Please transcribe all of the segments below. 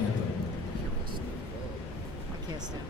anthem. I can't stand up.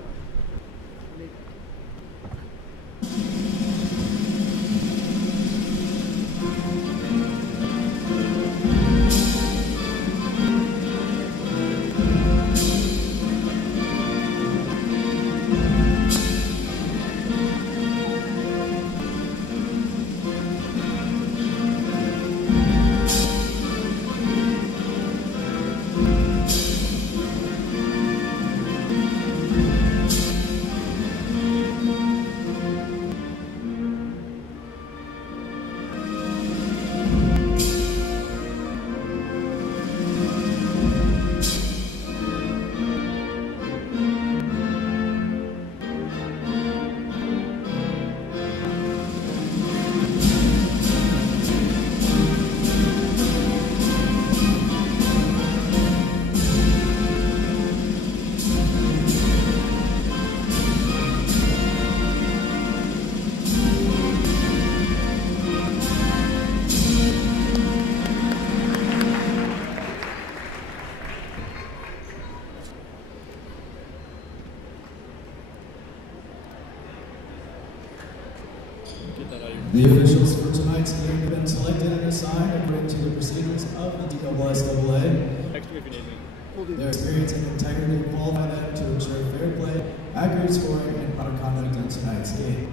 The officials for tonight's game have been selected and assigned according to the procedures of the NCAA. Text me if you need me. Their experience and integrity qualify them to ensure fair play, accurate scoring, and proper conduct in tonight's game.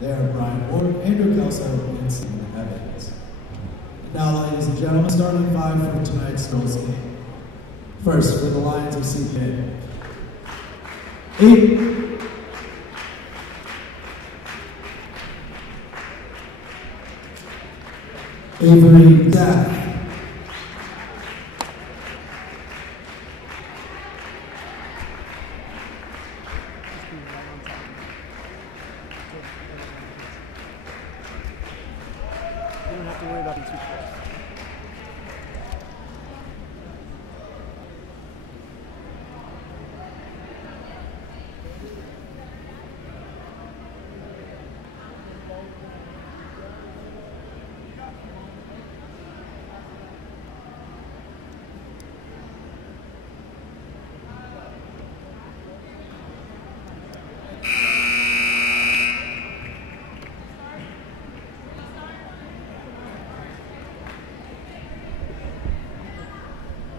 They are Brian Ward, Andrew Kelso, and Stephen Evans. Now, ladies and gentlemen, starting five for tonight's girls' game. First, for the Lions of CPA. 8. Avery Daff. You don't have to worry about being too close.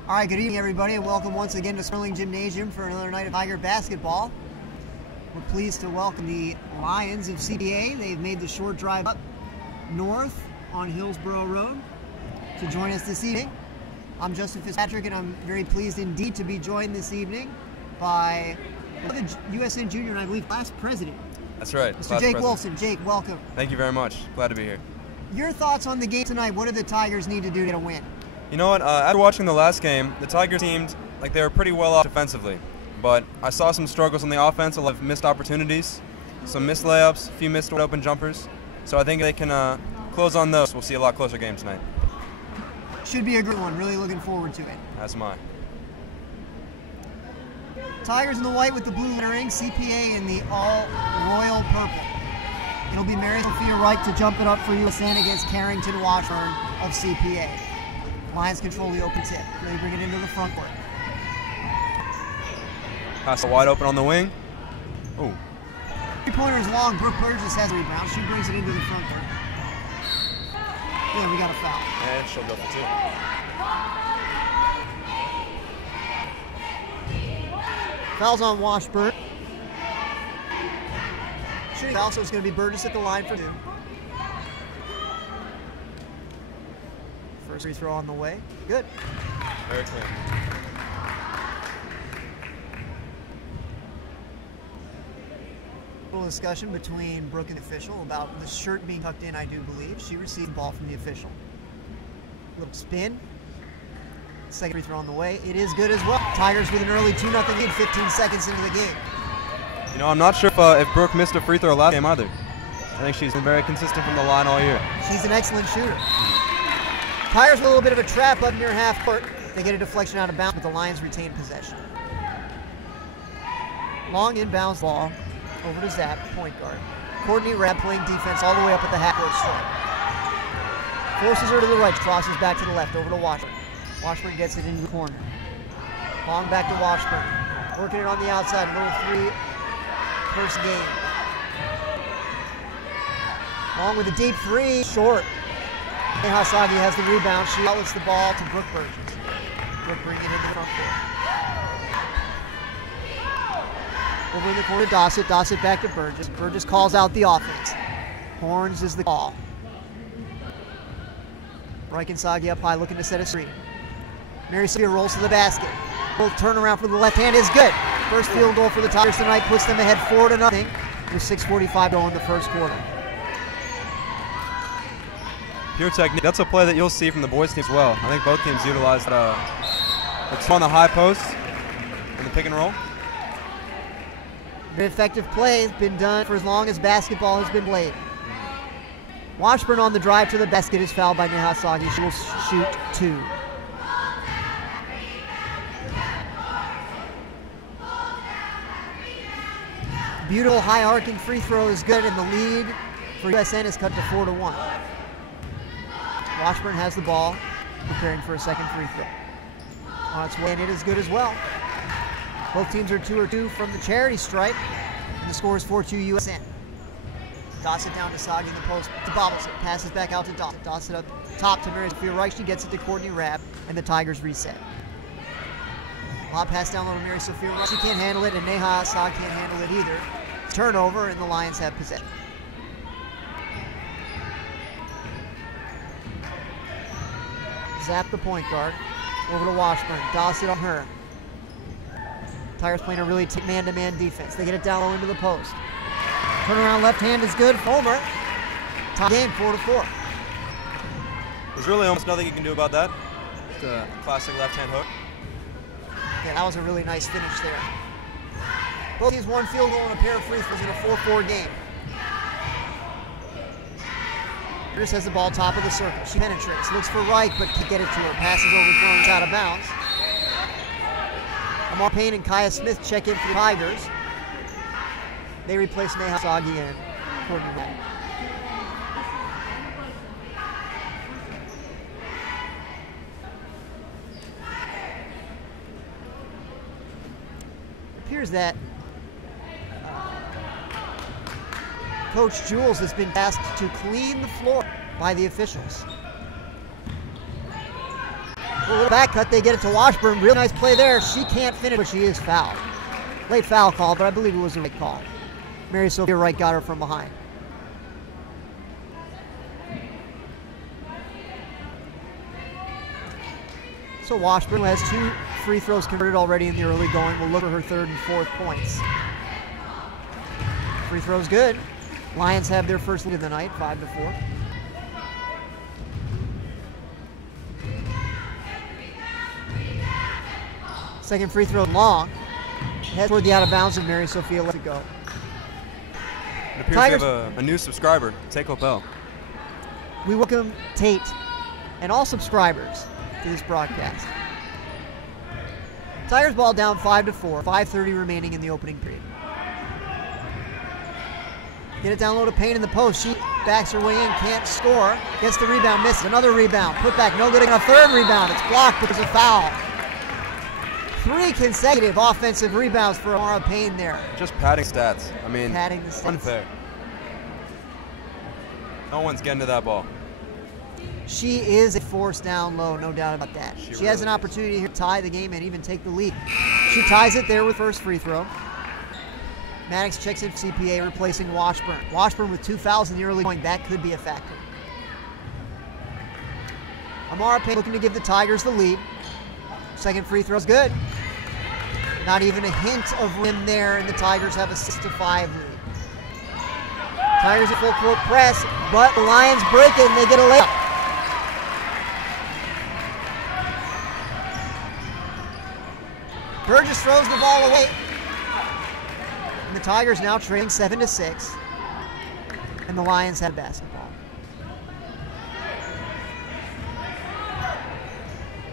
All right, good evening, everybody, and welcome once again to Sterling Gymnasium for another night of Tiger basketball. We're pleased to welcome the Lions of CPA. They've made the short drive up north on Hillsborough Road to join us this evening. I'm Justin Fitzpatrick, and I'm very pleased indeed to be joined this evening by the USN Junior and I believe class president. That's right. Mr. Jake Wilson. Jake, welcome. Thank you very much. Glad to be here. Your thoughts on the game tonight? What do the Tigers need to do to get a win? You know what? After watching the last game, the Tigers seemed like they were pretty well off defensively. But I saw some struggles on the offense, a lot of missed opportunities, some missed layups, a few missed open jumpers. So I think they can close on those. We'll see a lot closer game tonight. Should be a good one. Really looking forward to it. As am I. Tigers in the white with the blue lettering, CPA in the all-royal purple. It'll be Mary Sophia Wright to jump it up for USN against Carrington Washburn of CPA. Lions control the open tip. They bring it into the front court. Pass wide open on the wing. Oh. Three-pointer is long. Brooke Burgess has a rebound. She brings it into the front court. Yeah, we got a foul. And she'll go for two. Foul's on Washburn. Shooting foul, so it's going to be Burgess at the line for two. First free throw on the way. Good. Very clean. A little discussion between Brooke and the official about the shirt being tucked in, I do believe. She received the ball from the official. Little spin. Second free throw on the way. It is good as well. Tigers with an early 2-0 lead 15 seconds into the game. You know, I'm not sure if Brooke missed a free throw last game either. I think she's been very consistent from the line all year. She's an excellent shooter. Tigers with a little bit of a trap up near half court. They get a deflection out of bounds, but the Lions retain possession. Long inbounds ball over to Zapp, point guard. Courtney Rabb playing defense all the way up at the half-court stripe. Forces her to the right, crosses back to the left, over to Washburn. Washburn gets it into the corner. Long back to Washburn. Working it on the outside. Little three-person game. Long with a deep three. Short. Hasagi has the rebound. She outlets the ball to Brooke Burgess. Brooke bringing it into the front court. Over in the corner, Dossett. Dossett back to Burgess. Burgess calls out the offense. Horns is the call. Reichensagi up high, looking to set a screen. Mary Sophia rolls to the basket. Full turnaround for the left hand is good. First field goal for the Tigers tonight puts them ahead 4-0 with 6:45 to go in the first quarter. Pure technique. That's a play that you'll see from the boys team as well. I think both teams utilized it's on the high post in the pick and roll. Very effective play has been done for as long as basketball has been played. Washburn on the drive to the basket is fouled by Nehasagi. She will shoot 2. Beautiful high arcing free throw is good, and the lead for USN is cut to 4-1. Washburn has the ball, preparing for a second free throw. On its way, and it is good as well. Both teams are 2-2 from the charity stripe, and the score is 4-2 USN. Dossett down to Sagi in the post, to bobbles it, passes back out to Dossett. Dossett up top to Mary Sophia Reich. She gets it to Courtney Rabb, and the Tigers reset. Lob pass down low to Mary Sophia Reich. She can't handle it, and Neha Assad can't handle it either. Turnover, and the Lions have possession. Zap the point guard. Over to Washburn. Dossett on her. Tigers playing a really man-to-man defense. They get it down low into the post. Turnaround left hand is good. Fulmer. Top game, 4-4. There's really almost nothing you can do about that. Just a classic left-hand hook. Yeah, that was a really nice finish there. Both teams one field goal and a pair of free throws in a 4-4 game. Curtis has the ball top of the circle. She penetrates, looks for Reich, but can't get it to her. Passes overthrown, out of bounds. Amar Payne and Kaya Smith check in for the Tigers. They replace Neha Sagi and Courtney Rabb. It appears that Coach Jules has been asked to clean the floor by the officials. A little back cut, they get it to Washburn. Real nice play there. She can't finish, but she is fouled. Late foul call, but I believe it was the right call. Mary Sophia Wright got her from behind. So Washburn, who has 2 free throws converted already in the early going, will look for her 3rd and 4th points. Free throw's good. Lions have their first lead of the night, 5-4. Second free throw long. Head toward the out of bounds, and Mary Sophia lets it go. It appears Tigers, we have a new subscriber, Tate Copel. We welcome Tate and all subscribers to this broadcast. Tigers ball down 5-4, 5:30 remaining in the opening period. Get it down low to Payne in the post. She backs her way in, can't score. Gets the rebound, misses. Another rebound. Put back, no good. And a 3rd rebound. It's blocked, but there's a foul. 3 consecutive offensive rebounds for Amara Payne there. Just padding stats. I mean, padding the stats. Unfair. No one's getting to that ball. She is a force down low, no doubt about that. She really has an opportunity here to tie the game and even take the lead. She ties it there with first free throw. Maddox checks in for CPA, replacing Washburn. Washburn with 2 fouls in the early going. That could be a factor. Amara Payne looking to give the Tigers the lead. Second free throw's good. Not even a hint of rim there, and the Tigers have a 6-5 lead. Tigers at full court press, but the Lions break it and they get a layup. Burgess throws the ball away. And the Tigers now trailing 7-6. And the Lions have basketball.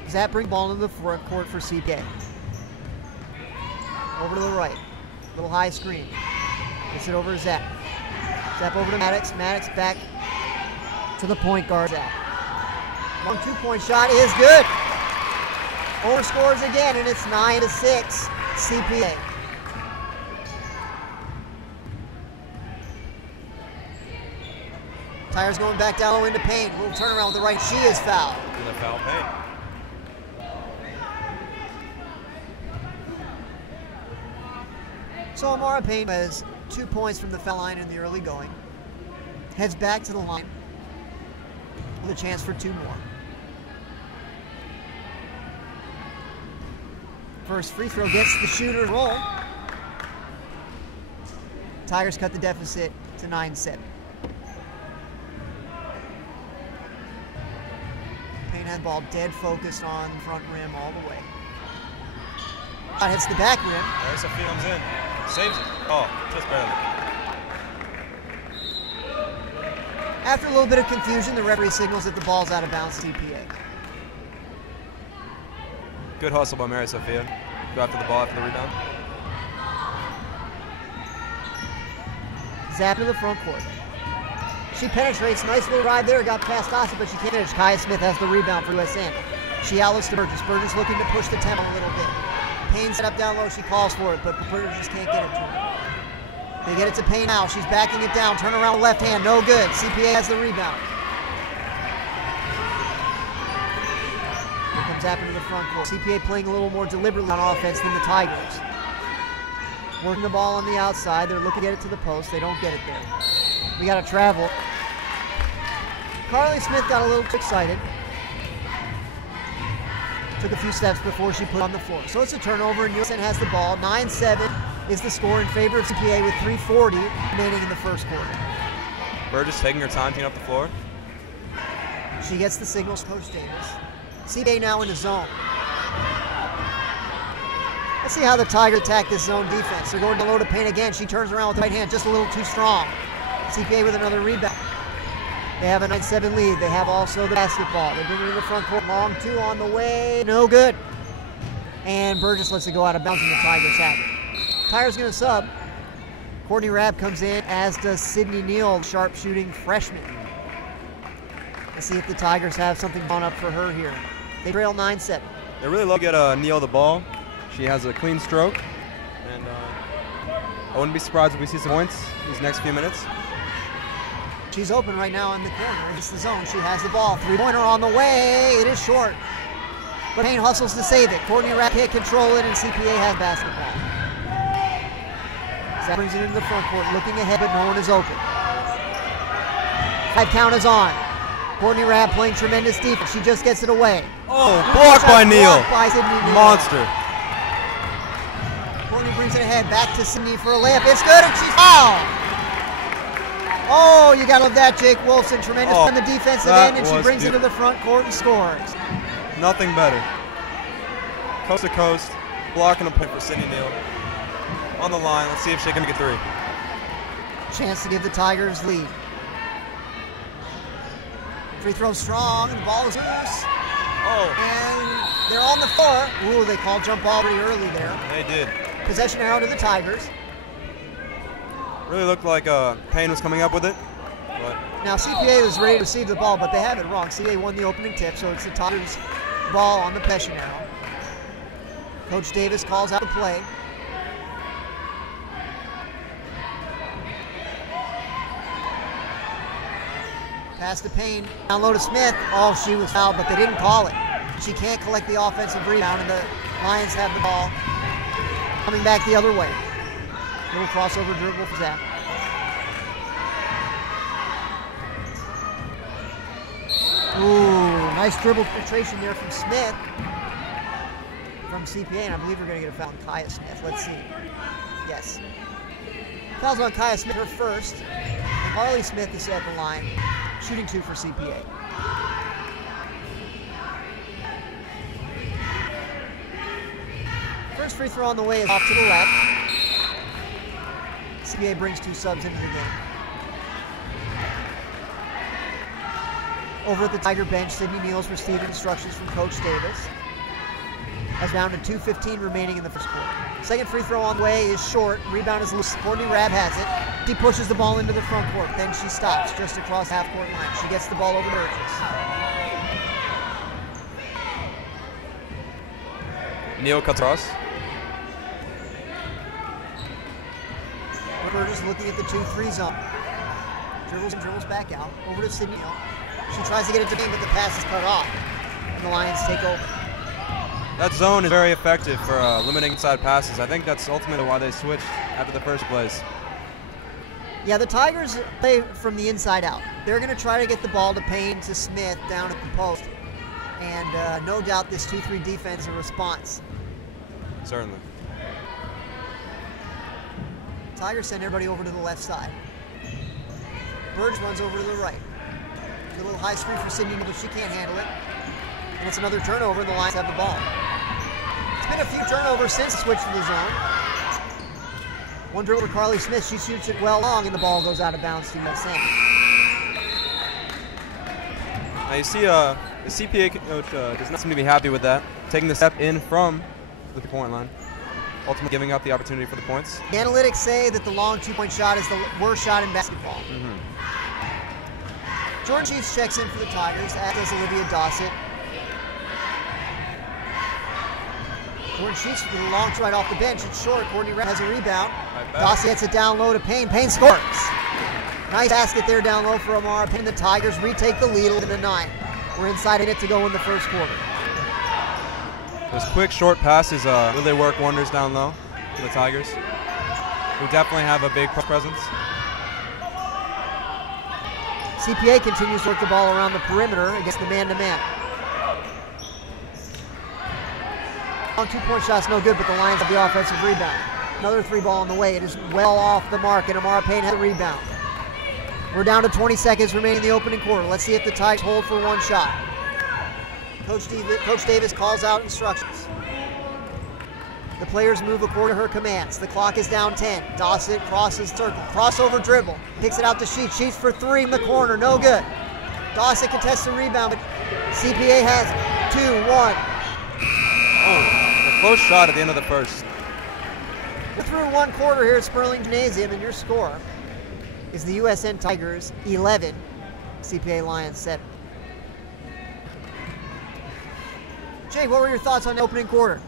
Zap brings ball into the front court for CPA. Over to the right. Little high screen. Gets it over to Zap. Zap over to Maddox. Maddox back to the point guard. Zap. 1 2-point shot is good. Overscores again, and it's 9-6, CPA. Tigers going back down low into paint. Little turnaround with the right. She is fouled. In the foul paint. So Amara Payne has 2 points from the foul line in the early going. Heads back to the line with a chance for 2 more. First free throw gets the shooter's roll. Tigers cut the deficit to 9-7. Payne had the ball dead focused on the front rim all the way. Shot hits the back rim. There's Sophia comes in. Saves it. Oh, just barely. After a little bit of confusion, the referee signals that the ball's out of bounds, CPA. Good hustle by Mary Sophia. Go after the ball after the rebound. Zap to the front court. She penetrates. Nice little ride there. Got past Asa, but she can't finish. Kaya Smith has the rebound for USN. She outlets to Burgess. Burgess looking to push the tempo a little bit. Payne set up down low. She calls for it, but Burgess just can't get it to her. They get it to Payne now. She's backing it down. Turn around left hand. No good. CPA has the rebound. Here comes Zap into the front court. CPA playing a little more deliberately on offense than the Tigers. Working the ball on the outside. They're looking to get it to the post. They don't get it there. We got to travel. Carly Smith got a little too excited. Took a few steps before she put it on the floor. So it's a turnover, and USN has the ball. 9-7 is the score in favor of CPA with 3:40 remaining in the first quarter. Burgess taking her time to get up the floor. She gets the signals, Coach Davis. CPA now in the zone. Let's see how the Tigers attack this zone defense. They're going to low to Payne again. She turns around with the right hand, just a little too strong. CPA with another rebound. They have a 9-7 lead. They have also the basketball. They bring it to the front court. Long 2 on the way. No good. And Burgess lets it go out of bounds, and the Tigers have it. Tigers going to sub. Courtney Rabb comes in, as does Sydney Neal, sharpshooting freshman. Let's see if the Tigers have something going up for her here. They trail 9-7. They really love to get Neal the ball. She has a clean stroke. And I wouldn't be surprised if we see some points these next few minutes. She's open right now in the corner. It's the zone. She has the ball. 3-pointer on the way. It is short. But Payne hustles to save it. Courtney Rapp can't control it, and CPA has basketball. That brings it into the front court. Looking ahead, but no one is open. 5 count is on. Courtney Rapp playing tremendous defense. She just gets it away. Oh, blocked by Neal. By Sydney Neal. Monster. Courtney brings it ahead. Back to Sydney for a layup. It's good, and she's fouled. Oh, you gotta love that, Jake Wolfson. Tremendous on the defensive end, and she brings it to the front court and scores. Nothing better. Coast to coast, blocking a point for Sydney Neal. On the line, let's see if she can make a 3. Chance to give the Tigers lead. Free throw strong, and the ball is loose. Oh. And they're on the floor. Ooh, they called jump ball pretty early there. They did. Possession arrow to the Tigers. Really looked like Payne was coming up with it. But Now CPA was ready to receive the ball, but they have it wrong. CPA won the opening tip, so it's the Tigers' ball on the possession arrow. Coach Davis calls out the play. Pass to Payne, down low to Smith. Oh, she was fouled, but they didn't call it. She can't collect the offensive rebound, and the Lions have the ball coming back the other way. Little crossover dribble for Zap. Ooh, nice dribble penetration there from Smith. From CPA, and I believe we're going to get a foul on Kaya Smith. Let's see. Yes. Foul's on Kaya Smith, her first. And Harley Smith is at the line, shooting 2 for CPA. First free throw on the way is off to the left. CPA brings 2 subs into the game. Over at the Tiger bench, Sydney Neal's received instructions from Coach Davis. Has down to 2:15 remaining in the first quarter. Second free throw on the way is short. Rebound is loose. Courtney Rabb has it. She pushes the ball into the front court. Then she stops just across half-court line. She gets the ball over Burgess. Neal cuts across. Burgess looking at the 2-3 zone. Dribbles back out. Over to Sydney Neal. She tries to get it to Payne, but the pass is cut off. And the Lions take over. That zone is very effective for limiting inside passes. I think that's ultimately why they switched after the first plays. Yeah, the Tigers play from the inside out. They're going to try to get the ball to Payne, to Smith, down at the post. And no doubt this 2-3 defense is a response. Certainly. Tigers send everybody over to the left side. Burge runs over to the right. A little high screen for Sydney, but she can't handle it. And it's another turnover, and the Lions have the ball. It's been a few turnovers since the switch to the zone. One dribble to Carly Smith. She shoots it well long, and the ball goes out of bounds to USN. Now you see the CPA coach does not seem to be happy with that. Taking the step in from the three-point line. Ultimately giving up the opportunity for the points. The analytics say that the long two-point shot is the worst shot in basketball. Jordan Sheets checks in for the Tigers, as does Olivia Dossett. Jordan Sheets with a long right off the bench. It's short. Courtney Red has a rebound. Dossett gets it down low to Payne. Payne scores. Nice basket there down low for Amara Payne. The Tigers retake the lead 11-9. We're inside in it to go in the first quarter. Those quick short passes really work wonders down low for the Tigers, who definitely have a big presence. CPA continues to work the ball around the perimeter against the man-to-man. Long two-point shot's no good, but the Lions have the offensive rebound. Another three ball on the way. It is well off the mark, and Amara Payne has the rebound. We're down to 20 seconds remaining in the opening quarter. Let's see if the Tigers hold for one shot. Coach Davis calls out instructions. The players move according to her commands. The clock is down 10. Dossett crosses circle. Crossover dribble. Kicks it out to Sheets. Sheets for three in the corner. No good. Dossett contests the rebound, but CPA has 2-1. Oh, a close shot at the end of the first. We're through one quarter here at Sperling Gymnasium, and your score is the USN Tigers 11, CPA Lions 7. Jake, what were your thoughts on the opening quarter?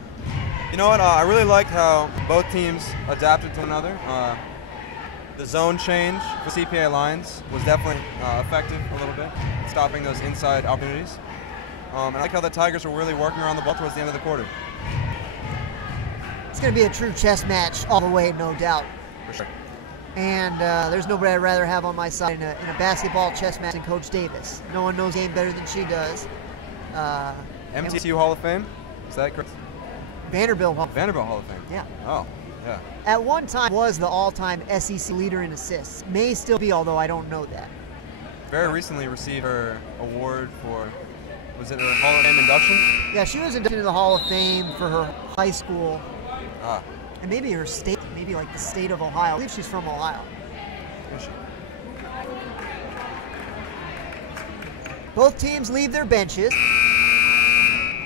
You know what? I really liked how both teams adapted to one another. The zone change for CPA Lions was definitely effective a little bit, stopping those inside opportunities. I like how the Tigers were really working around the ball towards the end of the quarter. It's going to be a true chess match all the way, no doubt. For sure. And there's nobody I'd rather have on my side in a basketball chess match than Coach Davis. No one knows the game better than she does. MTSU Hall of Fame? Is that correct? Vanderbilt Hall. Vanderbilt Hall of Fame. Yeah. Oh, yeah. At one time was the all-time SEC leader in assists. May still be, although I don't know that. Very recently received her award for, was it her Hall of Fame induction? Yeah, she was inducted into the Hall of Fame for her high school. Ah. And maybe her state, maybe like the state of Ohio. I believe she's from Ohio. Is she? Both teams leave their benches,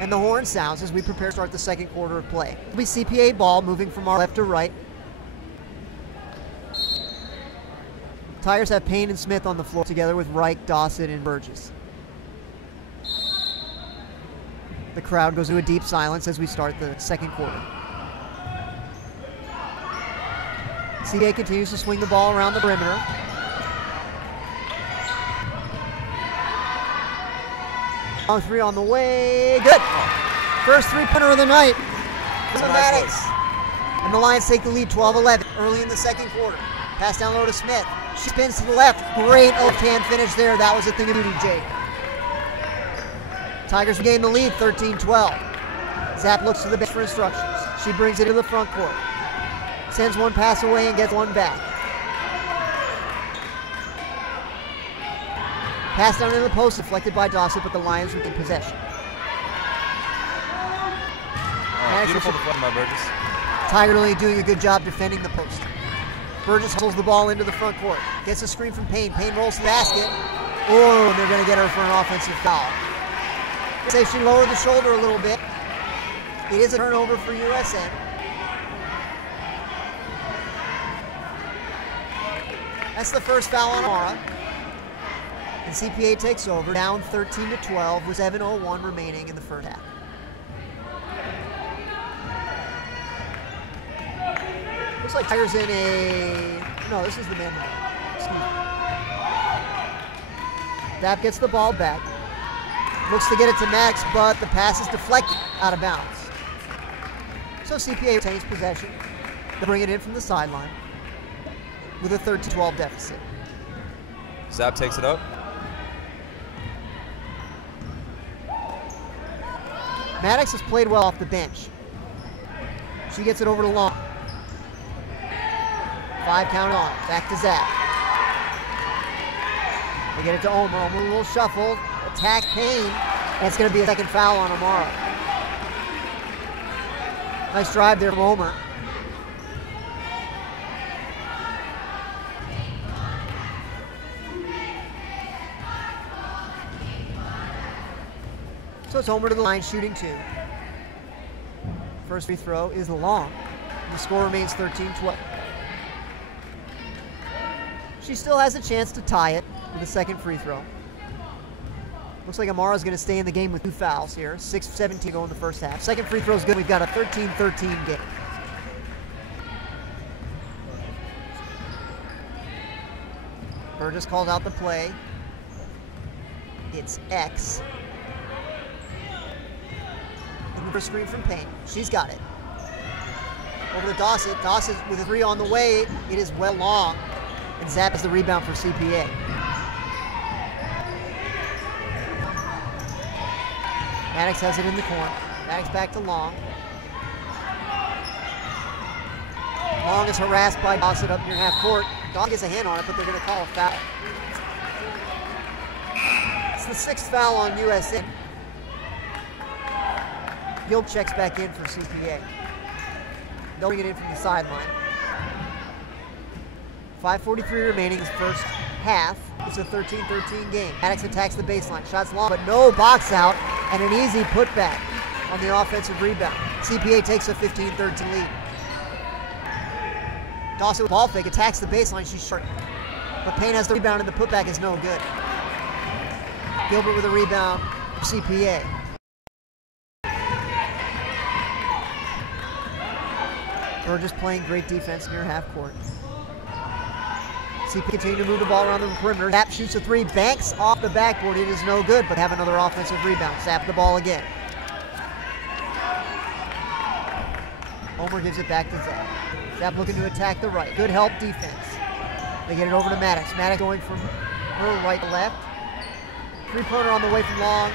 and the horn sounds as we prepare to start the second quarter of play. It'll be CPA ball moving from our left to right. Tigers have Payne and Smith on the floor together with Reich, Dossett, and Burgess. The crowd goes into a deep silence as we start the second quarter. CPA continues to swing the ball around the perimeter. Long three on the way. Good. First three-pointer of the night. Maddox. And the Lions take the lead 12-11 early in the second quarter. Pass down low to Smith. She spins to the left. Great left-hand finish there. That was a thing of beauty, Jake. Tigers regain the lead 13-12. Zapp looks to the bench for instructions. She brings it to the front court. Sends one pass away and gets one back. Pass down into the post, deflected by Dossett, but the Lions retain possession. Beautiful deflection by Burgess. Tiger Lily doing a good job defending the post. Burgess hustles the ball into the front court. Gets a screen from Payne. Payne rolls to the basket. Oh, and they're going to get her for an offensive foul. I'd say she lowered the shoulder a little bit. It is a turnover for USN. That's the first foul on Amara. And CPA takes over, down 13-12 with 7:01 remaining in the first half. Looks like Tigers in a, no, this is the man. Excuse me. Zapp gets the ball back. Looks to get it to Max, but the pass is deflected out of bounds. So CPA retains possession. They bring it in from the sideline with a 13-12 deficit. Zapp takes it up. Maddox has played well off the bench. She gets it over to Long. 5 count on. Back to Zapp. They get it to Omer. Omer a little shuffle. Attack Payne. And it's going to be a second foul on Amara. Nice drive there from Omer. So it's Omer to the line, shooting 2. First free throw is Long. The score remains 13-12. She still has a chance to tie it with a second free throw. Looks like Amara's going to stay in the game with 2 fouls here. 6:17 to go in the first half. Second free throw is good. We've got a 13-13 game. Burgess calls out the play. It's X. Looking for a screen from Payne. She's got it. Over to Dawson. Dawson with a 3 on the way. It is well long. And Zapp is the rebound for CPA. Maddox has it in the corner. Maddox back to Long. Long is harassed by Dawson up near half court. Dawson gets a hand on it, but they're going to call a foul. It's the 6th foul on USN. Gill checks back in for CPA. They'll bring it in from the sideline. 5:43 remaining in the first half. It's a 13-13 game. Maddox attacks the baseline. Shots long, but no box out, and an easy putback on the offensive rebound. CPA takes a 15-13 lead. Dawson with ball fake, attacks the baseline. She's short. But Payne has the rebound, and the putback is no good. Gilbert with a rebound for CPA. Burgess playing great defense near half court. CPA continue to move the ball around the perimeter. Zapp shoots a 3, banks off the backboard. It is no good, but have another offensive rebound. Zapp the ball again. Omer gives it back to Zapp. Zapp looking to attack the right. Good help defense. They get it over to Maddox. Maddox going from her right to left. 3-pointer on the way from Long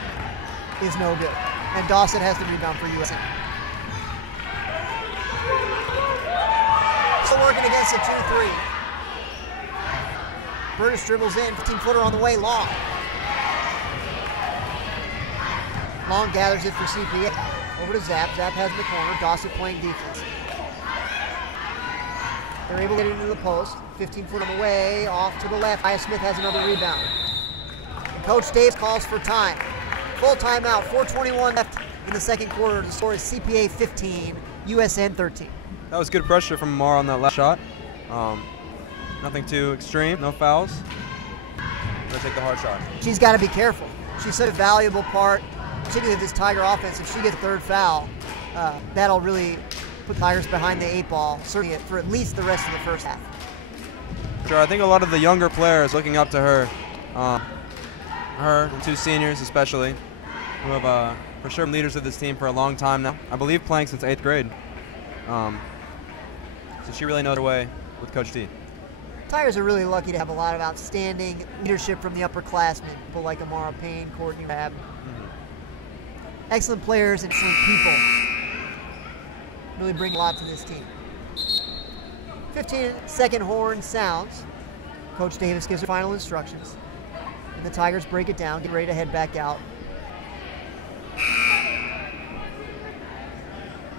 is no good. And Dawson has the rebound for USN. Still working against a 2-3. Burgess dribbles in, 15-footer on the way, Long. Long gathers it for CPA. Over to Zapp. Zapp has in the corner. Dawson playing defense. They're able to get into the post. 15-foot on the way, off to the left. Aya Smith has another rebound. And Coach Davis calls for time. Full timeout, 4:21 left in the second quarter. The score is CPA 15, USN 13. That was good pressure from Amara on that last shot. Nothing too extreme, no fouls. Gonna take the hard shot. She's got to be careful. She's such a valuable part, particularly of this Tiger offense. If she gets a 3rd foul, that'll really put Tigers behind the 8 ball, certainly for at least the rest of the first half. Sure, I think a lot of the younger players looking up to her, her and 2 seniors especially, who have for sure been leaders of this team for a long time now. I believe playing since 8th grade. So she really knows her way with Coach D. Tigers are really lucky to have a lot of outstanding leadership from the upperclassmen, people like Amara Payne, Courtney Rabb. Excellent players and excellent people. Really bring a lot to this team. 15-second horn sounds. Coach Davis gives her final instructions. And the Tigers break it down, get ready to head back out.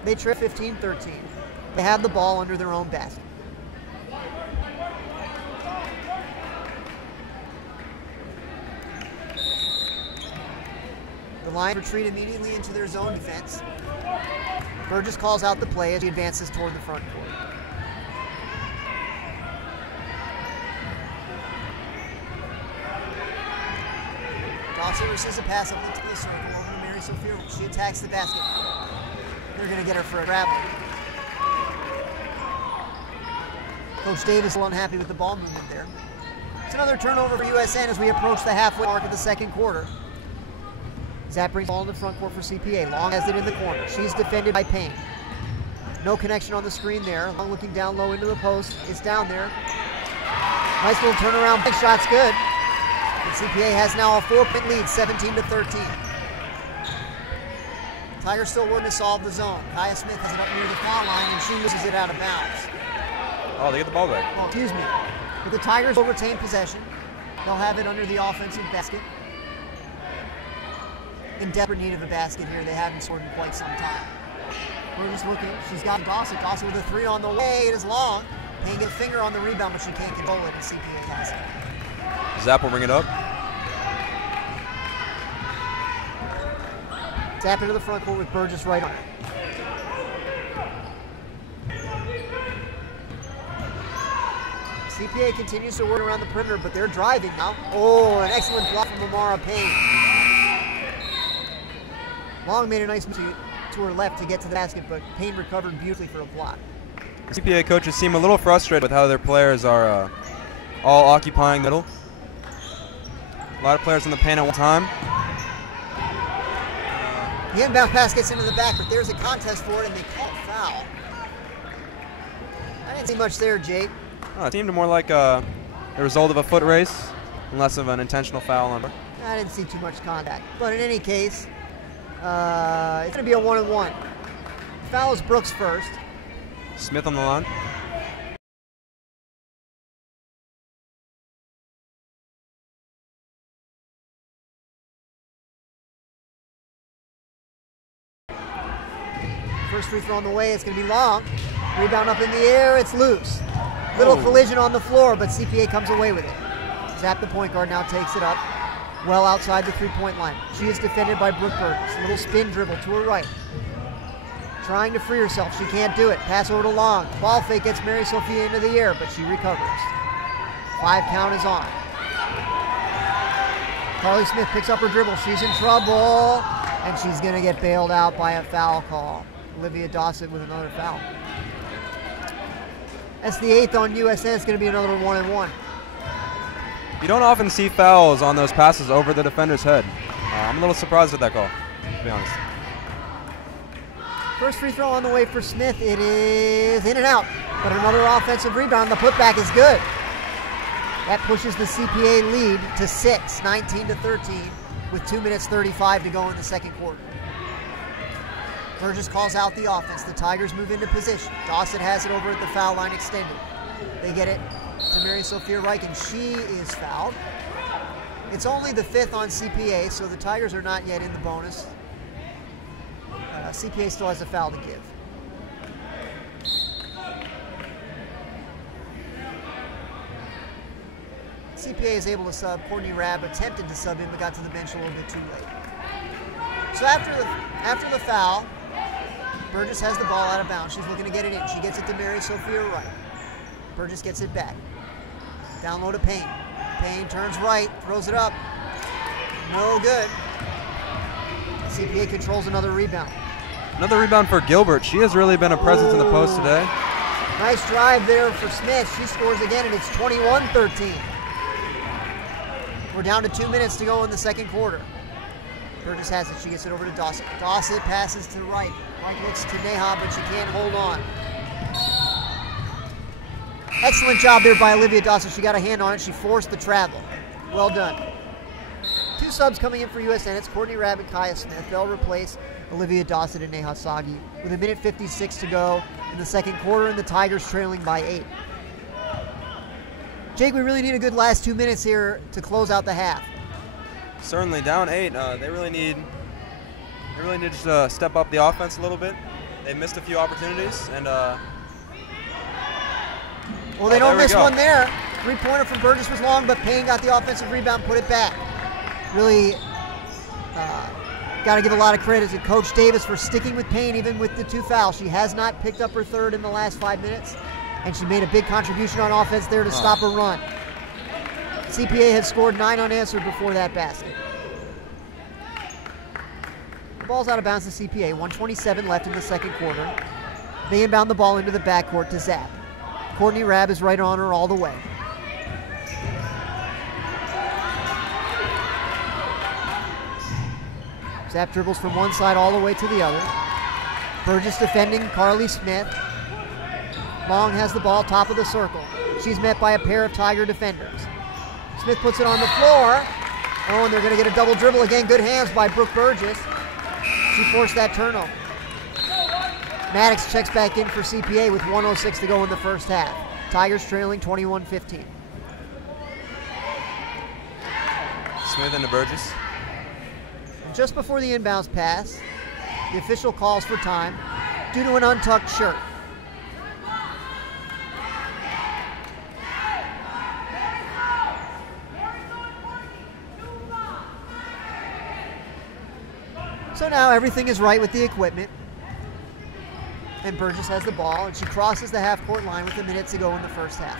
They trip 15-13. They have the ball under their own basket. The Lions retreat immediately into their zone defense. Burgess calls out the play as he advances toward the front court. Dawson receives a pass up into the circle over to Mary Sophia. She attacks the basket. They're going to get her for a grab. Coach Davis a little unhappy with the ball movement there. It's another turnover for USN as we approach the halfway mark of the second quarter. Zapp brings the ball in the front court for CPA. Long has it in the corner. She's defended by Payne. No connection on the screen there. Long looking down low into the post. It's down there. Nice little turnaround. Big shot's good. And CPA has now a 4-point lead, 17-13. Tigers still working to solve the zone. Kaya Smith has it up near the foul line, and she loses it out of bounds. Oh, they get the ball back. Oh, excuse me. But the Tigers will retain possession. They'll have it under the offensive basket. In desperate need of a basket here. They haven't scored in quite some time. We're just looking. She's got Dawson. Dawson with a three on the way. It is long. Payne gets a finger on the rebound, but she can't control it, and CPA has it. Zapp will bring it up. Zapp into the front court with Burgess right on it. CPA continues to work around the perimeter, but they're driving now. Oh, an excellent block from Amara Payne. Long made a nice move to her left to get to the basket, but Payne recovered beautifully for a block. CPA coaches seem a little frustrated with how their players are all occupying the middle. A lot of players in the paint at one time. The inbound pass gets into the back, but there's a contest for it, and they call foul. I didn't see much there, Jake. Oh, it seemed more like a result of a foot race and less of an intentional foul on her. I didn't see too much contact. But in any case, it's going to be a 1-and-1. Foul is Brooks first. Smith on the line. First free throw on the way. It's going to be long. Rebound up in the air. It's loose. Little collision on the floor, but CPA comes away with it. Zapp, the point guard, now takes it up well outside the three-point line. She is defended by Brooke Burgess. A little spin dribble to her right. Trying to free herself. She can't do it. Pass over to Long. Ball fake gets Mary Sophia into the air, but she recovers. 5 count is on. Carly Smith picks up her dribble. She's in trouble, and she's going to get bailed out by a foul call. Olivia Dawson with another foul. That's the 8th on USN. It's going to be another 1-and-1. You don't often see fouls on those passes over the defender's head. I'm a little surprised at that call, to be honest. First free throw on the way for Smith. It is in and out, but another offensive rebound. The putback is good. That pushes the CPA lead to 6, 19-13, with 2 minutes 35 to go in the second quarter. Burgess calls out the offense. The Tigers move into position. Dawson has it over at the foul line extended. They get it to Mary Sophia Reich, and she is fouled. It's only the 5th on CPA, so the Tigers are not yet in the bonus. CPA still has a foul to give. CPA is able to sub. Courtney Rabb attempted to sub in, but got to the bench a little bit too late. So after the foul, Burgess has the ball out of bounds. She's looking to get it in. She gets it to Mary Sophia Wright. Burgess gets it back. Down low to Payne. Payne turns right, throws it up. No good. CPA controls another rebound. Another rebound for Gilbert. She has really been a presence in the post today. Nice drive there for Smith. She scores again, and it's 21-13. We're down to 2 minutes to go in the second quarter. Burgess has it. She gets it over to Dawson. Dawson passes to the right. Right looks to Neha, but she can't hold on. Excellent job there by Olivia Dawson. She got a hand on it. She forced the travel. Well done. 2 subs coming in for USN. It's Courtney Rabb and Kaya Smith. They'll replace Olivia Dawson and Neha Sagi with 1:56 to go in the second quarter, and the Tigers trailing by 8. Jake, we really need a good last 2 minutes here to close out the half. Certainly, down 8. They really need to step up the offense a little bit. They missed a few opportunities, and well, they don't miss one there. 3-pointer from Burgess was long, but Payne got the offensive rebound, put it back. Really got to give a lot of credit to Coach Davis for sticking with Payne even with the 2 fouls. She has not picked up her 3rd in the last 5 minutes, and she made a big contribution on offense there to stop a run. CPA had scored 9 unanswered before that basket. The ball's out of bounds to CPA. 1:27 left in the second quarter. They inbound the ball into the backcourt to Zapp. Courtney Rabb is right on her all the way. Zap dribbles from one side all the way to the other. Burgess defending Carly Smith. Long has the ball, top of the circle. She's met by a pair of Tiger defenders. Smith puts it on the floor. Oh, and they're going to get a double dribble again. Good hands by Brooke Burgess. She forced that turnover. Maddox checks back in for CPA with 1:06 to go in the first half. Tigers trailing 21-15. Smith into Burgess. Just before the inbounds pass, the official calls for time due to an untucked shirt. So now everything is right with the equipment. And Burgess has the ball, and she crosses the half-court line with a minute to go in the first half.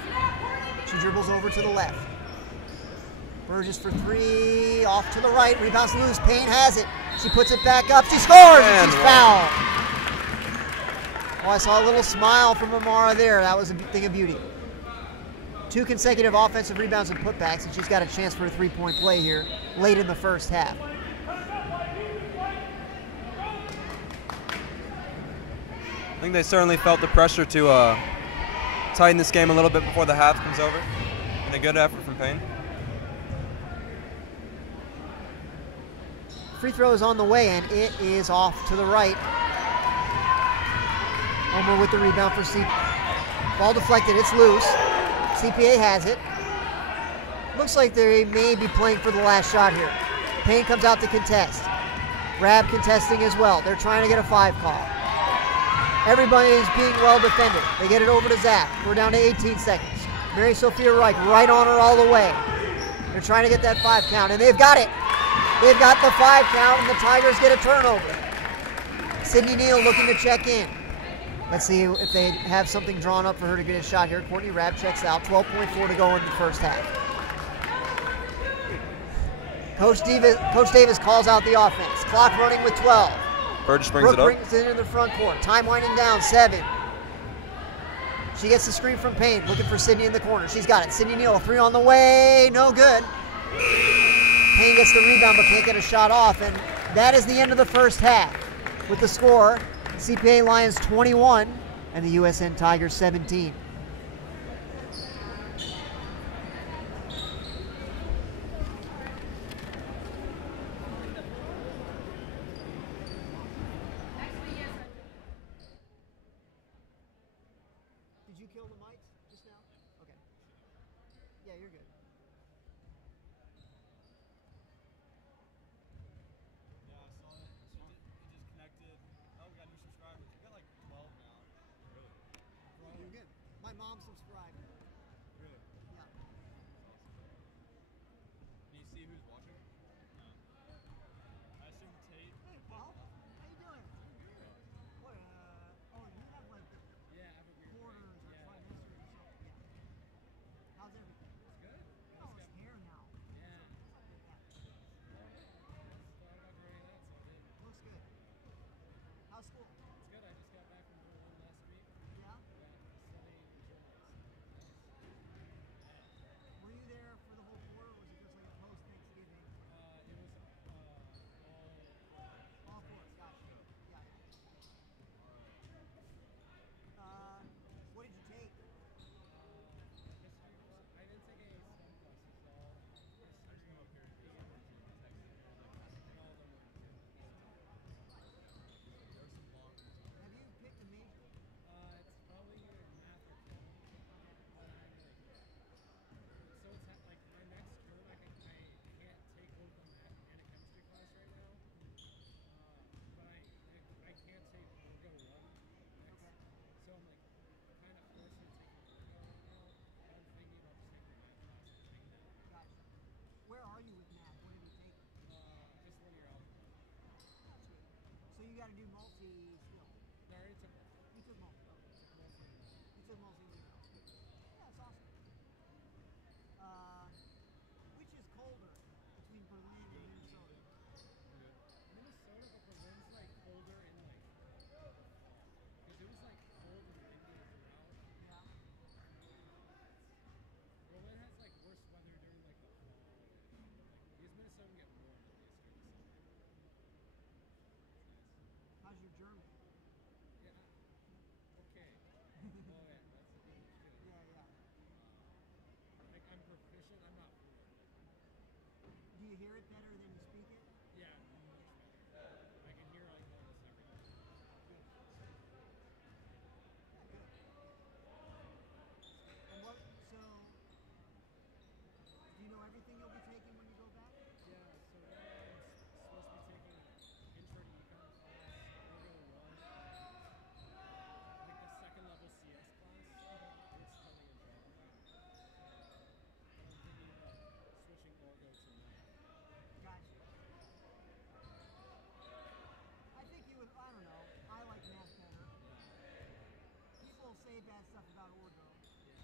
She dribbles over to the left. Burgess for three, off to the right, rebounds loose, Payne has it. She puts it back up, she scores, and she's fouled. Oh, I saw a little smile from Amara there. That was a thing of beauty. 2 consecutive offensive rebounds and putbacks, and she's got a chance for a three-point play here late in the first half. I think they certainly felt the pressure to tighten this game a little bit before the half comes over. And a good effort from Payne. Free throw is on the way, and it is off to the right. Homer with the rebound for CPA. Ball deflected, it's loose. CPA has it. Looks like they may be playing for the last shot here. Payne comes out to contest. Rabb contesting as well. They're trying to get a 5 call. Everybody is being well defended. They get it over to Zach. We're down to 18 seconds. Mary Sophia Reich right on her all the way. They're trying to get that 5 count, and they've got it. They've got the 5 count, and the Tigers get a turnover. Sydney Neal looking to check in. Let's see if they have something drawn up for her to get a shot here. Courtney Rabb checks out. 12.4 to go in the first half. Coach Davis calls out the offense. Clock running with 12. Burgess brings Brooke it up. brings it in the front court. Time winding down, 7. She gets the screen from Payne, looking for Sydney in the corner. She's got it. Sydney Neal, 3 on the way, no good. Payne gets the rebound but can't get a shot off, and that is the end of the first half. With the score, CPA Lions 21 and the USN Tigers 17. Did you kill the mics just now? Okay. Yeah, you're good. Yeah, I saw it. It just connected. Oh, we got new subscribers. We got like 12 now. Really? You're good. My mom subscribed. Really? Yeah. Can you see who's watching? No. I assume Tate. Hey, Paul. How you doing? What, oh, you have like Yeah, I have a weird quarters or yeah. trimesters or something. Yeah. How's everything? It's good. Oh, it's hair now. Yeah. Thought about growing that, so I did. Looks good. How's school? It's good. I just got back from Berlin last week. Yeah? Studying journalism. Were you there for the whole quarter, or was it just like a post-Thanksgiving? It was All four. Gotcha. Yeah, yeah. What did you take? I didn't take any STEM classes, so all history, and all of them Have you picked a major? it's probably either math or chem. But I'm like, so it's like my next term, I can't take both a math and a chemistry class right now. But I can't take Orgo 1 next. So I'm like kind of forced to take Orgo right now. But I'm thinking about just taking the math class and taking that. Gotcha. Where are you with math? What have you taken? Just linear algebra. So you got to do multi still. No, I already took that. You took multi. Okay. You took multi-linear. Yeah, that's awesome. Which is colder between Berlin and Minnesota? Minnesota, but Berlin's like colder and like, because it was like cold and windy throughout. Yeah. say bad stuff about Orgo. Yeah.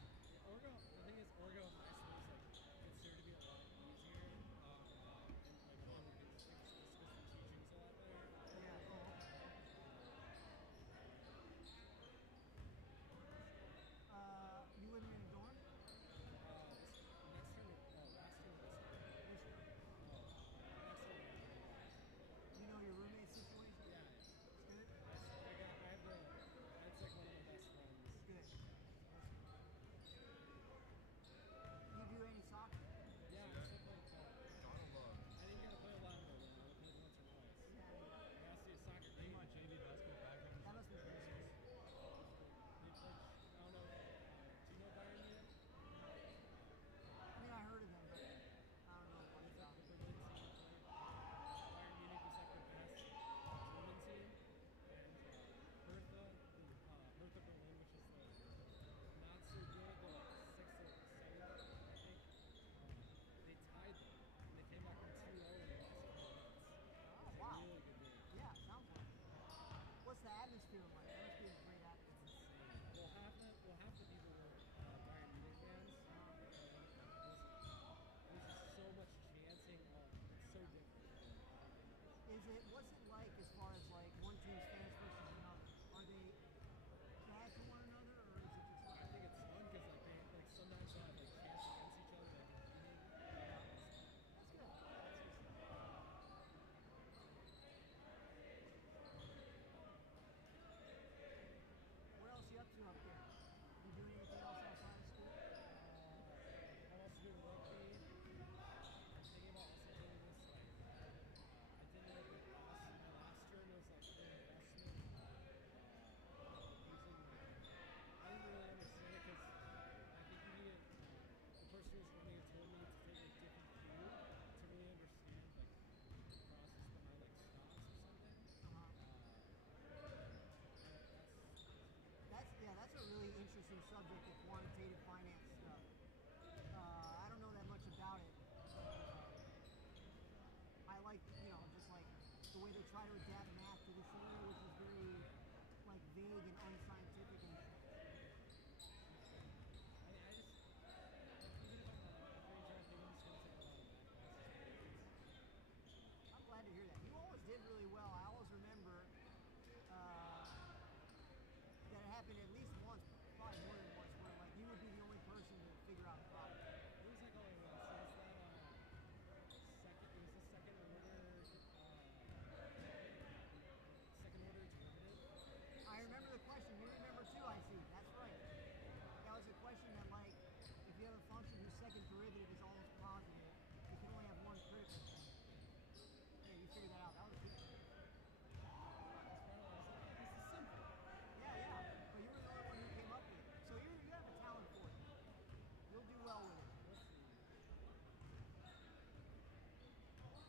Orgo, the thing is, Orgo in high school is like considered to be a lot easier. And like one, it's just because the teaching's a lot better. Yeah. Oh, okay. You living in a dorm? Next year, last year, this year. This year. Next year. You know your roommate situation? Yeah. It's good? It's like one of my best friends. Good. You do any soccer? Yeah, I still play I didn't get to play a lot more than I played once or twice. Yeah. I asked you a soccer game. My JV basketball background. That must be good. I don't know. Do you know Bayern Munich? I mean, I heard of them, but I don't know much about The them. Berlin team. Bayern Munich is like the best German team. And Hertha Berlin, which is the not so good, the sixth or seventh, I think. They tied them, and they came back from 2-0 in the last couple of minutes. Oh, It's wow. a really good game. Yeah, sounds like it. What's the atmosphere like? That must be a great atmosphere. It's insane. Well, half the people were Bayern Munich fans. There's just so much chanting. It's so different. What's it like as far as like one team's fans versus another? Are they bad to one another, or is it just I like? think it's fun because like sometimes they have like chants against each other, like competing. That's good. That's good stuff. What else you up to up there? You doing anything else outside of school? I'm also doing rugby. I'm thinking about also doing this. Like, I did like my last term was like an investment. Using I didn't really understand it because I think you needed the person who was running it told me to take a different view to really understand like the process behind like stocks or something. That's a really interesting subject, the quantitative finance stuff. I don't know that much about it. I like, just like the way they try to adapt math to this area, which is very like vague and unscientific and I just even if I'm not a great job, I think I'm just gonna take a lot of math classes. I'm glad to hear that. You always did really well. I always remember that it happened at least once, probably more than once, where like you would be the only person to figure out the problem. It was like only once. It was that it was the second order derivative. I remember the question. You remember too, I see. That's right. That was a question that like, if you have a function whose second derivative is almost positive, you can only have one critical thing. Yeah, you figured that out. That was good. This is simple. Yeah. But you were the only one who came up with it. So you have a talent for it. You'll do well with it. Let's see.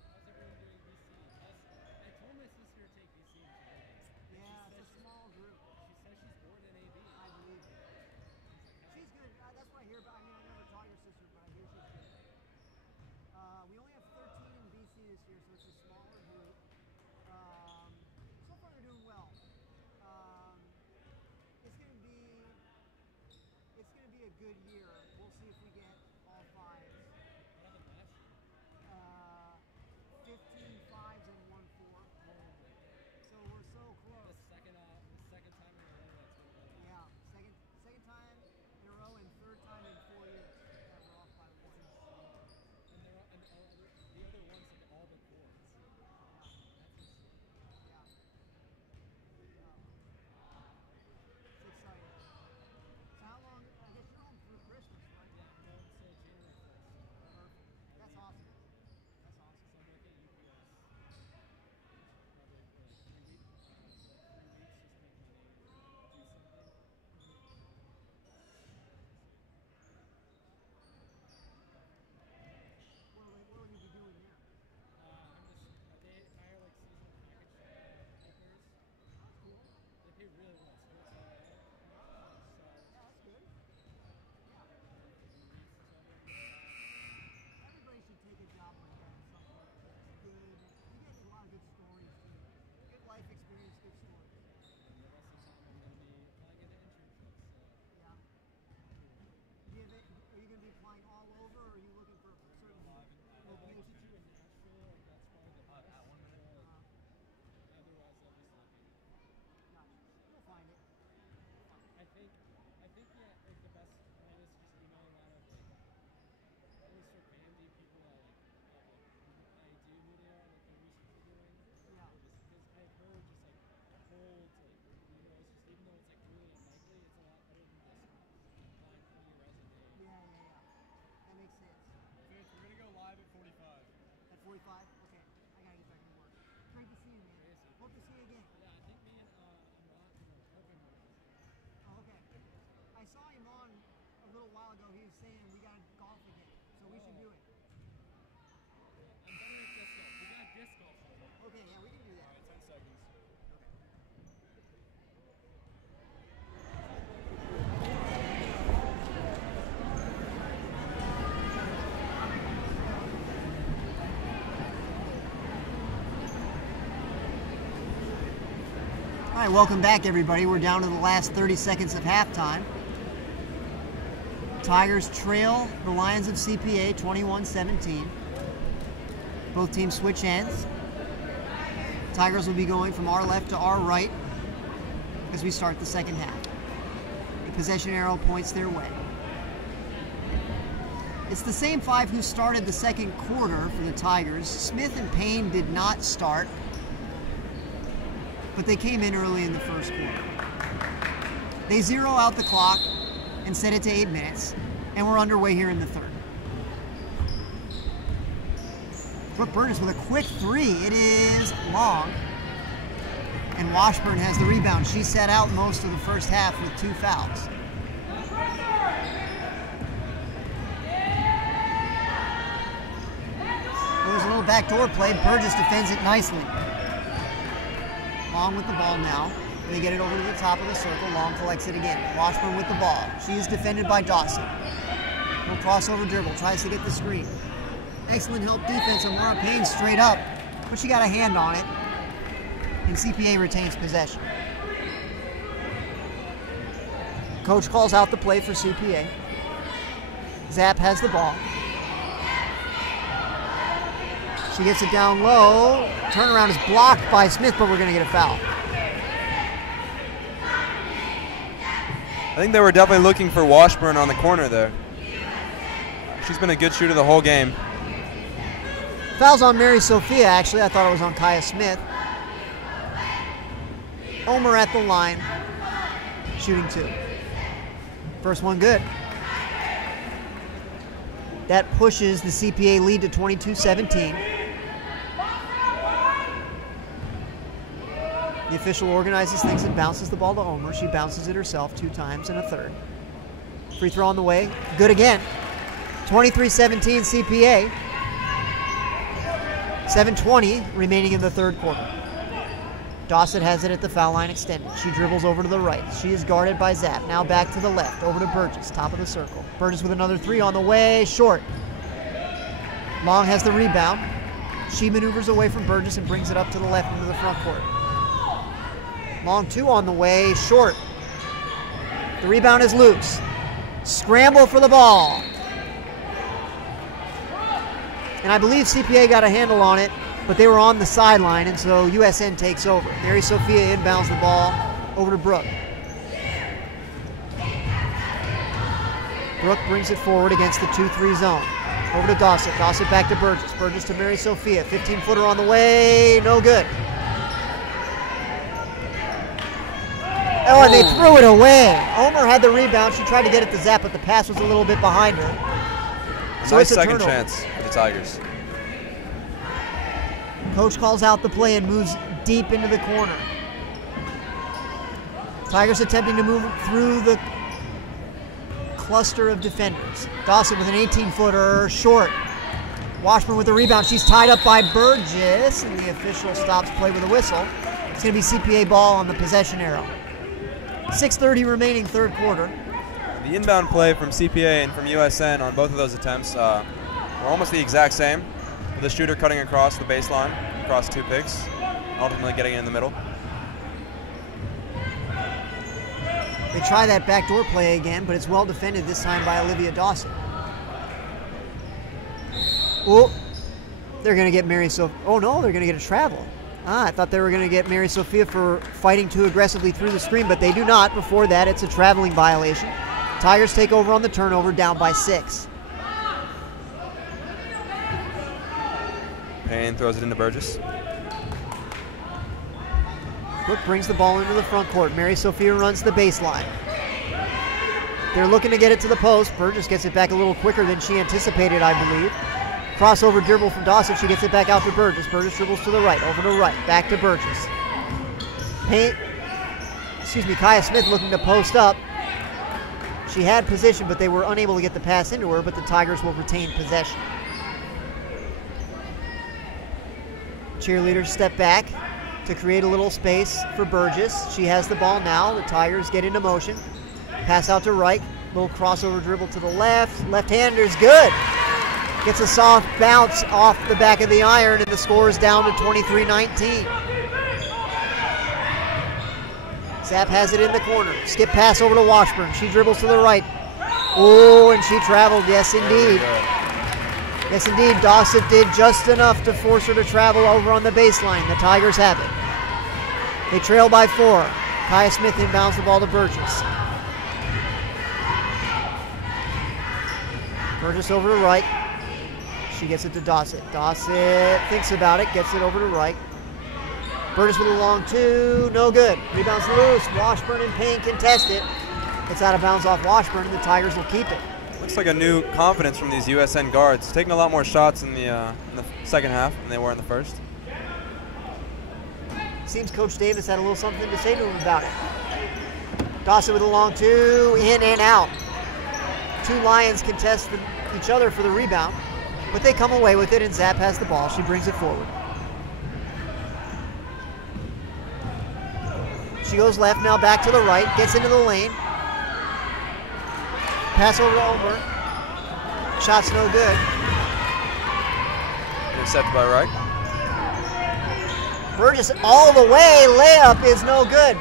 How's everyone doing BC? I told my sister to take BC today. Yeah, it's a small group. She says she's bored in AB. I believe it. She's good. That's what I hear. But I mean, I never taught your sister, but I hear she's good. We only have 13 in BC this year, so it's a smaller group. So far, they're doing well. It's gonna be a good year. We'll see if we get all fives. What happened last year? 15 fives and 1 4. So we're so close. The second time in a row that's what it was. Yeah, second time in a row and third time in 4 years that we're off by 1. And the other ones like all but fours. Yeah. That's insane. Yeah. It's exciting. So how long? I guess you're home for Christmas, right? Yeah, well, so saying we got to golf again, so we should do it. I'm done with disc golf. We got disc golf. Okay, yeah, we can do that. All right, 10 seconds. All right, welcome back, everybody. We're down to the last 30 seconds of halftime. Tigers trail the Lions of CPA 21-17. Both teams switch ends. Tigers will be going from our left to our right as we start the second half. The possession arrow points their way. It's the same five who started the second quarter for the Tigers. Smith and Payne did not start, but they came in early in the first quarter. They zero out the clock and set it to 8 minutes, and we're underway here in the third. Brooke Burgess with a quick three. It is long, and Washburn has the rebound. She sat out most of the first half with 2 fouls. There's a little backdoor play. Burgess defends it nicely. Long with the ball now. They get it over to the top of the circle. Long collects it again. Washburn with the ball. She is defended by Dawson. Little crossover dribble. Tries to get the screen. Excellent help defense on Laura Payne straight up, but she got a hand on it, and CPA retains possession. Coach calls out the play for CPA. Zapp has the ball. She gets it down low. Turnaround is blocked by Smith, but we're going to get a foul. I think they were definitely looking for Washburn on the corner there. She's been a good shooter the whole game. Foul's on Mary Sophia, actually. I thought it was on Kaya Smith. Omer at the line, shooting 2. First one good. That pushes the CPA lead to 22-17. The official organizes things and bounces the ball to Omer. She bounces it herself 2 times in a third. Free throw on the way. Good again. 23-17 CPA. 7:20 remaining in the third quarter. Dawson has it at the foul line extended. She dribbles over to the right. She is guarded by Zapp. Now back to the left. Over to Burgess, top of the circle. Burgess with another 3 on the way. Short. Long has the rebound. She maneuvers away from Burgess and brings it up to the left into the front court. Long 2 on the way. Short. The rebound is loose. Scramble for the ball. And I believe CPA got a handle on it, but they were on the sideline, and so USN takes over. Mary Sophia inbounds the ball over to Brooke. Brooke brings it forward against the 2-3 zone. Over to Dawson. Dawson back to Burgess. Burgess to Mary Sophia. 15-footer on the way. No good. Oh, and they threw it away. Omer had the rebound. She tried to get it to Zapp, but the pass was a little bit behind her. So nice it's a second turnover. chance for the Tigers. Coach calls out the play and moves deep into the corner. Tigers attempting to move through the cluster of defenders. Dawson with an 18-footer, short. Washburn with the rebound. She's tied up by Burgess, and the official stops play with a whistle. It's going to be CPA ball on the possession arrow. 6:30 remaining third quarter. The inbound play from CPA and from USN on both of those attempts were almost the exact same, with the shooter cutting across the baseline, across 2 picks, ultimately getting it in the middle. They try that backdoor play again, but it's well defended this time by Olivia Dawson. Oh, they're going to get Mary Sophia. Oh no, they're going to get a travel. I thought they were going to get Mary Sophia for fighting too aggressively through the screen, but they do not. Before that, it's a traveling violation. Tigers take over on the turnover, down by 6. Payne throws it into Burgess. Brooke brings the ball into the front court. Mary Sophia runs the baseline. They're looking to get it to the post. Burgess gets it back a little quicker than she anticipated, I believe. Crossover dribble from Dawson. She gets it back out to Burgess. Burgess dribbles to the right, over to right, back to Burgess. Kaya Smith looking to post up. She had position, but they were unable to get the pass into her, but the Tigers will retain possession. Cheerleaders step back to create a little space for Burgess. She has the ball now. The Tigers get into motion. Pass out to right. Little crossover dribble to the left. Left-hander's good. Gets a soft bounce off the back of the iron, and the score is down to 23-19. Zapp has it in the corner. Skip pass over to Washburn. She dribbles to the right. Oh, and she traveled. Yes, indeed. Yes, indeed. Dossett did just enough to force her to travel over on the baseline. The Tigers have it. They trail by 4. Kaya Smith inbounds the ball to Burgess. Burgess over to right. She gets it to Dossett. Dossett thinks about it, gets it over to right. Burgess with a long 2, no good. Rebounds loose. Washburn in pain, contest it. It's out of bounds off Washburn, and the Tigers will keep it. Looks like a new confidence from these USN guards. Taking a lot more shots in the second half than they were in the first. Seems Coach Davis had a little something to say to him about it. Dossett with a long 2, in and out. 2 Lions contest each other for the rebound, but they come away with it, and Zapp has the ball. She brings it forward. She goes left, now back to the right, gets into the lane. Pass over to Omer. Shot's no good. Intercepted by Wright. Burgess all the way. Layup is no good.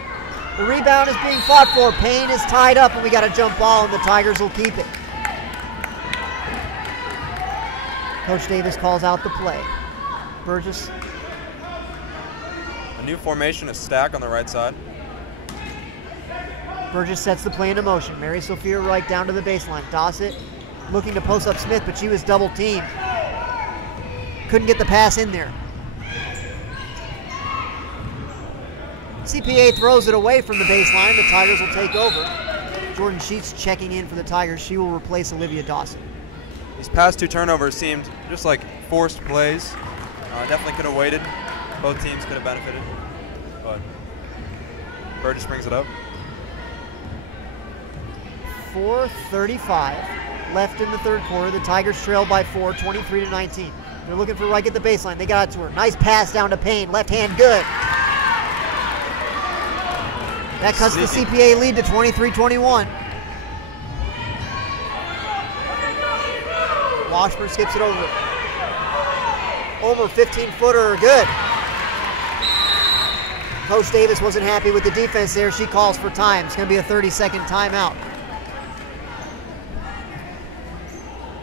The rebound is being fought for. Payne is tied up, and we got a jump ball, and the Tigers will keep it. Coach Davis calls out the play. Burgess. A new formation, a stack on the right side. Burgess sets the play into motion. Mary Sophia Wright down to the baseline. Dossett looking to post up Smith, but she was double teamed. Couldn't get the pass in there. CPA throws it away from the baseline. The Tigers will take over. Jordan Sheets checking in for the Tigers. She will replace Olivia Dawson. These past 2 turnovers seemed just like forced plays. Definitely could have waited. Both teams could have benefited. But Burgess brings it up. 4:35 left in the third quarter. The Tigers trail by 4, 23-19. They're looking for Wright at the baseline. They got it to her. Nice pass down to Payne. Left hand good. That cuts the CPA lead to 23-21. Washburn skips it over. Omer, 15-footer, good. Coach Davis wasn't happy with the defense there. She calls for time. It's going to be a 30-second timeout.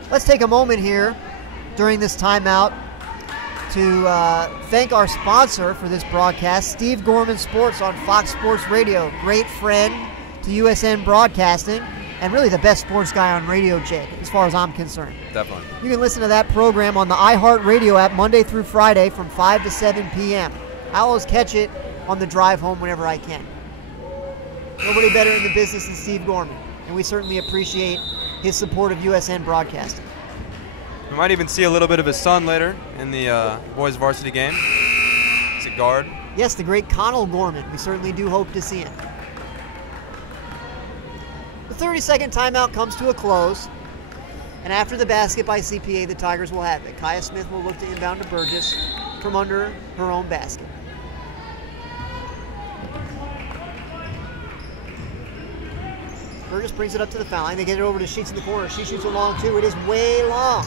Let's take a moment here during this timeout to thank our sponsor for this broadcast, Steve Gorman Sports on Fox Sports Radio. Great friend to USN Broadcasting, and really the best sports guy on radio, Jake, as far as I'm concerned. Definitely. You can listen to that program on the iHeartRadio app Monday through Friday from 5 to 7 p.m. I always catch it on the drive home whenever I can. Nobody better in the business than Steve Gorman, and we certainly appreciate his support of USN Broadcasting. We might even see a little bit of his son later in the boys varsity game. He's a guard. Yes, the great Connell Gorman. We certainly do hope to see him. The 30-second timeout comes to a close, and after the basket by CPA, the Tigers will have it. Kaya Smith will look to inbound to Burgess from under her own basket. Burgess brings it up to the foul line. They get it over to Sheets in the corner. She shoots a long 2. It is way long.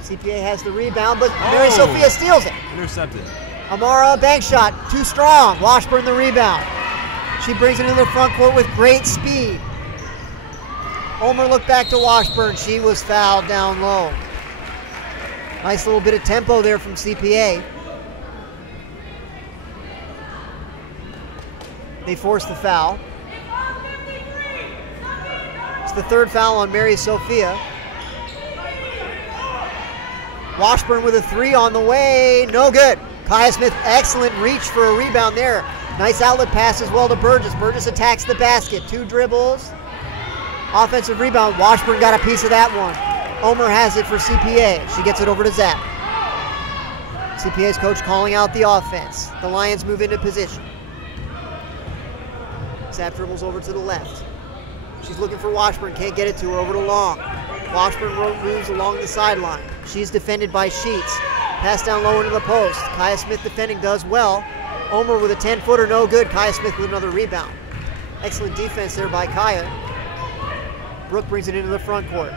CPA has the rebound, but Mary Sophia steals it. Intercepted. Amara, bank shot, too strong. Washburn the rebound. She brings it into the front court with great speed. Omer looked back to Washburn. She was fouled down low. Nice little bit of tempo there from CPA. They force the foul. It's the third foul on Mary Sophia. Washburn with a 3 on the way. No good. Kaya Smith, excellent reach for a rebound there. Nice outlet pass as well to Burgess. Burgess attacks the basket. 2 dribbles. Offensive rebound. Washburn got a piece of that one. Omer has it for CPA. She gets it over to Zapp. CPA's coach calling out the offense. The Lions move into position. Zapp dribbles over to the left. She's looking for Washburn, can't get it to her, over to Long. Washburn moves along the sideline. She's defended by Sheets. Pass down low into the post. Kaya Smith defending does well. Omer with a 10-footer, no good. Kaya Smith with another rebound. Excellent defense there by Kaya. Brooke brings it into the front court.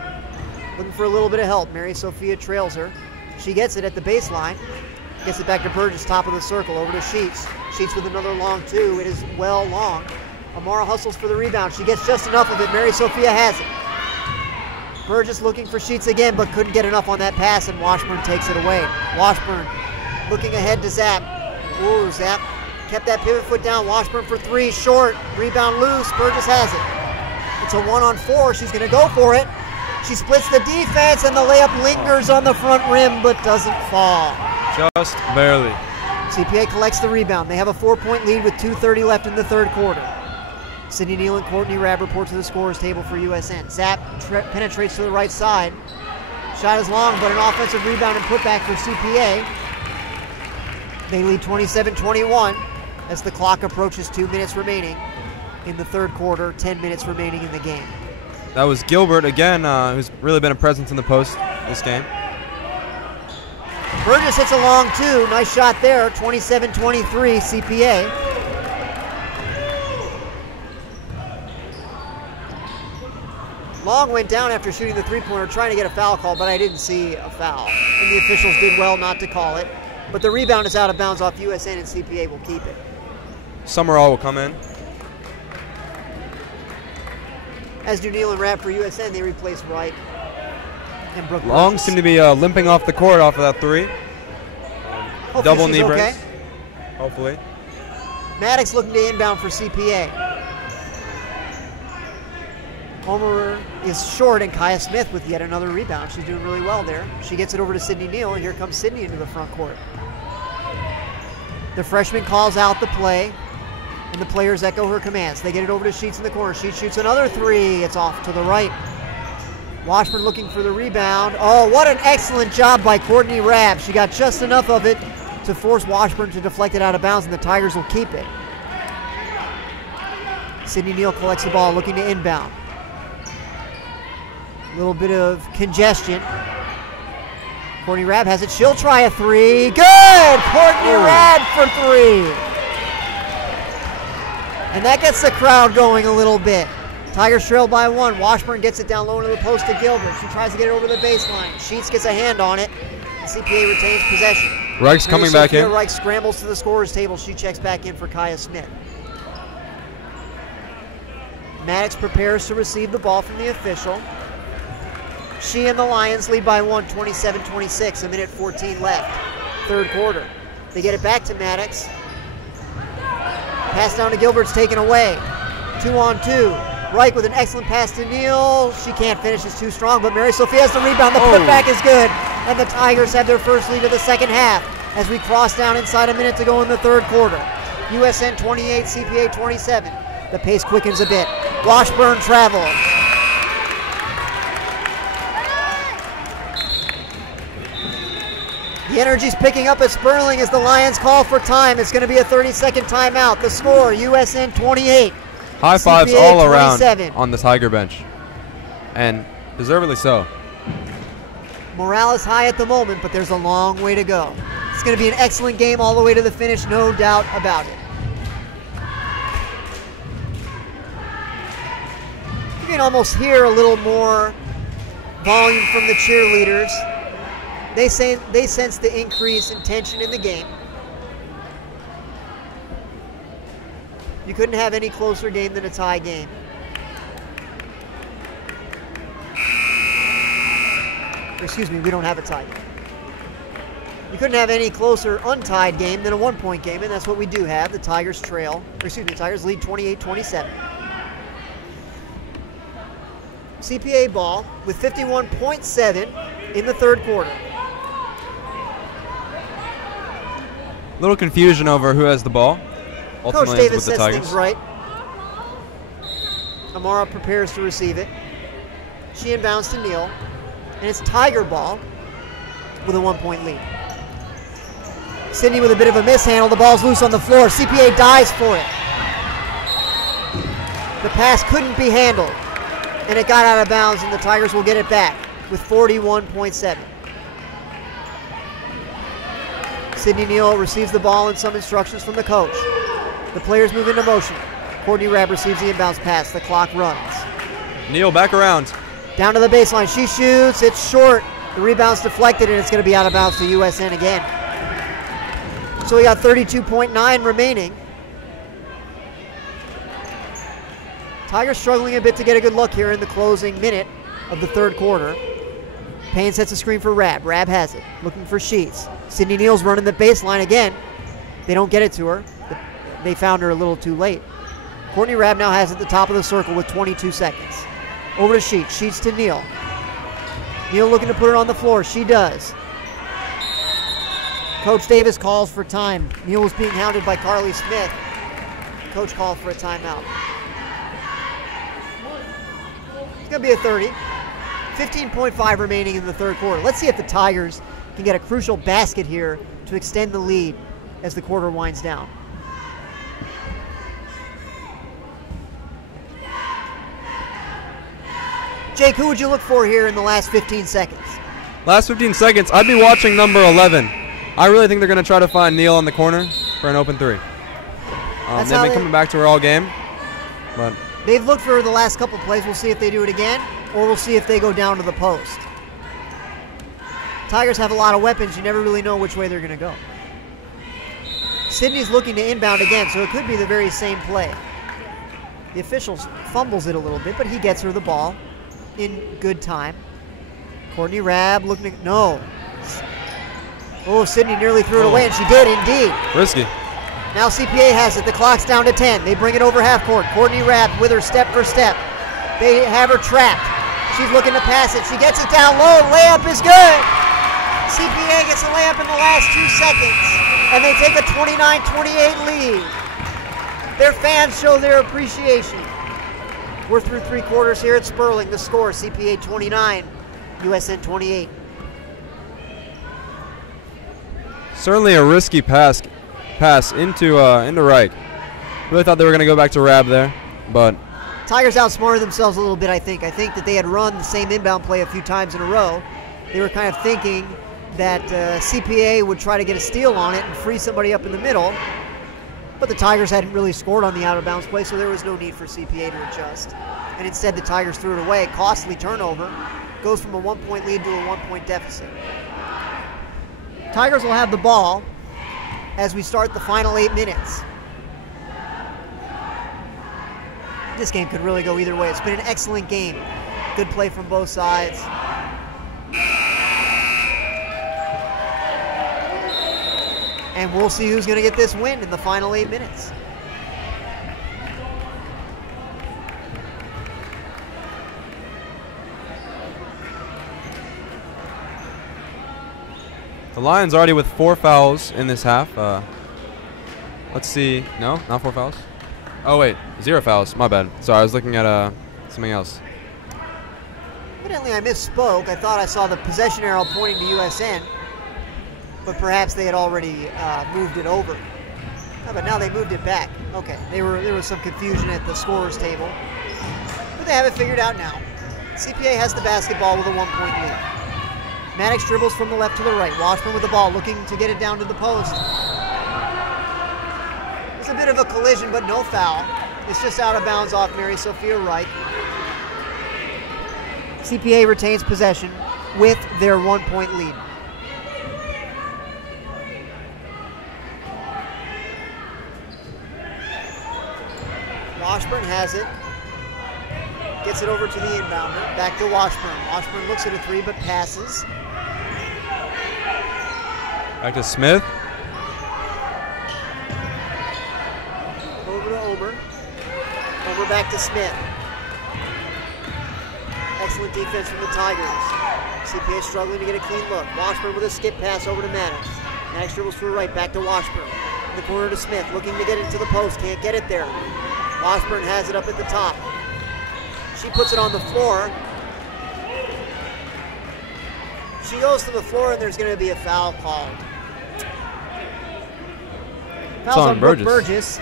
Looking for a little bit of help. Mary Sophia trails her. She gets it at the baseline. Gets it back to Burgess, top of the circle, over to Sheets. Sheets with another long two. It is well long. Amara hustles for the rebound. She gets just enough of it. Mary Sophia has it. Burgess looking for Sheets again, but couldn't get enough on that pass, and Washburn takes it away. Washburn looking ahead to Zapp. Ooh, Zapp kept that pivot foot down. Washburn for three, short. Rebound loose. Burgess has it. It's a 1-on-4. She's going to go for it. She splits the defense, and the layup lingers on the front rim, but doesn't fall. Just barely. CPA collects the rebound. They have a 4-point lead with 2:30 left in the third quarter. Sydney Neal and Courtney Rabb report to the scorer's table for USN. Zapp penetrates to the right side. Shot is long, but an offensive rebound and putback for CPA. They lead 27-21 as the clock approaches 2 minutes remaining in the third quarter, 10 minutes remaining in the game. That was Gilbert again, who's really been a presence in the post this game. Burgess hits a long two. Nice shot there. 27-23 CPA. Long went down after shooting the three-pointer, trying to get a foul call, but I didn't see a foul. And the officials did well not to call it. But the rebound is out of bounds off USN, and CPA will keep it. Summerall will come in. As do Neal and Rabb for USN. They replace Wright and Brooke. Long seemed to be limping off the court off of that three. Hopefully Double she's knee okay. brace. Hopefully. Maddox looking to inbound for CPA. Homer is short, and Kaya Smith with yet another rebound. She's doing really well there. She gets it over to Sydney Neal, and here comes Sydney into the front court. The freshman calls out the play, and the players echo her commands. They get it over to Sheets in the corner. Sheets shoots another three. It's off to the right. Washburn looking for the rebound. Oh, what an excellent job by Courtney Rabb. She got just enough of it to force Washburn to deflect it out of bounds, and the Tigers will keep it. Sydney Neal collects the ball, looking to inbound. A little bit of congestion. Courtney Rabb has it. She'll try a three. Good! Courtney Rabb for three. And that gets the crowd going a little bit. Tigers trail by one. Washburn gets it down low into the post to Gilbert. She tries to get it over the baseline. Sheets gets a hand on it. CPA retains possession. Reich's coming back in. Reich scrambles to the scorer's table. She checks back in for Kaya Smith. Maddox prepares to receive the ball from the official. She and the Lions lead by one, 27-26, a minute 14 left. Third quarter. They get it back to Maddox. Pass down to Gilbert's taken away. 2-on-2. Reich with an excellent pass to Neal. She can't finish, it's too strong, but Mary Sophia has the rebound. The putback is good, and the Tigers have their first lead of the second half as we cross down inside a minute to go in the third quarter. USN 28, CPA 27. The pace quickens a bit. Washburn travel. The energy's picking up at Sperling as the Lions call for time. It's going to be a 30-second timeout. The score, USN 28. High fives CPA all 27. around on the Tiger bench. And deservedly so. Morale is high at the moment, but there's a long way to go. It's going to be an excellent game all the way to the finish, no doubt about it. You can almost hear a little more volume from the cheerleaders. They sense the increase in tension in the game. You couldn't have any closer game than a tie game. Excuse me, we don't have a tie game. You couldn't have any closer untied game than a one-point game, and that's what we do have. The Tigers trail, the Tigers lead 28-27. CPA ball with 51.7 in the third quarter. Little confusion over who has the ball. Coach Ultimately, Davis with the sets Tigers. things right. Amara prepares to receive it. She inbounds to Neal, and it's Tiger ball with a 1-point lead. Sydney with a bit of a mishandle. The ball's loose on the floor. CPA dives for it. The pass couldn't be handled. and it got out of bounds, and the Tigers will get it back with 41.7. Sidney Neal receives the ball and some instructions from the coach. The players move into motion. Courtney Rabb receives the inbounds pass. The clock runs. Neal back around. Down to the baseline. She shoots. It's short. The rebound's deflected, and it's going to be out of bounds to USN again. So we got 32.9 remaining. Tigers struggling a bit to get a good look here in the closing minute of the third quarter. Payne sets a screen for Rabb. Rabb has it. Looking for Sheets. Sidney Neal's running the baseline again. They don't get it to her. They found her a little too late. Courtney Rabb now has it at the top of the circle with 22 seconds. Over to Sheets. Sheets to Neal. Neal looking to put it on the floor. She does. Coach Davis calls for time. Neal was being hounded by Carly Smith. Coach called for a timeout. It's going to be a 30. 15.5 remaining in the third quarter. Let's see if the Tigers can get a crucial basket here to extend the lead as the quarter winds down. Jake, who would you look for here in the last 15 seconds? Last 15 seconds, I'd be watching number 11. I really think they're going to try to find Neal on the corner for an open three. They've been coming back to her all game. But they've looked for her the last couple plays. We'll see if they do it again, or we'll see if they go down to the post. Tigers have a lot of weapons. You never really know which way they're going to go. Sydney's looking to inbound again, so it could be the very same play. The official fumbles it a little bit, but he gets her the ball in good time. Courtney Rabb looking to, no. Oh, Sydney nearly threw it away, and she did indeed. Risky. Now CPA has it. The clock's down to 10. They bring it over half court. Courtney Rabb with her step for step. They have her trapped. She's looking to pass it. She gets it down low. Layup is good. CPA gets a layup in the last 2 seconds, and they take a 29-28 lead. Their fans show their appreciation. We're through 3 quarters here at Sperling. The score, CPA 29, USN 28. Certainly a risky pass into Reich. Really thought they were going to go back to Rabb there, but Tigers outsmarted themselves a little bit, I think. I think that they had run the same inbound play a few times in a row. They were kind of thinking that CPA would try to get a steal on it and free somebody up in the middle, but the Tigers hadn't really scored on the out-of-bounds play, so there was no need for CPA to adjust. And instead, the Tigers threw it away. Costly turnover. Goes from a 1-point lead to a 1-point deficit. Tigers will have the ball as we start the final 8 minutes. This game could really go either way. It's been an excellent game. Good play from both sides. And we'll see who's going to get this win in the final 8 minutes. the Lions already with 4 fouls in this half. Let's see. No, not 4 fouls. Oh, wait. 0 fouls. My bad. Sorry, I was looking at something else. Evidently, I misspoke. I thought I saw the possession arrow pointing to USN, but perhaps they had already moved it over. Oh, but now they moved it back. Okay, there was some confusion at the scorer's table, but they have it figured out now. CPA has the basketball with a 1-point lead. Maddox dribbles from the left to the right. Washburn with the ball, looking to get it down to the post. It's a bit of a collision, but no foul. It's just out of bounds off Mary Sophia Reich. CPA retains possession with their 1-point lead. Washburn has it. Gets it over to the inbounder. Back to Washburn. Washburn looks at a 3 but passes. Back to Smith. Over to Ober. Over back to Smith. Excellent defense from the Tigers. CPA struggling to get a clean look. Washburn with a skip pass over to Maddox. Maddox dribbles to the right, back to Washburn. In the corner to Smith, looking to get it to the post. Can't get it there. Washburn has it up at the top. She puts it on the floor. She goes to the floor, and there's going to be a foul called. Foul's on Brooke Burgess.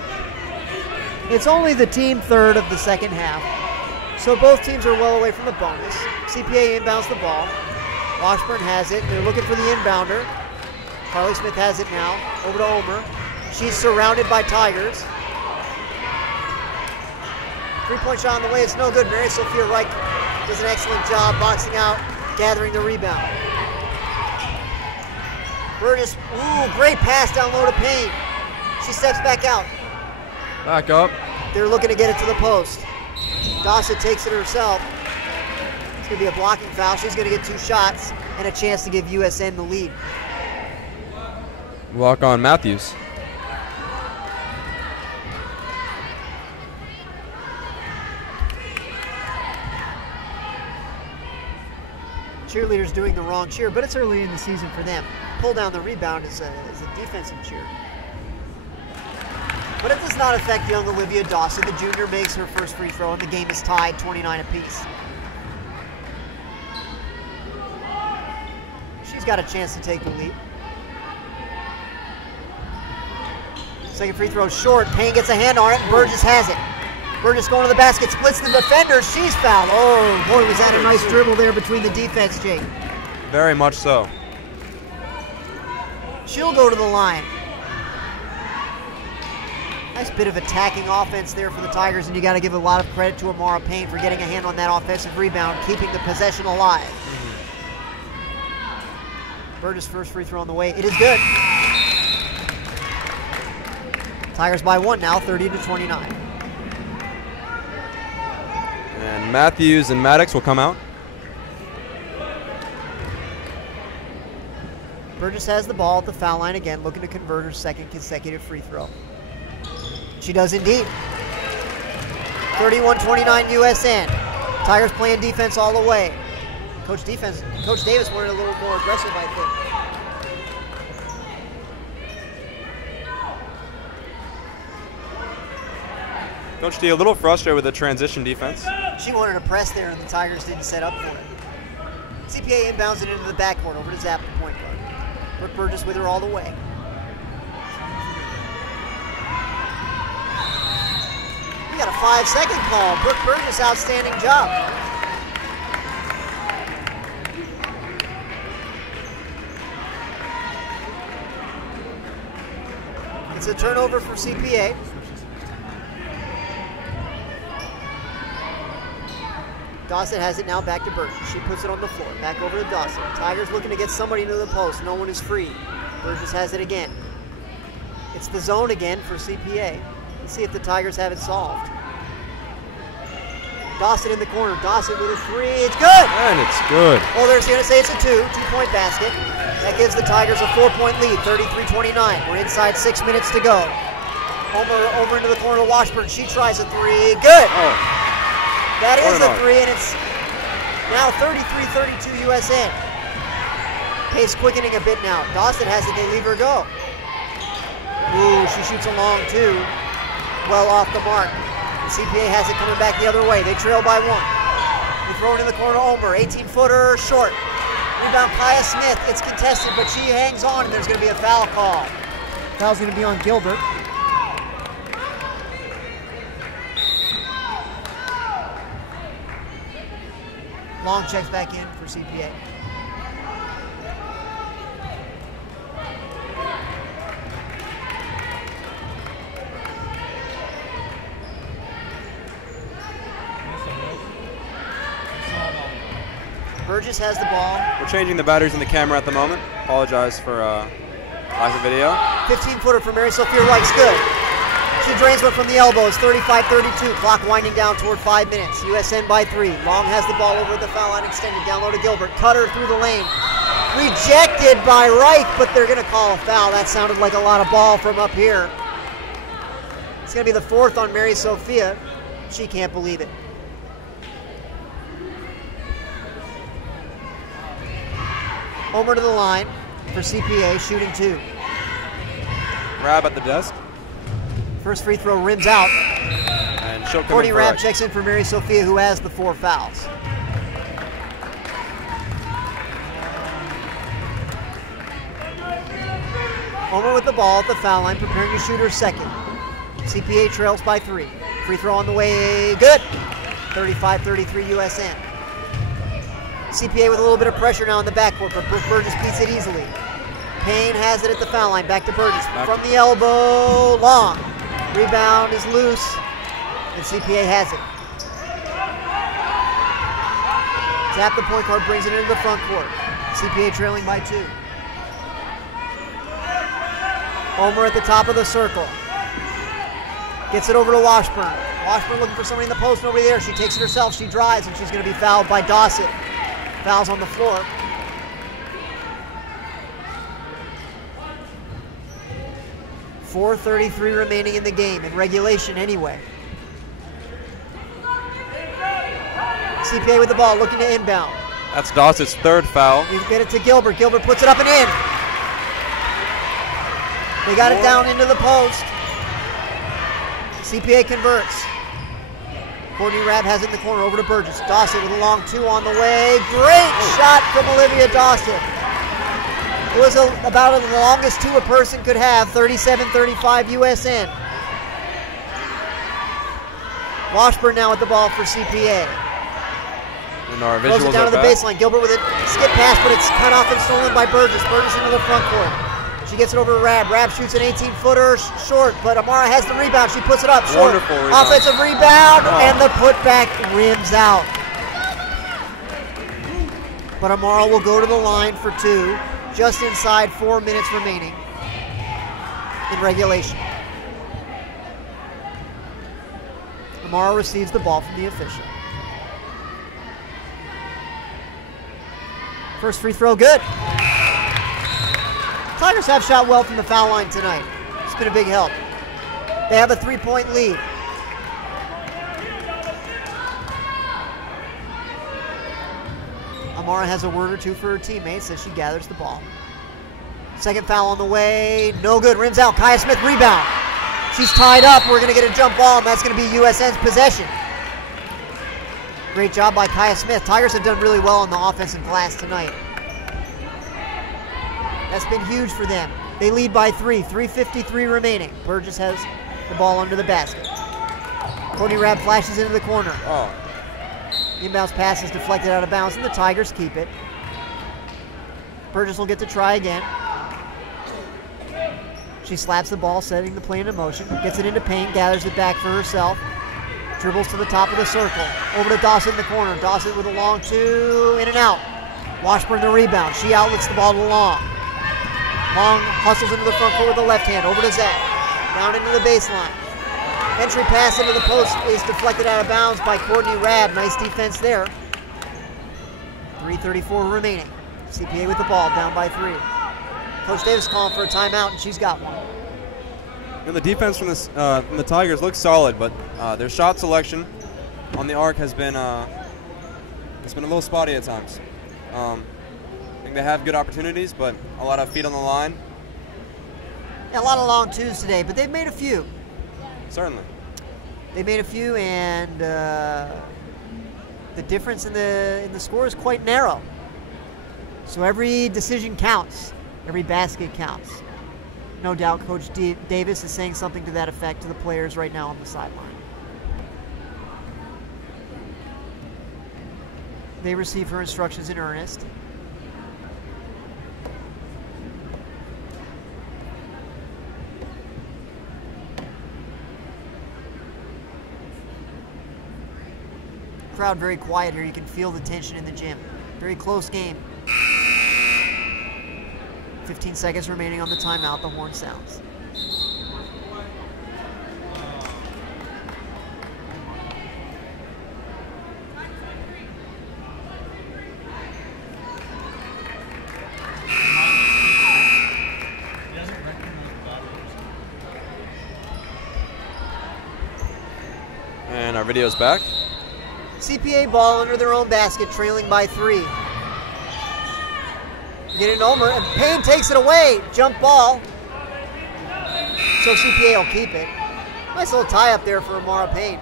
It's only the team third of the second half. So both teams are well away from the bonus. CPA inbounds the ball. Washburn has it. They're looking for the inbounder. Carly Smith has it now. Over to Omer. She's surrounded by Tigers. Three-point shot on the way. It's no good. Mary Sophia Reich does an excellent job boxing out, gathering the rebound. Burgess, ooh, great pass down low to Payne. She steps back out. Back up. They're looking to get it to the post. Dossett takes it herself. It's going to be a blocking foul. She's going to get 2 shots and a chance to give USN the lead. Walk on Matthews. Cheerleaders doing the wrong cheer, but it's early in the season for them. Pull down the rebound is a defensive cheer. But it does not affect young Olivia Dawson. The junior makes her first free throw, and the game is tied 29 apiece. She's got a chance to take the lead. Second free throw short. Payne gets a hand on it, and Burgess has it. Burgess going to the basket, splits the defender. She's fouled. Oh, boy, was that a nice dribble there between the defense, Jake. Very much so. She'll go to the line. Nice bit of attacking offense there for the Tigers, and you got to give a lot of credit to Amara Payne for getting a hand on that offensive rebound, keeping the possession alive. Burgess' first free throw on the way. It is good. Tigers by 1 now, 30-29. And Matthews and Maddox will come out. Burgess has the ball at the foul line again, looking to convert her second consecutive free throw. She does indeed. 31-29 USN. Tigers playing defense all the way. Coach Davis wanted a little more aggressive, I think. Coach D a little frustrated with the transition defense. She wanted to press there, and the Tigers didn't set up for it. CPA inbounds it into the backcourt over to Zapp, the point guard. Brooke Burgess with her all the way. We got a 5-second call. Brooke Burgess, outstanding job. It's a turnover for CPA. Dawson has it now back to Burgess. She puts it on the floor. Back over to Dawson. Tigers looking to get somebody into the post. No one is free. Burgess has it again. It's the zone again for CPA. Let's see if the Tigers have it solved. Dawson in the corner. Dawson with a 3. It's good! And it's good. Oh, they're going to say it's a 2-point basket. That gives the Tigers a 4-point lead, 33-29. We're inside 6 minutes to go. Homer over into the corner to Washburn. She tries a 3. Good! Oh. That is a 3, and it's now 33-32 USN. Pace quickening a bit now. Dawson has it, they leave her go. Ooh, she shoots a long 2. Well off the mark. The CPA has it coming back the other way. They trail by 1. They throw it in the corner to Omer. 18-footer short. Rebound Kaya Smith. It's contested, but she hangs on, and there's going to be a foul call. Foul's going to be on Gilbert. Long checks back in for CPA. Burgess has the ball. We're changing the batteries in the camera at the moment. Apologize for lack of video. 15-footer for Mary Sophia Reich's good. She drains one from the elbow. It's 35-32. Clock winding down toward 5 minutes. USN by 3. Long has the ball over the foul line extended. Down low to Gilbert. Cutter through the lane. Rejected by Reich, but they're going to call a foul. That sounded like a lot of ball from up here. It's going to be the 4th on Mary Sophia. She can't believe it. Homer to the line for CPA, shooting 2. Rab at the desk. First free throw rims out. And she'll come Courtney in Rapp for checks in for Mary Sophia, who has the 4 fouls. Homer with the ball at the foul line, preparing to shoot her second. CPA trails by 3. Free throw on the way, good. 35-33 USN. CPA with a little bit of pressure now in the backcourt, but Burgess beats it easily. Payne has it at the foul line. Back to Burgess. From the elbow, long. Rebound is loose, and CPA has it. Zap, the point guard, brings it into the front court. CPA trailing by 2. Omer at the top of the circle. Gets it over to Washburn. Washburn looking for somebody in the post, nobody there. She takes it herself, she drives, and she's going to be fouled by Dawson. Fouls on the floor. .433 remaining in the game, in regulation anyway. CPA with the ball, looking to inbound. That's Dawson's 3rd foul. You get it to Gilbert. Gilbert puts it up and in. They got it down into the post. CPA converts. Courtney Rabb has it in the corner, over to Burgess. Dawson with a long 2 on the way. Great shot from Olivia Dawson. It was about the longest 2 a person could have, 37-35 USN. Washburn now with the ball for CPA. And our Throws it down to the baseline. Gilbert with a skip pass, but it's cut off and stolen by Burgess. Burgess into the front court. She gets it over to Rabb. Rabb shoots an 18-footer short, but Amara has the rebound. She puts it up short. Wonderful rebound. Offensive rebound, and the putback rims out. But Amara will go to the line for 2, just inside 4 minutes remaining in regulation. Amara receives the ball from the official. First free throw, good. Tigers have shot well from the foul line tonight. It's been a big help. They have a 3-point lead. Amara has a word or 2 for her teammates as she gathers the ball. Second foul on the way, no good, rims out. Kaya Smith, rebound. She's tied up, we're gonna get a jump ball, and that's gonna be USN's possession. Great job by Kaya Smith. Tigers have done really well on the offensive glass tonight. That's been huge for them. They lead by 3, 3:53 remaining. Burgess has the ball under the basket. Courtney Rabb flashes into the corner. The inbounds pass is deflected out of bounds, and the Tigers keep it. Burgess will get to try again. She slaps the ball, setting the play into motion. Gets it into Payne, gathers it back for herself. Dribbles to the top of the circle. Over to Dawson in the corner. Dawson with a long 2, in and out. Washburn the rebound. She outlets the ball to Long. Long hustles into the front court with the left hand. Over to Zach. Down into the baseline. Entry pass into the post is deflected out of bounds by Courtney Rabb. Nice defense there. 3:34 remaining. CPA with the ball, down by 3. Coach Davis calling for a timeout, and she's got one. And the defense from the Tigers looks solid, but their shot selection on the arc has been it's been a little spotty at times. I think they have good opportunities, but a lot of feet on the line. Yeah, a lot of long 2s today, but they've made a few. Certainly. They made a few, and the difference in the score is quite narrow. So every decision counts. Every basket counts. No doubt Coach Davis is saying something to that effect to the players right now on the sideline. They receive her instructions in earnest. Crowd very quiet here. You can feel the tension in the gym. Very close game. 15 seconds remaining on the timeout. The horn sounds. And our video's back. CPA ball under their own basket, trailing by 3. Get it over, and Payne takes it away. Jump ball. So CPA will keep it. Nice little tie up there for Amara Payne.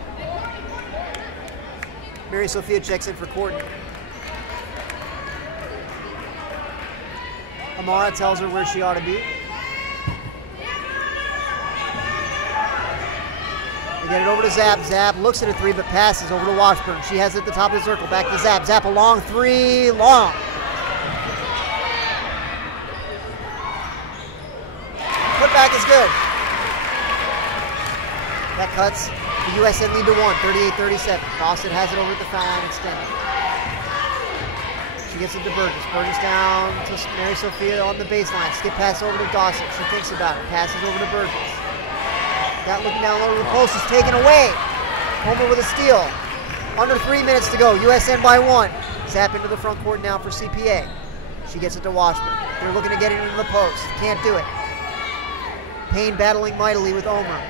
Mary Sophia checks in for Courtney. Amara tells her where she ought to be. They get it over to Zapp. Zapp looks at a three, but passes over to Washburn. She has it at the top of the circle. Back to Zapp. Zapp a long three, long. Putback is good. That cuts the USN lead to 1, 38-37. Dawson has it over at the foul line extended. She gets it to Burgess. Burgess down to Mary Sophia on the baseline. Skip pass over to Dawson. She thinks about it. Passes over to Burgess. That looking down low to the post is taken away. Homer with a steal. Under 3 minutes to go. USN by 1. Zapp into the front court now for CPA. She gets it to Washburn. They're looking to get it into the post. Can't do it. Payne battling mightily with Omer.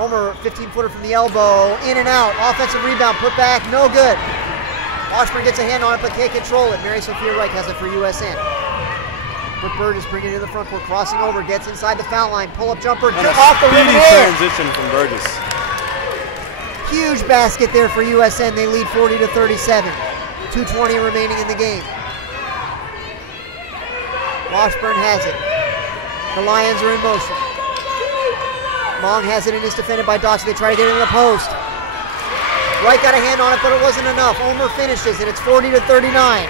Omer, 15-footer from the elbow, in and out. Offensive rebound, put back, no good. Washburn gets a hand on it, but can't control it. Mary Sophia Wright has it for USN. Brooke Burgess bringing it to the front court, crossing over, gets inside the foul line, pull-up jumper, off the rim and in. Transition from Burgess. Huge basket there for USN. They lead 40-37. 2:20 remaining in the game. Washburn has it. The Lions are in motion. Long has it and is defended by Dawson. They try to get it in the post. Wright got a hand on it, but it wasn't enough. Omer finishes it. It's 40-39.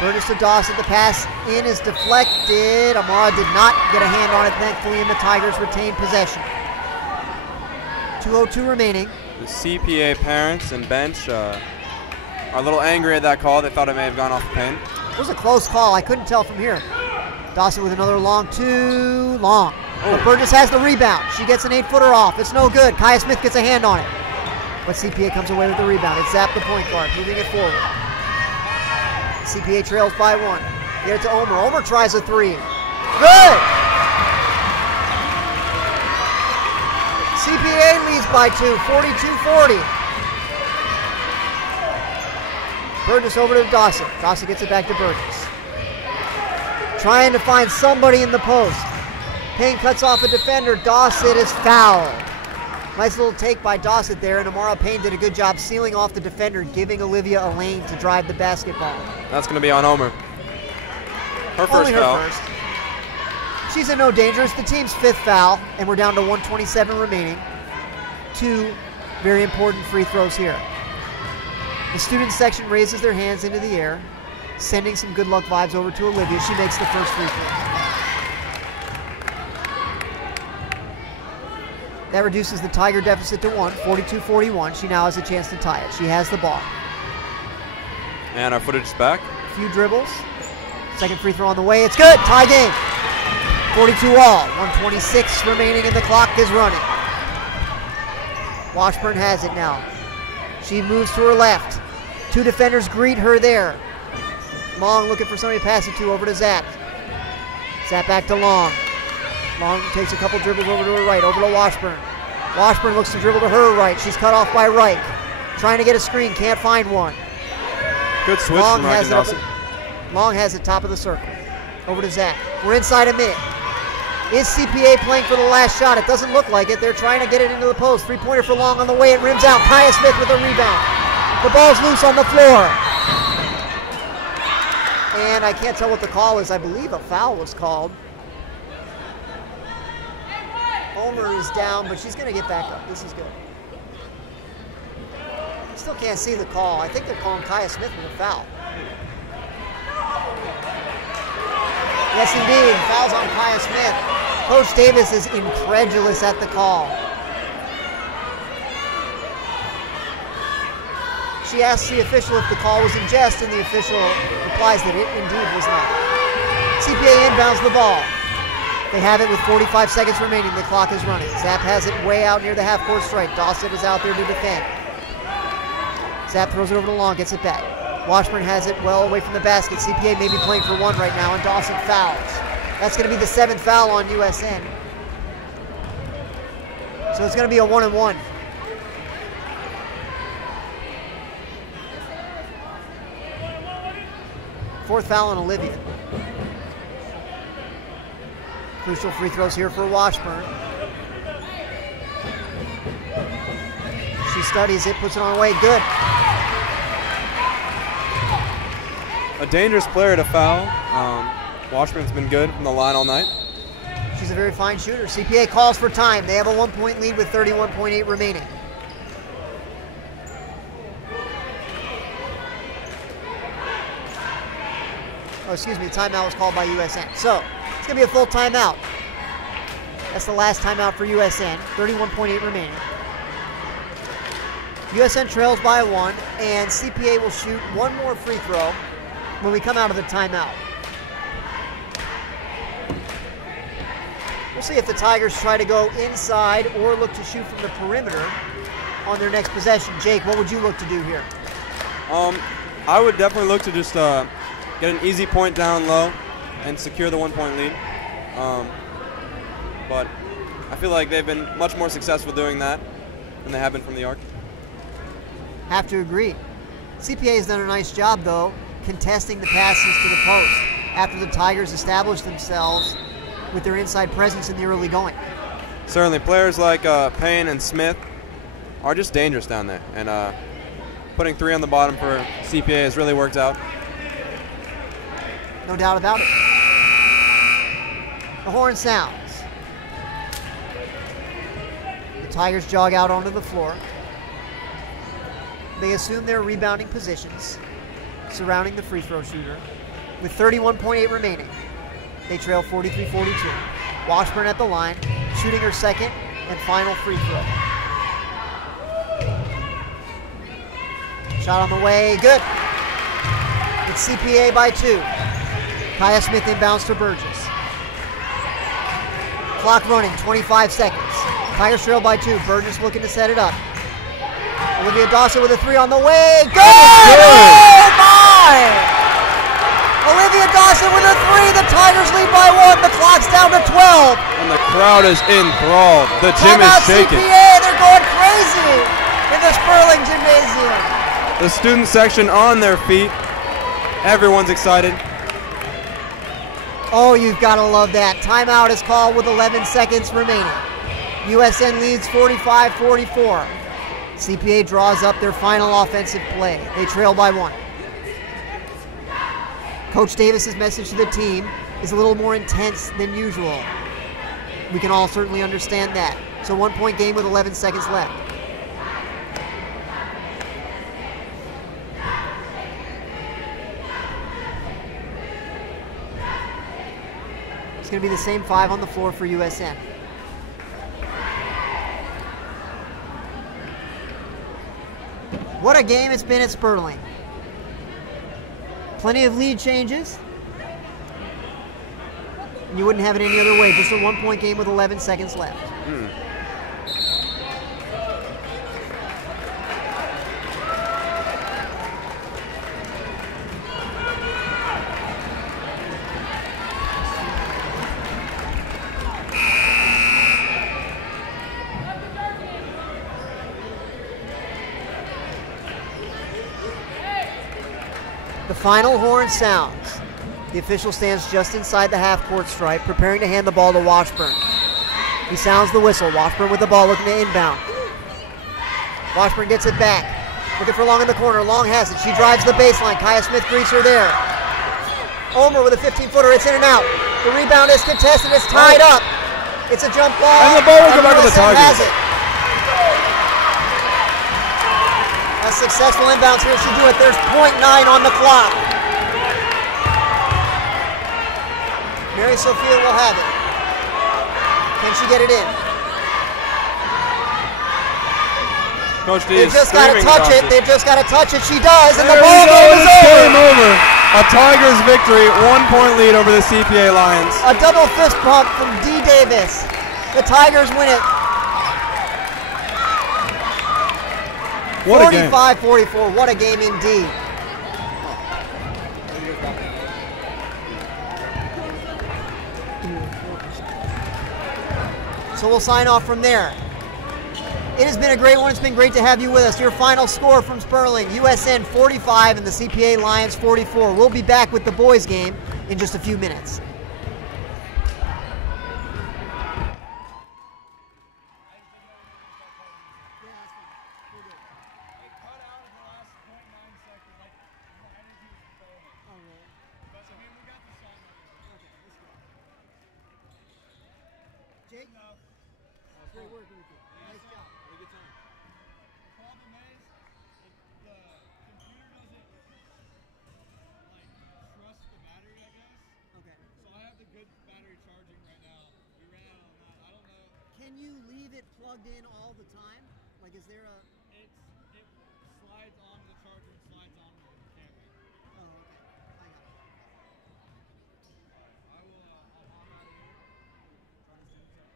Burgess to Dawson. The pass in is deflected. Amara did not get a hand on it, thankfully, and the Tigers retain possession. 2:02 remaining. The CPA parents and bench are a little angry at that call. They thought it may have gone off the pin. It was a close call. I couldn't tell from here. Dawson with another long two, long. But Burgess has the rebound. She gets an 8-footer off. It's no good. Kaya Smith gets a hand on it. But CPA comes away with the rebound. It's Zapp, the point guard, moving it forward. CPA trails by 1. Get it to Omer. Omer tries a three. Good! CPA leads by 2, 42-40. Burgess over to Dawson. Dawson gets it back to Burgess. Trying to find somebody in the post. Payne cuts off a defender. Dawson is fouled. Nice little take by Dawson there, and Amara Payne did a good job sealing off the defender, giving Olivia a lane to drive the basketball. That's going to be on Omer. Her first Only her foul. first. She's in no danger. It's the team's 5th foul, and we're down to 1:27 remaining. 2 very important free throws here. The student section raises their hands into the air, sending some good luck vibes over to Olivia. She makes the first free throw. That reduces the Tiger deficit to 1, 42-41. She now has a chance to tie it. She has the ball. And our footage is back. A few dribbles. Second free throw on the way. It's good. Tie game. 42 all. 1:26 remaining and the clock is running. Washburn has it now. She moves to her left. 2 defenders greet her there. Long looking for somebody to pass it to over to Zapp. Zapp back to Long. Long takes a couple dribbles over to her right, over to Washburn. Washburn looks to dribble to her right. She's cut off by Reich. Trying to get a screen, can't find one. Good switch Long from has it Dawson. Long has it top of the circle. Over to Zapp. We're inside a minute. Is CPA playing for the last shot? It doesn't look like it. They're trying to get it into the post. 3-pointer for Long on the way. It rims out. Kaya Smith with a rebound. The ball's loose on the floor. And I can't tell what the call is. I believe a foul was called. Omer is down, but she's going to get back up. This is good. Still can't see the call. I think they're calling Kaya Smith with a foul. Yes, indeed. Fouls on Kaya Smith. Coach Davis is incredulous at the call. She asks the official if the call was in jest, and the official replies that it indeed was not. CPA inbounds the ball. They have it with 45 seconds remaining. The clock is running. Zapp has it way out near the half-court stripe. Dawson is out there to defend. Zapp throws it over to Long, gets it back. Washburn has it well away from the basket. CPA may be playing for 1 right now, and Dawson fouls. That's going to be the 7th foul on USN. So it's going to be a 1-and-1. Fourth foul on Olivia. Crucial free throws here for Washburn. She studies it, puts it on away. Good. A dangerous player to foul. Washburn's been good from the line all night. She's a very fine shooter. CPA calls for time. They have a 1-point lead with 31.8 remaining. Oh, excuse me, the timeout was called by USN. So, it's going to be a full timeout. That's the last timeout for USN. 31.8 remaining. USN trails by 1, and CPA will shoot one more free throw when we come out of the timeout. We'll see if the Tigers try to go inside or look to shoot from the perimeter on their next possession. Jake, what would you look to do here? I would definitely look to just get an easy point down low and secure the 1-point lead. But I feel like they've been much more successful doing that than they have been from the arc. Have to agree. CPA has done a nice job, though, contesting the passes to the post after the Tigers established themselves with their inside presence in the early going. Certainly, players like Payne and Smith are just dangerous down there, and putting 3 on the bottom for CPA has really worked out. No doubt about it. The horn sounds. The Tigers jog out onto the floor. They assume their rebounding positions surrounding the free throw shooter with 31.8 remaining. They trail 43-42. Washburn at the line, shooting her second and final free throw. Shot on the way, good. It's CPA by 2. Kaya Smith inbounds to Burgess. Clock running, 25 seconds. Tigers trail by 2. Burgess looking to set it up. Olivia Dawson with a 3 on the way. Good! Oh my! Olivia Dawson with a 3. The Tigers lead by 1. The clock's down to 12. And the crowd is enthralled. The gym is shaking. CPA, they're going crazy in the Sperling Gymnasium. The student section on their feet. Everyone's excited. Oh, you've got to love that. Timeout is called with 11 seconds remaining. USN leads 45-44. CPA draws up their final offensive play. They trail by 1. Coach Davis's message to the team is a little more intense than usual. We can all certainly understand that. So 1-point game with 11 seconds left. It's going to be the same 5 on the floor for USN. What a game it's been at Sperling. Plenty of lead changes. You wouldn't have it any other way. Just a 1-point game with 11 seconds left. The final horn sounds. The official stands just inside the half-court stripe, preparing to hand the ball to Washburn. He sounds the whistle. Washburn with the ball, looking to inbound. Washburn gets it back. Looking for Long in the corner. Long has it. She drives the baseline. Kaya Smith greets her there. Omer with a 15-footer. It's in and out. The rebound is contested. It's tied up. It's a jump ball. And the ball will go back to the Tigers. A successful inbounds here should do it. There's .9 on the clock. Mary Sophia will have it. Can she get it in? Coach D They've just got to touch it. They've just got to touch it. She does, and the There ball we go. game is It's over. game over. A Tigers victory, 1-point lead over the CPA Lions. A double fist pump from D. Davis. The Tigers win it. What a game. 45-44. What a game indeed. So we'll sign off from there. It has been a great one. It's been great to have you with us. Your final score from Sperling, USN 45 and the CPA Lions 44. We'll be back with the boys game in just a few minutes. Jake, enough. it's great working with you. Nice job. Have a good time. The problem is, the computer doesn't like trust the battery, I guess. Okay. So I have the good battery charging right now. We ran out on that. I don't know. Can you leave it plugged in all the time? Like, is there a... It slides on the charger and slides on the camera. Oh, okay. I got it. I will. I'll hop out of here. Try to see what's up.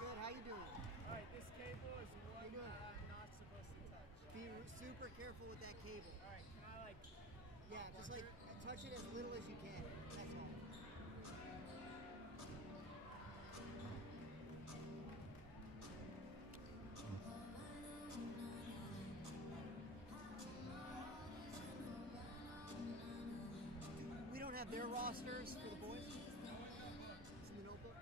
Good, how you doing? Alright, this cable is one doing? that I'm not supposed to touch. Be super careful with that cable. Alright, can I like... Yeah, just like touch it as little as you can. That's all. We don't have their rosters for the boys. It's in the notebook.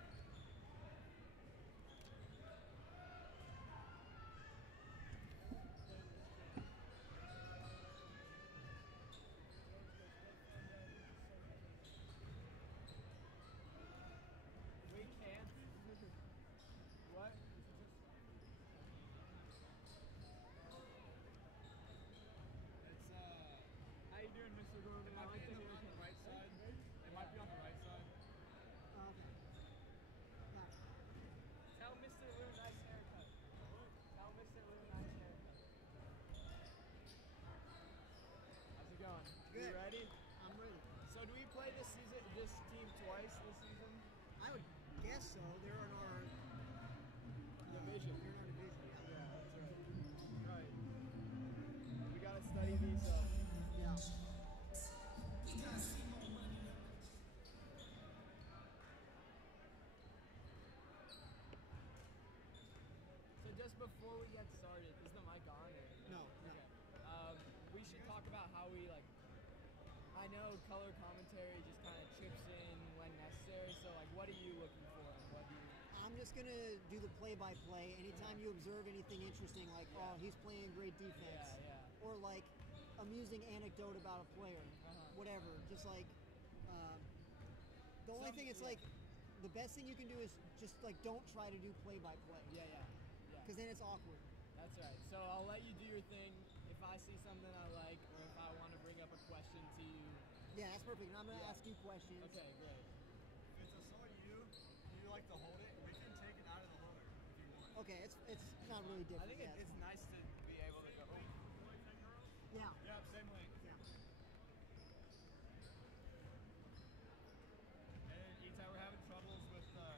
We can't. What? It's How you doing, Mr. Gorman? it might be on the right side. It might be on the right side. Okay. Got it. Tell Mr. Lou nice haircut. Tell Mr. Lou nice haircut. How's it going? Good. You ready? I'm ready. So do we play this team twice this season? I would guess so. They're in our Division. They're in our division. Yeah. Yeah, that's right. Right. We gotta study these up. Yeah. So just before we get started, is the mic on? Or? No. Okay. We should talk about how we like. I know color commentary just kind of chips in when necessary. So like, what are you looking for? And what do you? I'm just gonna do the play-by-play. Anytime you observe anything interesting, like oh he's playing great defense, Yeah. or like amusing anecdote about a player, whatever. Just like the only thing it's like the best thing you can do is just like don't try to do play-by-play. Yeah. Because then it's awkward. That's right. So I'll let you do your thing. If I see something I like, or if I want to bring up a question to you. Yeah, that's perfect. And I'm gonna Yeah. ask you questions. Okay, great. If it's a saw you like to hold it, we can take it out of the holder if you want. Okay, it's not really different. I think yeah, it's nice to be able to go. yeah. Yeah, same length. Yeah. And Itai, we're having troubles with the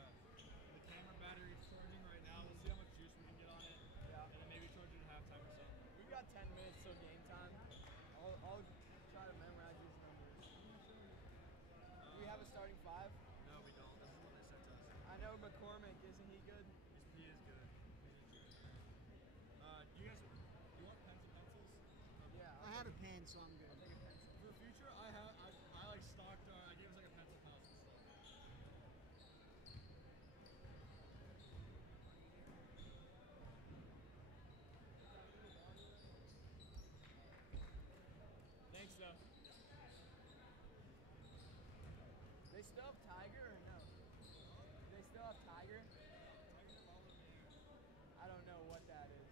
camera battery charging right now. We'll see how much juice we can get on it. Yeah. And then maybe charge it at halftime or something. We've got 10 minutes till game time. I'll try to memorize these numbers. Do we have a starting five? No, we don't. This is what they sent to us. I know McCormick, isn't he good? He is good. You guys, you want pens and pencils? Yeah. I have a pen, so I'm good. I'll take a pencil. For the future, I like stocked. I gave us like a pencil house and stuff. Thanks, though. They still have Tiger or no? They still have Tiger? I don't know what that is.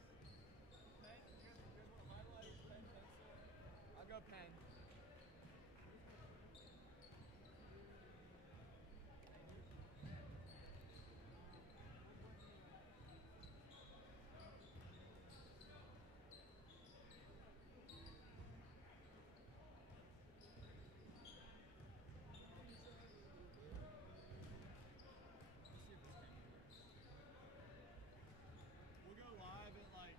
Pen? You guys want highlighters, pen, pencil? I'll go pen. We'll go live at like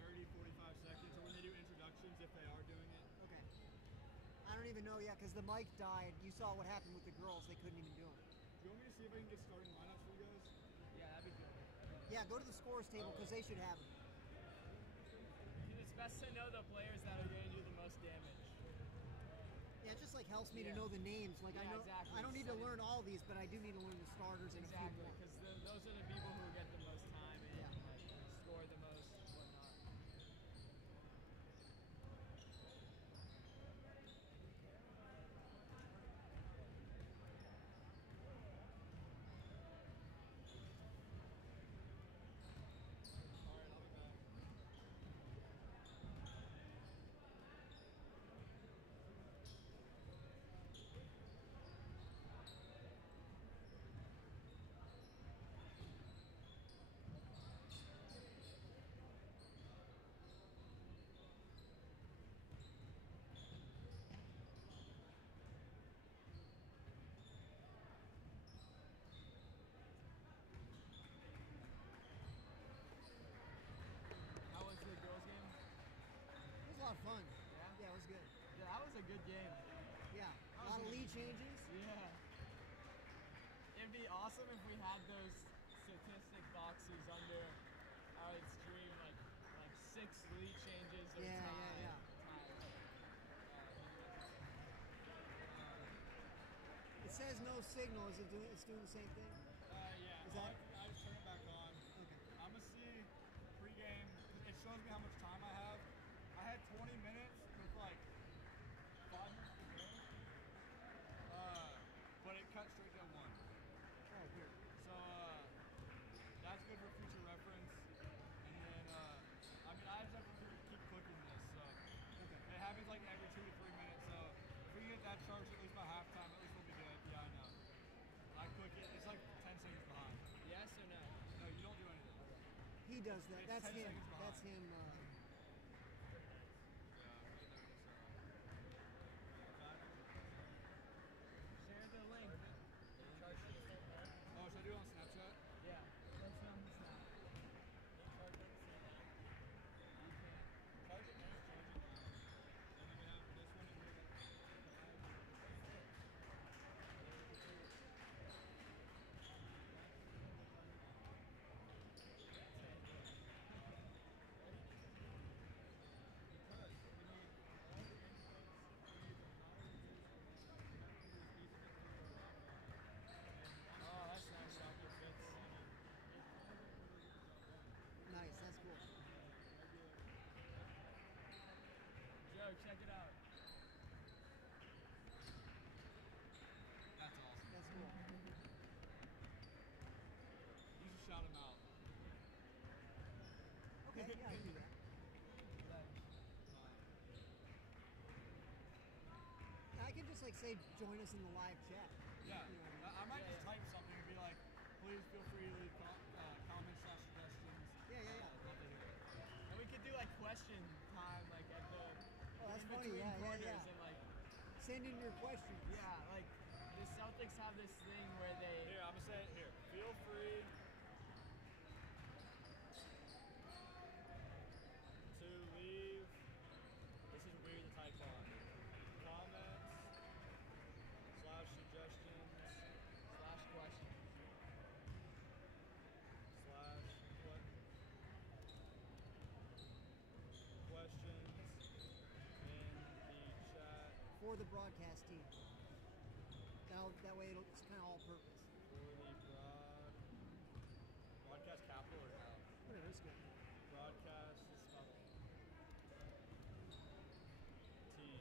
30, 45 seconds, or when they do introductions, if they are doing it. Okay. I don't even know yet because the mic died. You saw what happened with the girls; they couldn't even do it. Do you want me to see if I can get starting lineups for you guys? Yeah, that'd be good. Yeah, go to the scores table because they should have it. It's best to know the players that are going to do the most like helps me Yeah. to know the names. Like I Yeah, know exactly. I don't need to So- learn all these, but I do need to learn the starters and a few Exactly, more. because those are the people who get the most time in, Yeah. like who score the most, whatnot. All right, I'll be back. How was the girls' game? It was a lot of fun. Yeah? Yeah, it was good. Yeah, that was a good game. Yeah, a lot of lead changes. Yeah. It'd be awesome if we had those statistic boxes under our stream, like 6 lead changes or Yeah, time. yeah, It says no signal. Is it doing? It's doing the same thing. Yeah. Is that- I just turn it back on. Okay. I'm gonna see pregame. It shows me how much time I have. I had 20 minutes with like 5 minutes to go. But it cut straight to 1. Oh, weird. So that's good for future reference. And then I mean I just have to keep clicking this. So it happens like every 2 to 3 minutes. So if we get that charged at least by halftime, at least we'll be good. Yeah, I know. I click it. It's like 10 seconds behind. Yes or no? No, you don't do anything. He does that. It's That's 10 him. seconds behind. That's him. Yeah, right there it is. Share the link. Oh, should I do it on Snapchat? Yeah. Let's know who's not. Charge it now. Charge it now. And then we have this one in here. Oh, that's nice. Dr. Fitz. nice. That's cool. Joe, check it out. That's awesome. That's cool. You should shout him out. Okay. Yeah, I can do that. I can just like say join us in the live chat. Yeah, You know, I might just type something and be like, please feel free to leave comments / suggestions. Yeah. Love to hear it. And we could do like question time, like at the Oh, that's in funny. between Yeah, quarters, yeah. and like Send in your questions. yeah, like the Celtics have this thing where they Here, I'm gonna say it here. Feel free to leave. This is weird to type on. Comments / suggestions / questions. / what? Questions in the chat For the broadcast team. That way it's kind of all purpose. for the broadcast capital or no? Whatever, it's good. Broadcast team.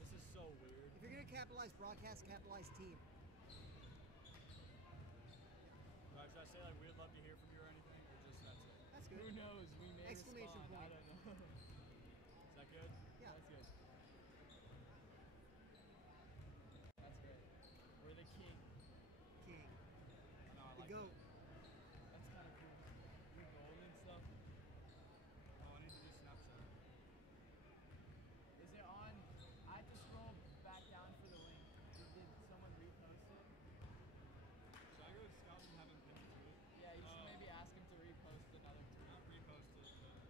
This is so weird. If you're gonna capitalize broadcast, capitalize team. Right, should I say like we'd love to hear from you or anything, or just that's it? That's Who good. knows? We may Exclamation respond. I point. don't know. Is that good? Yeah. That's good. That's good. We're the king. King. No, I The like goat. that. That's kind of cool. We gold and stuff. Oh, I need to do Snapchat. Is it on? I have to scroll back down for the link. Did someone repost it? Should I go to Scout and have him pin it to it? Yeah, you should Oh. maybe ask him to repost another tweet. Not repost it, pin it.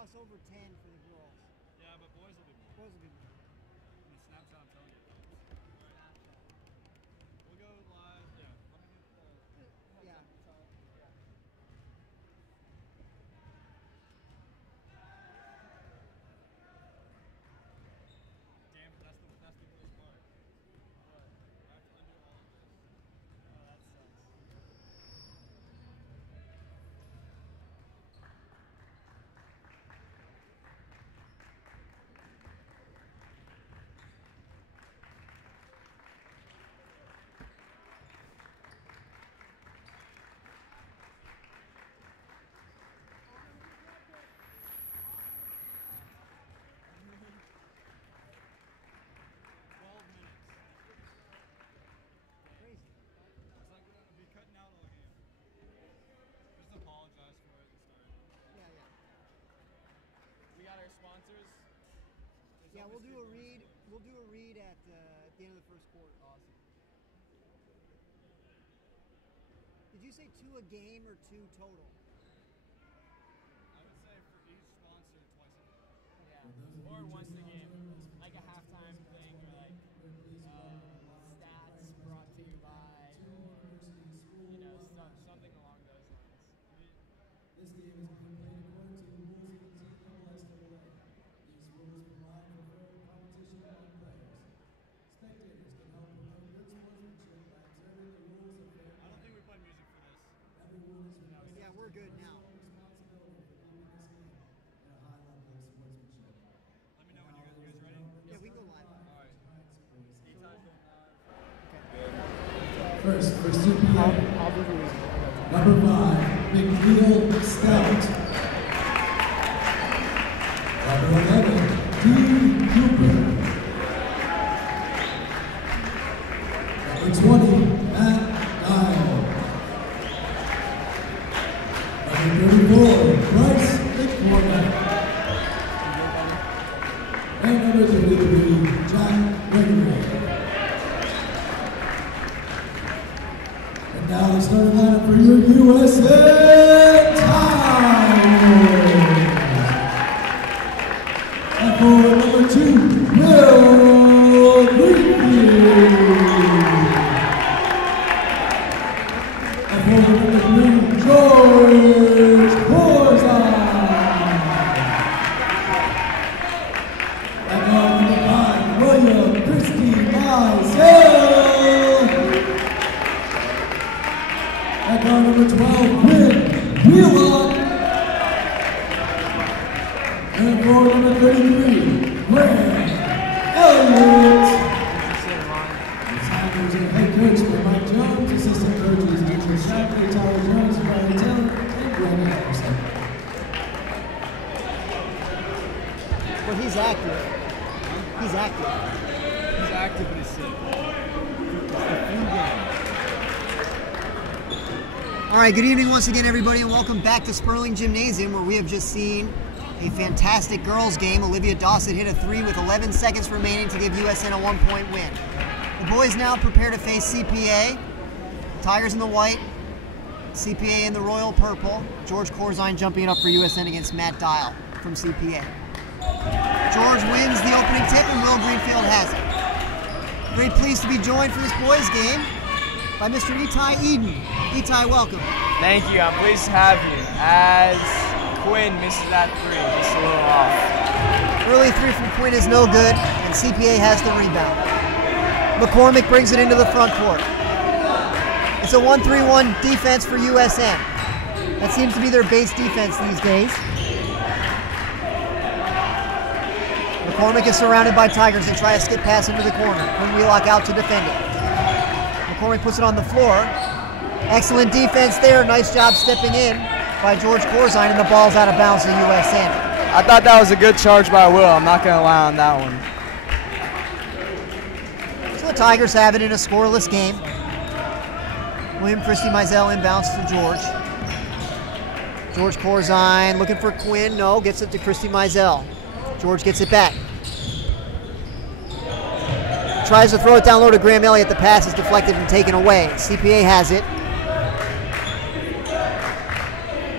saw us over 10 for the girls. Yeah, but boys will be more. Boys will be more. In the Snapchat, I'm telling you. Snapchat. We'll go live. Yeah. Let me get the Yeah. damn. That's the worst part. But I have to undo all of this. Oh, that sucks. 12 minutes. Crazy. It's like we'll be cutting out all game. Just apologize for it at the start. Yeah, yeah. We got our sponsors. There's Yeah, we'll always do a good read. ones. We'll do a read at the end of the first quarter. Awesome. Did you say 2 a game or 2 total? I would say for each sponsor, twice a day. Yeah. Or once a game, like a halftime thing, or like stats brought to you by, or something along those lines. This game is being played according to the rules of the NCAA. These rules provide for fair competition among players. Spectators can help promote good sportsmanship by observing the rules of fair I don't think we play music for this. Everyone is required Yeah, we're good now. responsibility for keeping this game at a high level of sportsmanship. Let me know when you guys are ready. Yeah, we can go live. All right. Eti's going live. First, for CPA, I'll do the read. number 5, McNeil Stout. Number 11, Dean Cooper. Number 20, Matt Dial. Number 34, Bryce McCormick. And number 33, Jack Gregory. And now the starting lineup for your USN Tigers. And for number 2, Will Greenfield. And for number 3, George Corzine. And on number 5, William Christie Mizell. And on number 12, Quinn Wheelock. And for number 33, Grant Elliott. The Tigers are head coach by Mike Jones, assistant coaches Andrew Shackley, Tyler Jones, Brian Taylor, and Brandon Anderson. Well, he's active. He's active. He's active, but he's sick. All right, good evening once again, everybody, and welcome back to Sperling Gymnasium, where we have just seen a fantastic girls game. Olivia Dawson hit a 3 with 11 seconds remaining to give USN a 1-point win. The boys now prepare to face CPA. Tigers in the white, CPA in the royal purple. George Corzine jumping up for USN against Matt Dial from CPA. George wins the opening tip, and Will Greenfield has it. Very pleased to be joined for this boys game by Mr. Eti Eden. Eti, welcome. Thank you. I'm pleased to have you. As Quinn misses that 3, just a little off. Early 3 from Quinn is no good, and CPA has the rebound. McCormick brings it into the front court. It's a 1-3-1 defense for USN. That seems to be their base defense these days. McCormick is surrounded by Tigers and try a skip pass into the corner. Quinn Wheelock out to defend it. McCormick puts it on the floor. Excellent defense there. Nice job stepping in by George Corzine, and the ball's out of bounds to USN. I thought that was a good charge by Will. I'm not going to lie on that one. So the Tigers have it in a scoreless game. William Christie Mizell inbounds to George. George Corzine looking for Quinn. No, gets it to Christie Mizell. George gets it back. Tries to throw it down low to Graham Elliott. The pass is deflected and taken away. CPA has it.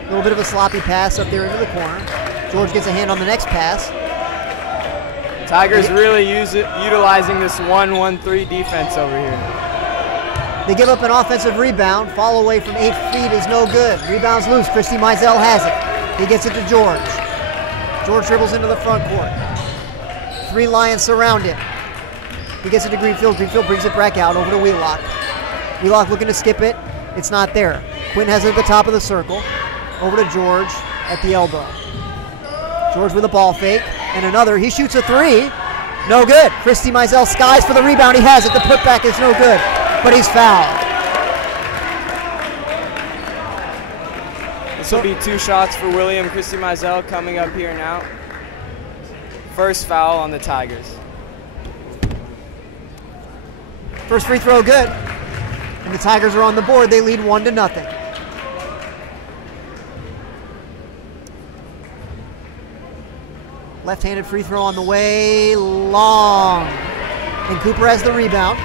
A little bit of a sloppy pass up there into the corner. George gets a hand on the next pass. Tigers really utilizing this 1-1-3 defense over here. They give up an offensive rebound. Fall away from 8 feet is no good. Rebound's loose. Christy Mizell has it. He gets it to George. George dribbles into the front court. 3 Lions surround him. He gets it to Greenfield. Greenfield brings it back out over to Wheelock. Wheelock looking to skip it. It's not there. Quinn has it at the top of the circle. Over to George at the elbow. George with a ball fake. And another. He shoots a 3. No good. Christy Mizell skies for the rebound. He has it. The putback is no good. But he's fouled. This will be 2 shots for William. Christy Mizell coming up here now. First foul on the Tigers. First free throw good. And the Tigers are on the board. They lead 1-0. Left-handed free throw on the way. Long. And Cooper has the rebound.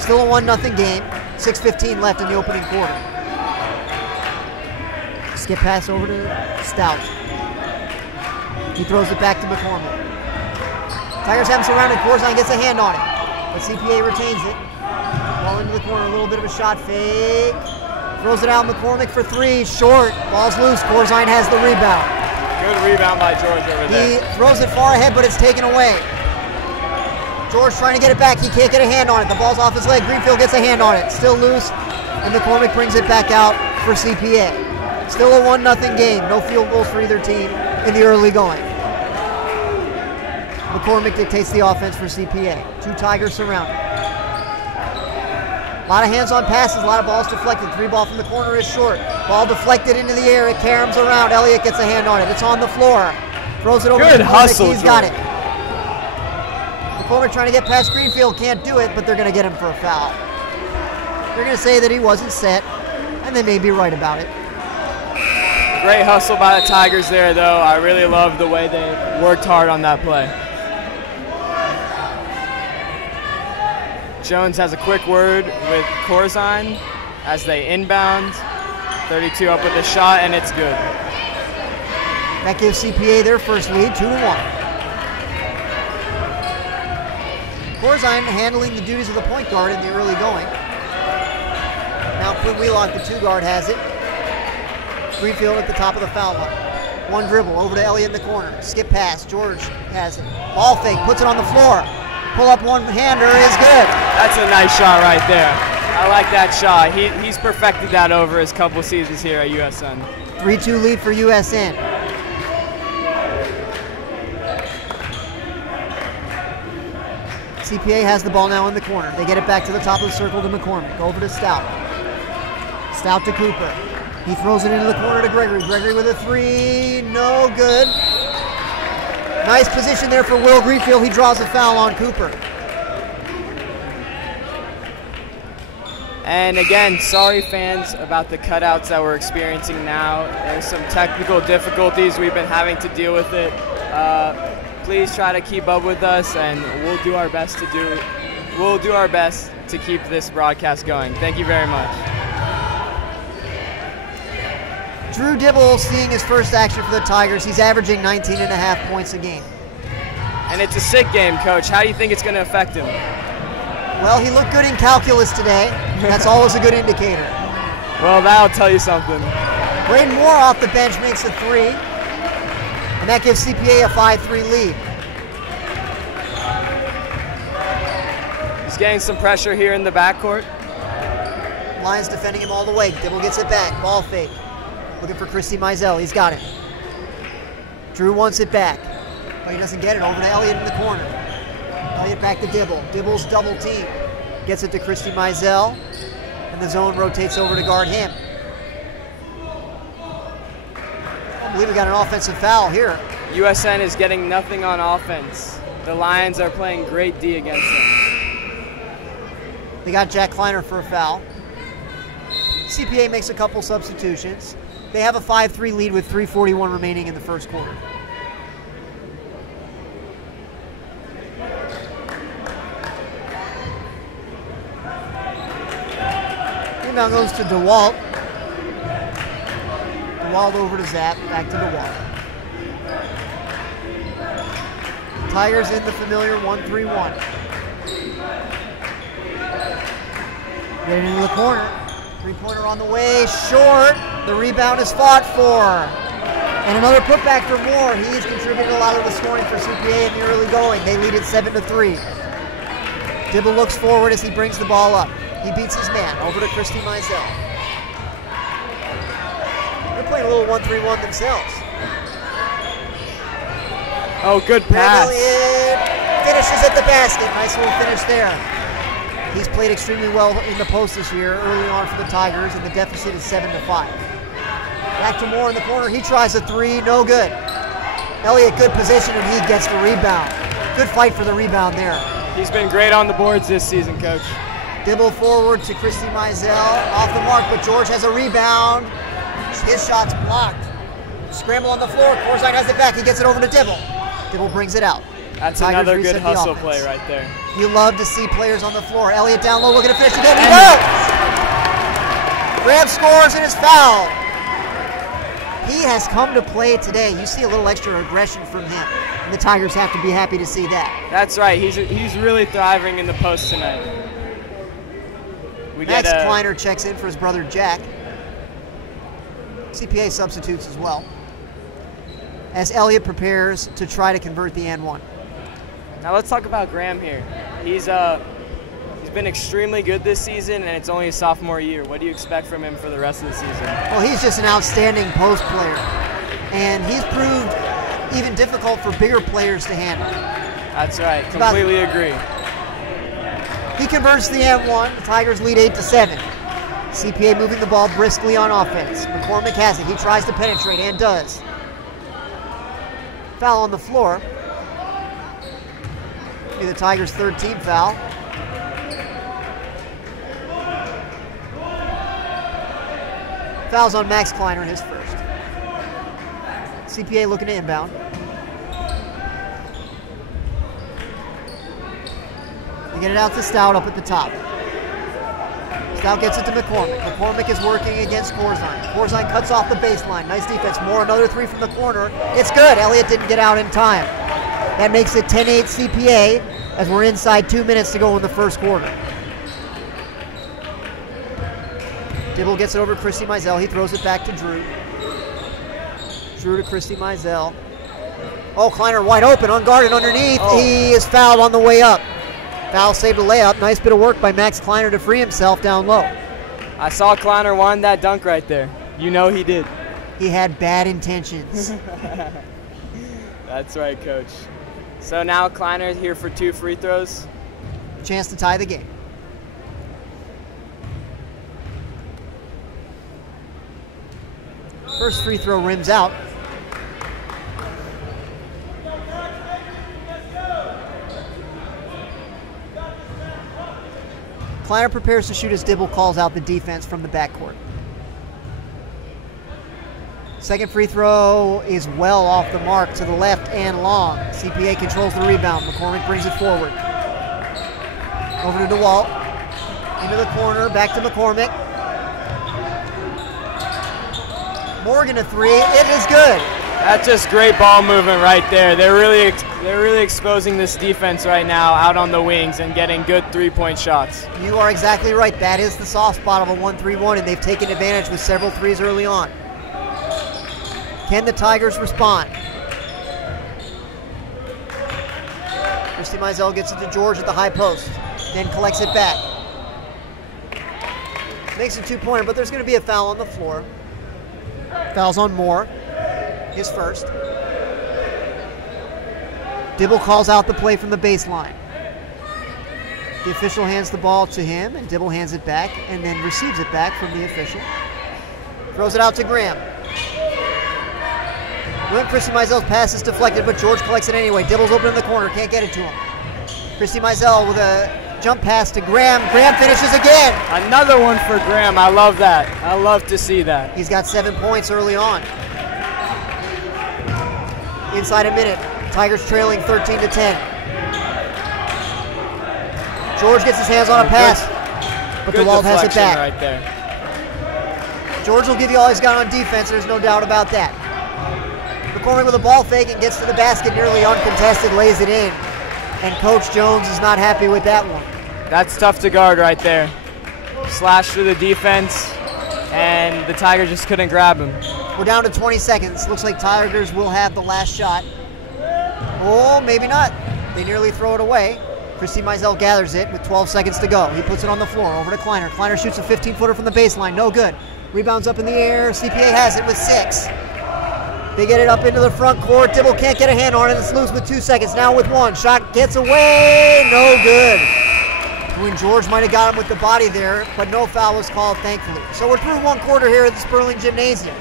Still a 1-0 game. 6:15 left in the opening quarter. Skip pass over to Stout. He throws it back to McCormick. Tigers have him surrounded. Corzine gets a hand on it. But CPA retains it. Ball into the corner. A little bit of a shot fake. Throws it out. McCormick for 3. Short. Ball's loose. Corzine has the rebound. Good rebound by George over there. He throws it far ahead, but it's taken away. George trying to get it back. He can't get a hand on it. The ball's off his leg. Greenfield gets a hand on it. Still loose. And McCormick brings it back out for CPA. Still a 1-0 game. No field goals for either team in the early going. McCormick dictates the offense for CPA. 2 Tigers surrounded. A lot of hands-on passes, a lot of balls deflected. 3 ball from the corner is short. Ball deflected into the air. It caroms around. Elliott gets a hand on it. It's on the floor. Throws it over Good to McCormick. hustle, He's got it. McCormick trying to get past Greenfield. Can't do it, but they're going to get him for a foul. They're going to say that he wasn't set, and they may be right about it. Great hustle by the Tigers there, though. I really love the way they worked hard on that play. Jones has a quick word with Corzine as they inbound. 32 up with a shot, and it's good. That gives CPA their first lead, 2-1. Corzine handling the duties of the point guard in the early going. Now Quinn Wheelock, the 2 guard, has it. Greenfield at the top of the foul line. 1 dribble over to Elliott in the corner. Skip pass. George has it. Ball fake. Puts it on the floor. Pull up one-hander is good. That's a nice shot right there. I like that shot. He's perfected that over his couple seasons here at USN. 3-2 lead for USN. CPA has the ball now in the corner. They get it back to the top of the circle to McCormick. Over to Stout. Stout to Cooper. He throws it into the corner to Gregory. Gregory with a 3. No good. Nice position there for Will Greenfield. He draws a foul on Cooper. And again, sorry fans about the cutouts that we're experiencing now. There's some technical difficulties. We've been having to deal with it. Please try to keep up with us, and we'll do our best to keep this broadcast going. Thank you very much. Drew Dibble seeing his first action for the Tigers. He's averaging 19.5 points a game. And it's a sick game, Coach. How do you think it's going to affect him? Well, he looked good in calculus today. That's always a good indicator. Well, that'll tell you something. Braden Moore off the bench makes a 3. And that gives CPA a 5-3 lead. He's getting some pressure here in the backcourt. Lions defending him all the way. Dibble gets it back. Ball fake. Looking for Christy Mizell. He's got it. Drew wants it back. But he doesn't get it. Over to Elliott in the corner. Elliott back to Dibble. Dibble's double team. Gets it to Christy Mizell. And the zone rotates over to guard him. I believe we got an offensive foul here. USN is getting nothing on offense. The Lions are playing great D against them. They got Jack Kleiner for a foul. CPA makes a couple substitutions. They have a 5-3 lead with 3:41 remaining in the first quarter. Rebound goes to DeWalt. DeWalt over to Zapp, back to DeWalt. Tigers in the familiar 1-3-1. Getting into the corner. Three-pointer on the way, short. The rebound is fought for. And another putback for Moore. He's contributed a lot of the scoring for CPA in the early going. They lead it 7-3. Dibble looks forward as he brings the ball up. He beats his man. Over to Christy Mizell. They're playing a little 1-3-1 themselves. Oh, good Graham pass. Elliott finishes at the basket. Nice little finish there. He's played extremely well in the post this year, early on for the Tigers, and the deficit is 7-5. Back to Moore in the corner. He tries a three, no good. Elliott, good position, and he gets the rebound. Good fight for the rebound there. He's been great on the boards this season, Coach. Dibble forward to Christy Mizell. Off the mark, but George has a rebound. His shot's blocked. Scramble on the floor. Corzine has it back. He gets it over to Dibble. Dibble brings it out. That's Tigers another reset good the hustle offense. play right there. You love to see players on the floor. Elliott down low, looking to finish again. He goes! Graham scores and is fouled. He has come to play today. You see a little extra aggression from him. And the Tigers have to be happy to see that. That's right. He's really thriving in the post tonight. Max Kleiner checks in for his brother Jack. CPA substitutes as well, as Elliott prepares to try to convert the and one. Now let's talk about Graham here. He's been extremely good this season, and it's only his sophomore year. What do you expect from him for the rest of the season? Well, he's just an outstanding post player, and he's proved even difficult for bigger players to handle. That's right. Completely agree. He converts the and one. The Tigers lead 8-7. CPA moving the ball briskly on offense. McCormick has it. He tries to penetrate and does. Foul on the floor. Be the Tigers' third team foul. Foul's on Max Kleiner, his first. CPA looking to inbound. They get it out to Stout up at the top. Stout gets it to McCormick. McCormick is working against Corzine. Corzine cuts off the baseline. Nice defense. Moore, another three from the corner. It's good. Elliott didn't get out in time. That makes it 10-8 CPA as we're inside 2 minutes to go in the first quarter. Dibble gets it over to Christy Mizell. He throws it back to Drew. Drew to Christy Mizell. Oh, Kleiner wide open, unguarded underneath. Oh. He is fouled on the way up. Foul saved a layup. Nice bit of work by Max Kleiner to free himself down low. I saw Kleiner wind that dunk right there. You know he did. He had bad intentions. That's right, Coach. So now Kleiner is here for 2 free throws. Chance to tie the game. First free throw rims out. Kleiner prepares to shoot as Dibble calls out the defense from the backcourt. Second free throw is well off the mark to the left and long. CPA controls the rebound. McCormick brings it forward. Over to DeWalt. Into the corner, back to McCormick. Morgan a three, it is good. That's just great ball movement right there. They're really exposing this defense right now out on the wings and getting good three-point shots. You are exactly right. That is the soft spot of a 1-3-1, and they've taken advantage with several threes early on. Can the Tigers respond? Christy Mizell gets it to George at the high post, then collects it back. Makes a two-pointer, but there's going to be a foul on the floor. Foul's on Moore, his first. Dibble calls out the play from the baseline. The official hands the ball to him, and Dibble hands it back, and then receives it back from the official. Throws it out to Graham. When Christy Mizell's pass is deflected, but George collects it anyway. Dibble's open in the corner, can't get it to him. Christy Mizell with a jump pass to Graham. Graham finishes again. Another one for Graham. I love that. I love to see that. He's got 7 points early on. Inside a minute. Tigers trailing 13-10. George gets his hands on a pass, but DeWalt has it back. Right there. George will give you all he's got on defense. There's no doubt about that. McCormick with a ball fake and gets to the basket nearly uncontested, lays it in. And Coach Jones is not happy with that one. That's tough to guard right there. Slash through the defense, and the Tigers just couldn't grab him. We're down to 20 seconds. Looks like Tigers will have the last shot. Oh, maybe not. They nearly throw it away. Christy Mizell gathers it with 12 seconds to go. He puts it on the floor, over to Kleiner. Kleiner shoots a 15-footer from the baseline, no good. Rebounds up in the air, CPA has it with 6. They get it up into the front court. Dibble can't get a hand on it. It's loose with 2 seconds. Now with 1. Shot gets away. No good. When George might have got him with the body there, but no foul was called, thankfully. So we're through one quarter here at the Sperling Gymnasium.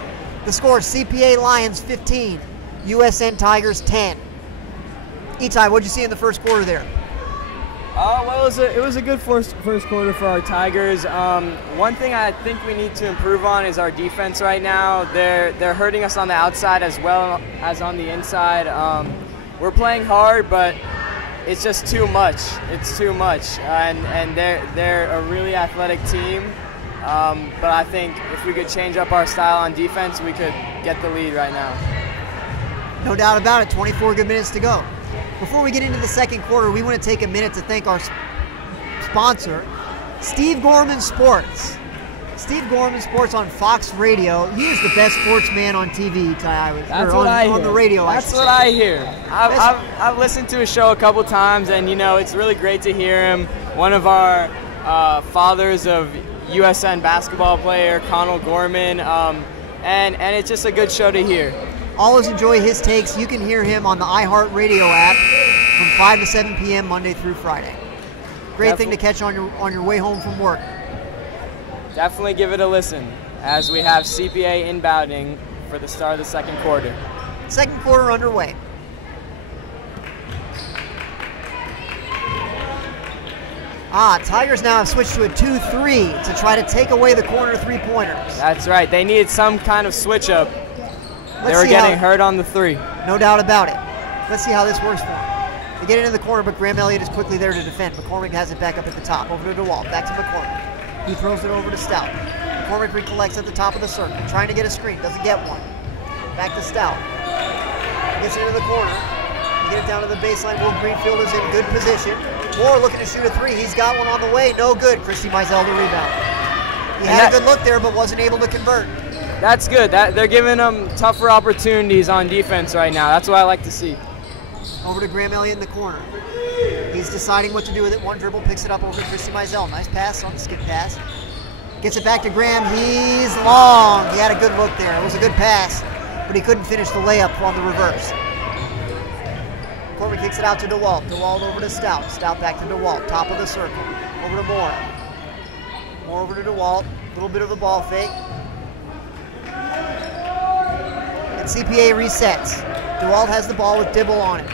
The score, CPA Lions 15, USN Tigers 10. Etai, what'd you see in the first quarter there? Well, it was a good first quarter for our Tigers. One thing I think we need to improve on is our defense right now. They're hurting us on the outside as well as on the inside. We're playing hard, but it's just too much. It's too much, and they're a really athletic team. But I think if we could change up our style on defense, we could get the lead right now. No doubt about it. 24 good minutes to go. Before we get into the second quarter, we want to take a minute to thank our sponsor, Steve Gorman Sports. Steve Gorman Sports on Fox Radio. He is the best sportsman on TV, That's what I hear. On the radio, That's what I hear. I've listened to his show a couple times, and you know it's really great to hear him. One of our fathers of USN basketball player, Connell Gorman, and it's just a good show to hear. Always enjoy his takes. You can hear him on the iHeartRadio app from 5 to 7 p.m. Monday through Friday. Great thing to catch on your way home from work. Definitely give it a listen as we have CPA inbounding for the start of the second quarter. Second quarter underway. Tigers now have switched to a 2-3 to try to take away the corner three-pointers. That's right. They needed some kind of switch-up. They were getting hurt on the 3. No doubt about it. Let's see how this works for them. They get into the corner, but Graham Elliott is quickly there to defend. McCormick has it back up at the top. Over to DeWalt. Back to McCormick. He throws it over to Stout. McCormick recollects at the top of the circle. Trying to get a screen. Doesn't get one. Back to Stout. Gets into the corner. Get it down to the baseline. Will Greenfield is in good position. Moore looking to shoot a 3. He's got one on the way. No good. Christy Mizell the rebound. He had a good look there, but wasn't able to convert. That's good. They're giving them tougher opportunities on defense right now. That's what I like to see. Over to Graham Elliott in the corner. He's deciding what to do with it. One dribble, picks it up over to Christy Mizell. Nice pass on the skip pass. Gets it back to Graham. He's long. He had a good look there. It was a good pass, but he couldn't finish the layup on the reverse. McCormick kicks it out to DeWalt. DeWalt over to Stout. Stout back to DeWalt. Top of the circle. Over to Moore. Moore over to DeWalt. A little bit of a ball fake. And CPA resets. DeWalt has the ball with Dibble on it.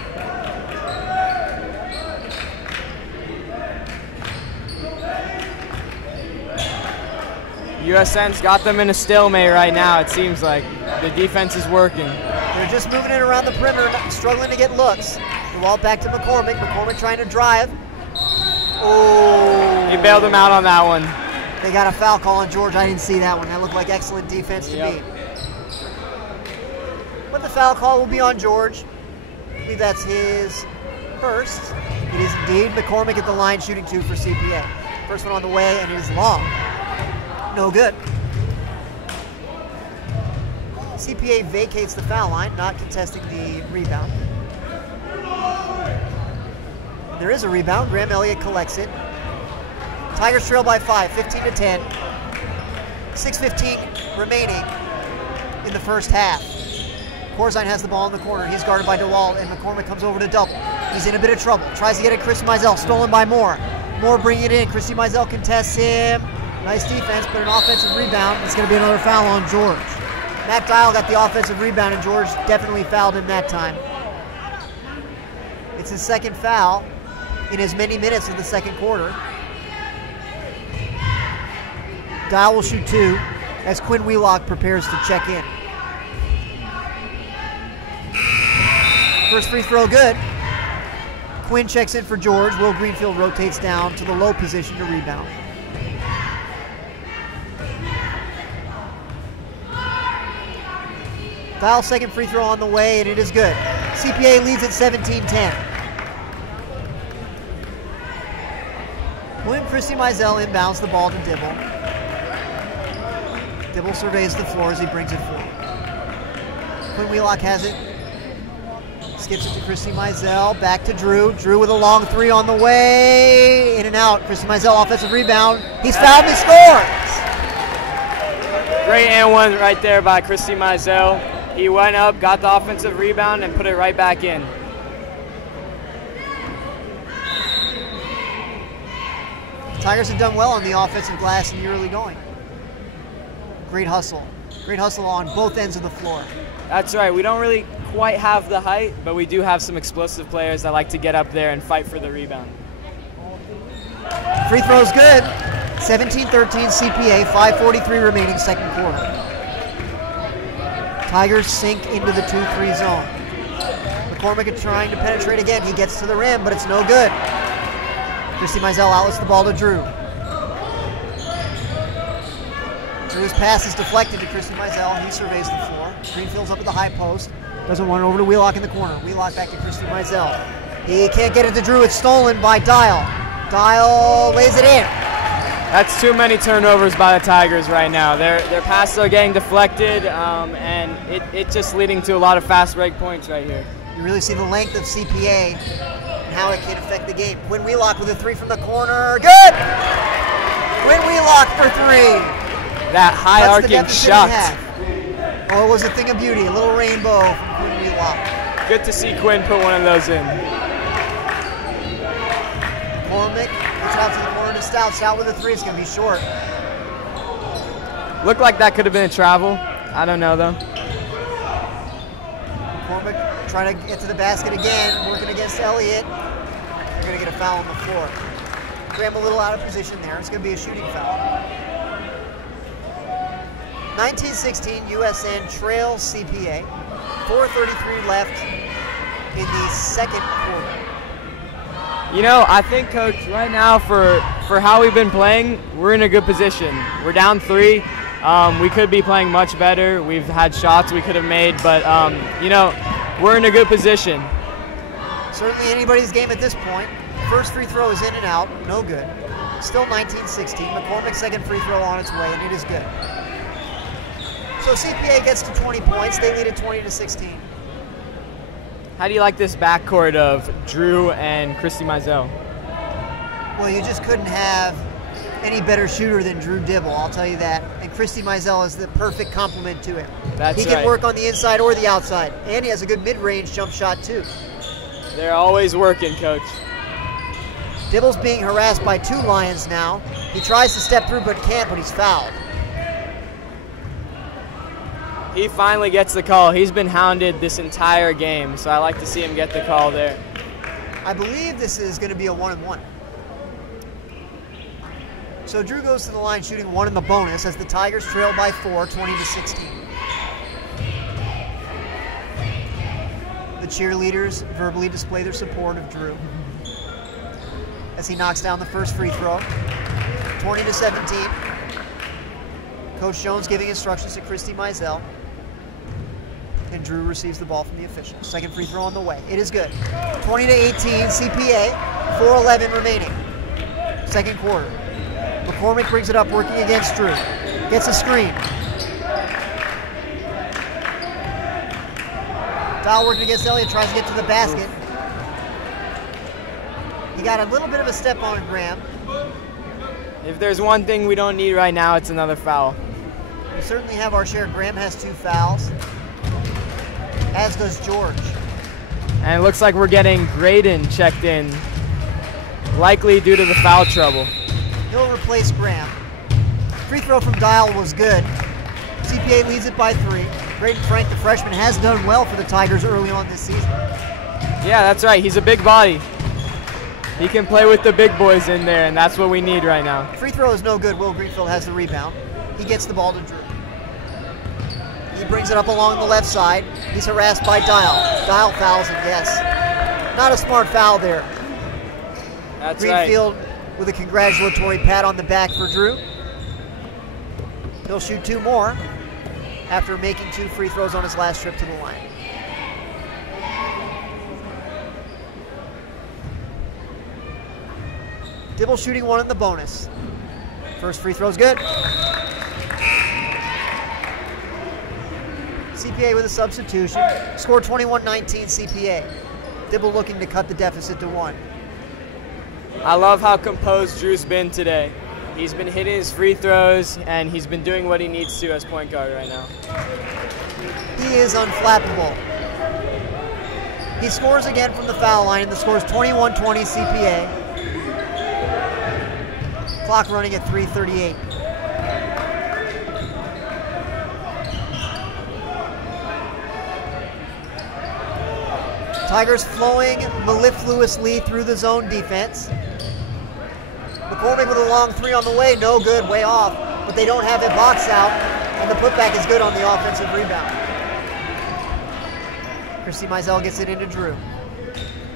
USN's got them in a stalemate right now, it seems like. The defense is working. They're just moving it around the perimeter, struggling to get looks. DeWalt back to McCormick. McCormick trying to drive. Oh. He bailed him out on that one. They got a foul call on George. I didn't see that one. That looked like excellent defense to me. But the foul call will be on George. I believe that's his first. It is indeed. McCormick at the line shooting 2 for CPA. First one on the way, and it is long. No good. CPA vacates the foul line, not contesting the rebound. There is a rebound. Graham Elliott collects it. Tigers trail by 5, 15-10. 6:15 remaining in the first half. Corzine has the ball in the corner. He's guarded by DeWalt, and McCormick comes over to double. He's in a bit of trouble. Tries to get it. Christy Mizell, stolen by Moore. Moore bringing it in. Christy Mizell contests him. Nice defense, but an offensive rebound. It's going to be another foul on George. Matt Dial got the offensive rebound, and George definitely fouled him that time. It's his second foul in as many minutes of the second quarter. Dial will shoot 2 as Quinn Wheelock prepares to check in. First free throw good. Quinn checks in for George. Will Greenfield rotates down to the low position to rebound. Dial second free throw on the way, and it is good. CPA leads at 17-10. William Christy Mizell inbounds the ball to Dibble. Dibble surveys the floor as he brings it forward. Quinn Wheelock has it. Skips it to Christy Mizell. Back to Drew. Drew with a long three on the way. In and out. Christy Mizell offensive rebound. He's fouled and he scores! Great and one right there by Christy Mizell. He went up, got the offensive rebound, and put it right back in. Tigers have done well on the offensive glass in the early going. Great hustle. Great hustle on both ends of the floor. That's right. We don't really quite have the height, but we do have some explosive players that like to get up there and fight for the rebound. Free throw's good. 17-13 CPA, 5:43 remaining second quarter. Tigers sink into the 2-3 zone. McCormick is trying to penetrate again. He gets to the rim, but it's no good. Christy Mizell outlets the ball to Drew. Drew's pass is deflected to Christy Mizell. He surveys the floor. Greenfield's up at the high post. Doesn't want it over to Wheelock in the corner. Wheelock back to Christy Mizell. He can't get it to Drew. It's stolen by Dial. Dial lays it in. That's too many turnovers by the Tigers right now. Their passes are getting deflected, and it's just leading to a lot of fast break points right here. You really see the length of CPA and how it can affect the game. Quinn Wheelock with a three from the corner. Good! Quinn Wheelock for three. That high arcing shot. Oh, it was a thing of beauty. A little rainbow from Quinn Wheelock. Good to see Quinn put one of those in. McCormick puts out to the corner to Stout. Stout with a three. It's going to be short. Looked like that could have been a travel. I don't know, though. McCormick trying to get to the basket again, working against Elliott. They're going to get a foul on the floor. Graham a little out of position there. It's going to be a shooting foul. 1916 USN trails CPA. 4:33 left in the second quarter. You know, I think, Coach, right now for how we've been playing, we're in a good position. We're down 3. We could be playing much better. We've had shots we could have made, but, you know, we're in a good position. Certainly anybody's game at this point. First free throw is in and out. No good. Still 19-16. McCormick's second free throw on its way, and it is good. So CPA gets to 20 points. They lead at 20-16. How do you like this backcourt of Drew and Christy Mizell? Well, you just couldn't have any better shooter than Drew Dibble, I'll tell you that. And Christy Mizell is the perfect complement to him. He can work on the inside or the outside. And he has a good mid-range jump shot, too. They're always working, Coach. Dibble's being harassed by 2 Lions now. He tries to step through but can't, but he's fouled. He finally gets the call. He's been hounded this entire game, so I like to see him get the call there. I believe this is going to be a 1-and-1. So Drew goes to the line shooting 1 in the bonus as the Tigers trail by 4, 20-16. The cheerleaders verbally display their support of Drew as he knocks down the first free throw. 20-17. Coach Jones giving instructions to Christy Mizell. And Drew receives the ball from the official. Second free throw on the way. It is good. 20-18 CPA. 4:11 remaining. Second quarter. McCormick brings it up working against Drew. Gets a screen. Dial working against Elliott. Tries to get to the basket. He got a little bit of a step on Graham. If there's one thing we don't need right now, it's another foul. We certainly have our share. Graham has 2 fouls, as does George. And it looks like we're getting Graydon checked in, likely due to the foul trouble. He'll replace Graham. Free throw from Dial was good. CPA leads it by 3. Graydon Frank, the freshman, has done well for the Tigers early on this season. Yeah, that's right. He's a big body. He can play with the big boys in there, and that's what we need right now. Free throw is no good. Will Greenfield has the rebound. He gets the ball to Drew. He brings it up along the left side. He's harassed by Dial. Dial fouls him, yes. Not a smart foul there. That's Greenfield right. with a congratulatory pat on the back for Drew. He'll shoot 2 more. after making 2 free throws on his last trip to the line. Dibble shooting 1 in the bonus. First free throw's good. CPA with a substitution. Score 21-19 CPA. Dibble looking to cut the deficit to 1. I love how composed Drew's been today. He's been hitting his free throws, and he's been doing what he needs to as point guard right now. He is unflappable. He scores again from the foul line, and the score is 21-20 CPA. Clock running at 3:38. Tigers flowing mellifluously through the zone defense. McCormick with a long 3 on the way, no good, way off, but they don't have it box out, and the putback is good on the offensive rebound. Christy Mizell gets it into Drew.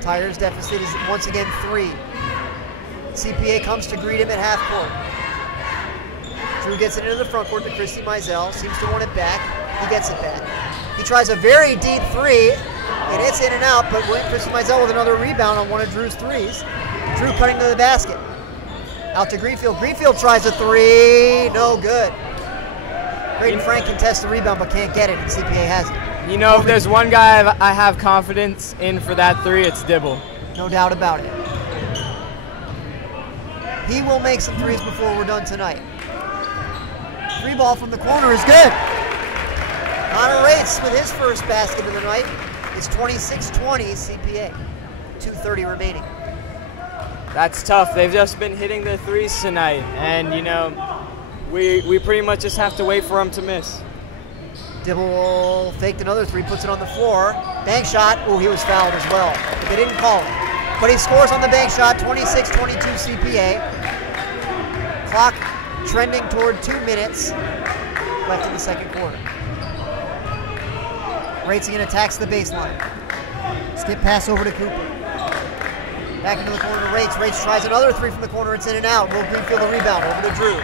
Tigers deficit is once again 3. CPA comes to greet him at half court. Drew gets it into the front court to Christy Mizell, seems to want it back. He gets it back. He tries a very deep 3, and it's in and out, but Christy Mizell with another rebound on one of Drew's 3s. Drew cutting to the basket. Out to Greenfield. Greenfield tries a 3, no good. Braden Frank contests the rebound but can't get it, and CPA has it. You know, if there's one guy I have confidence in for that 3, it's Dibble. No doubt about it. He will make some 3s before we're done tonight. 3 ball from the corner is good. Connor Rates with his first basket of the night. It's 26-20 CPA. 2:30 remaining. That's tough. They've just been hitting their 3s tonight, and, you know, we pretty much just have to wait for them to miss. Dibble faked another 3, puts it on the floor. Bank shot. Oh, he was fouled as well, but they didn't call it. But he scores on the bank shot, 26-22 CPA. Clock trending toward 2 minutes left in the second quarter. Ratesian attacks the baseline. Skip pass over to Cooper. Back into the corner to Rates. Rates tries another 3 from the corner. It's in and out. Will Greenfield the rebound over to Drew.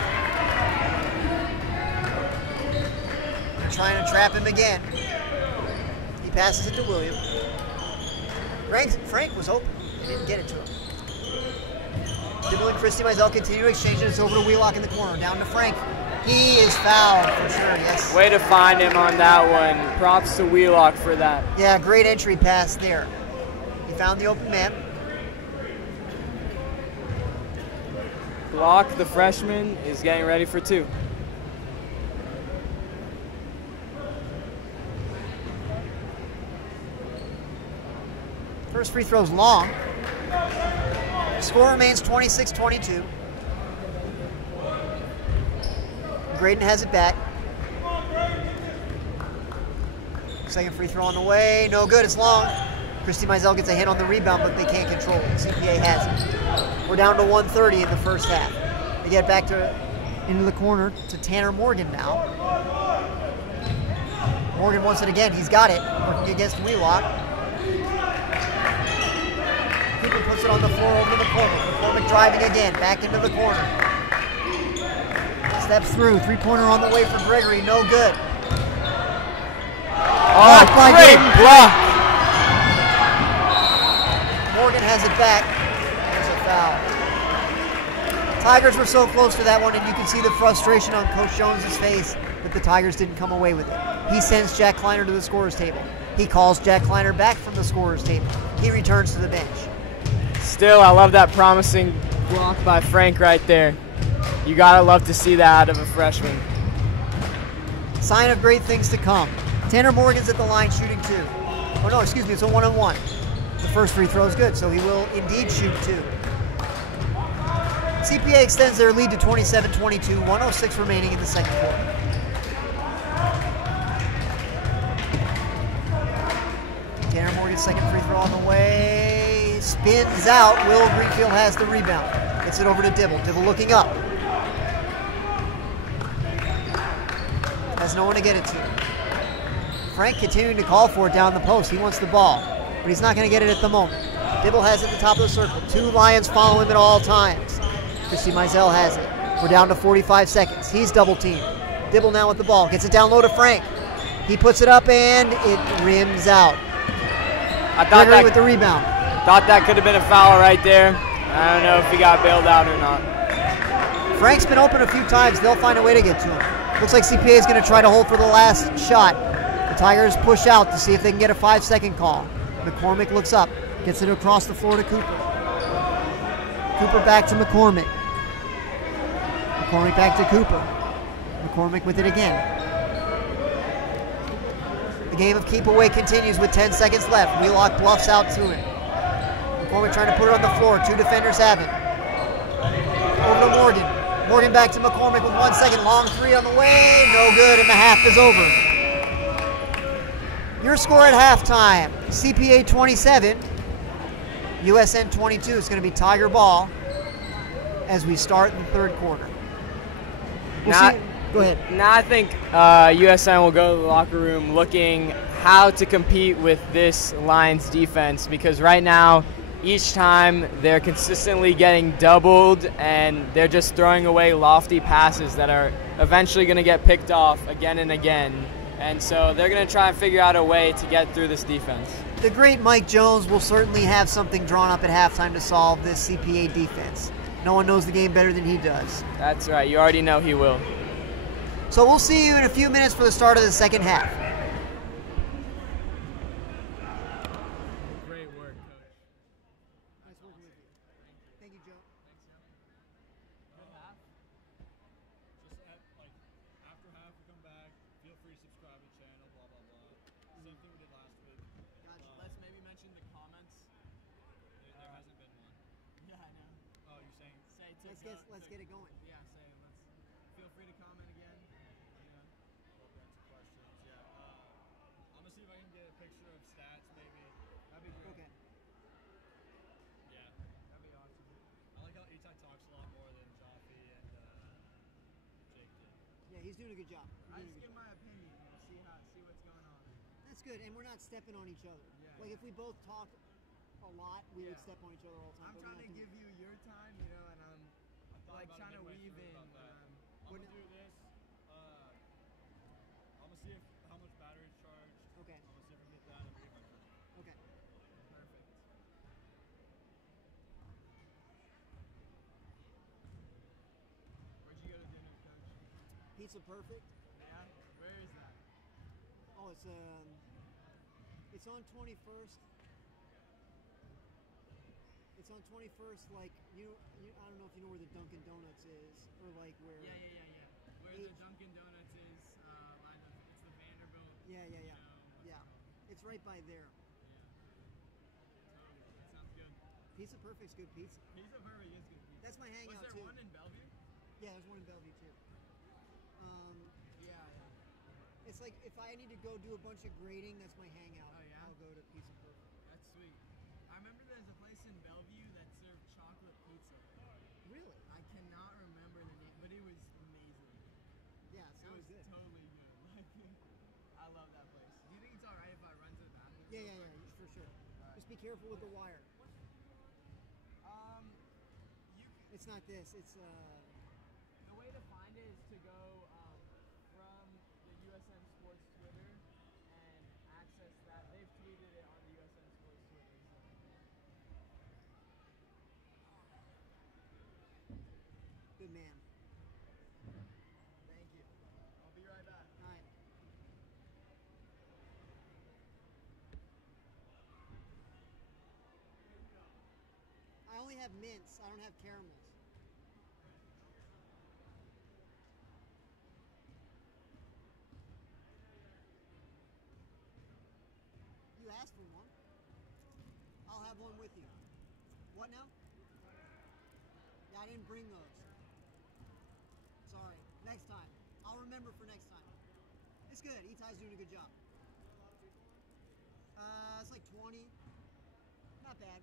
Trying to trap him again. He passes it to William. Frank was open. He didn't get it to him. Dibble and Christy Mizell continue to exchange it. It's over to Wheelock in the corner. Down to Frank. He is fouled for sure, yes. Way to find him on that one. Props to Wheelock for that. Yeah, great entry pass there. He found the open man. Block, the freshman, is getting ready for 2. First free throw's long. Score remains 26-22. Graydon has it back. Second free throw on the way. No good. It's long. Christy Mizell gets a hit on the rebound, but they can't control it. CPA has it. We're down to 1:30 in the first half. They get back into the corner to Tanner Morgan now. Morgan wants it again. He's got it. Working against Wheelock. Cooper puts it on the floor over to McCormick. McCormick driving again. Back into the corner. Steps through. 3-pointer on the way for Gregory. No good. Oh, great block. Morgan has it back. There's a foul. Tigers were so close to that one, and you can see the frustration on Coach Jones's face that the Tigers didn't come away with it. He sends Jack Kleiner to the scorer's table. He calls Jack Kleiner back from the scorer's table. He returns to the bench. Still, I love that promising block by Frank right there. You gotta love to see that out of a freshman. Sign of great things to come. Tanner Morgan's at the line shooting 2. Oh no, excuse me, it's a 1-on-1. The first free throw is good, so he will indeed shoot 2. CPA extends their lead to 27-22, 1:06 remaining in the second quarter. Tanner Morgan's second free throw on the way. Spins out. Will Greenfield has the rebound. Gets it over to Dibble. Dibble looking up. Has no one to get it to. Frank continuing to call for it down the post. He wants the ball, but he's not going to get it at the moment. Dibble has it at the top of the circle. 2 Lions follow him at all times. Christy Mizell has it. We're down to 45 seconds. He's double teamed. Dibble now with the ball. Gets it down low to Frank. He puts it up and it rims out. I thought Gregory with the rebound. Thought that could have been a foul right there. I don't know if he got bailed out or not. Frank's been open a few times. They'll find a way to get to him. Looks like CPA is going to try to hold for the last shot. The Tigers push out to see if they can get a 5-second call. McCormick looks up, gets it across the floor to Cooper. Cooper back to McCormick. McCormick back to Cooper. McCormick with it again. The game of keep away continues with 10 seconds left. Wheelock bluffs out to it. McCormick trying to put it on the floor. Two defenders have it. Over to Morgan. Morgan back to McCormick with 1 second. Long three on the way. No good, and the half is over. Your score at halftime, CPA 27, USN 22. It's going to be Tiger ball as we start the third quarter. Go ahead. Now I think USN will go to the locker room looking how to compete with this Lions defense, because right now, each time they're consistently getting doubled and they're just throwing away lofty passes that are eventually going to get picked off again and again. And so they're going to try and figure out a way to get through this defense. The great Mike Jones will certainly have something drawn up at halftime to solve this CPA defense. No one knows the game better than he does. That's right. You already know he will. So we'll see you in a few minutes for the start of the second half. Great work, Coach. Nice working with you. Thank you, Joe. Good half. Just after half, we come back. Feel free to subscribe to the channel. Blah blah blah. Same thing we did last week. Gotcha. Let's maybe mention the comments. There hasn't been one. Yeah, I know. Oh, you're saying? Let's get it going. Yeah, saying let's. Feel free to comment again. Love to answer questions. Yeah. I'm gonna see if I can get a picture of stats, maybe. That'd be great. Okay. Yeah, that'd be awesome. I like how Itai talks a lot more than Jaffe and Jake did. Yeah, he's doing a good job. I just give my opinion, see what's going on. That's good, and we're not stepping on each other. Yeah. Like if we both talk a lot, we would step on each other all the time. I'm but we're trying to not doing give you your time, and I'm like trying to weave in. I'm gonna do this. I'm gonna see how much battery's charged. Okay. I'm gonna see if I can get that and get my phone. Okay. Perfect. Where'd you go to dinner, Coach? Pizza Perfect. Yeah? Where is that? Oh, it's on 21st. It's on 21st, like I don't know if you know where the Dunkin' Donuts is, or like where. Yeah. Where the Dunkin' Donuts is, it's the Vanderbilt. Yeah. Yeah. It's right by there. Totally. That sounds good. Pizza Perfect's good pizza. Pizza Perfect is good pizza. That's my hangout Was there too. one in Bellevue? Yeah, there's one in Bellevue too. Yeah. It's like if I need to go do a bunch of grading, that's my hangout. Oh, yeah? I'll go to Pizza Perfect. That's sweet. I remember there's a place in Bellevue that served chocolate pizza. Really? I cannot remember the name, but it was amazing. Yeah, it It sounds was good. totally good. I love that place. Do you think it's alright if I run to the bathroom? Yeah, for sure. Just be careful with the wire. It's not this. It's The way to find it is to go from the USN Sports Twitter and access that. They've tweeted it on the USN Sports Twitter. good man. Thank you. I'll be right back. All right. I only have mints. I don't have caramels. You asked for one. I'll have one with you. What now? Yeah, I didn't bring those. Sorry. Next time. I'll remember for next time. It's good. Itai's doing a good job. It's like 20. Not bad.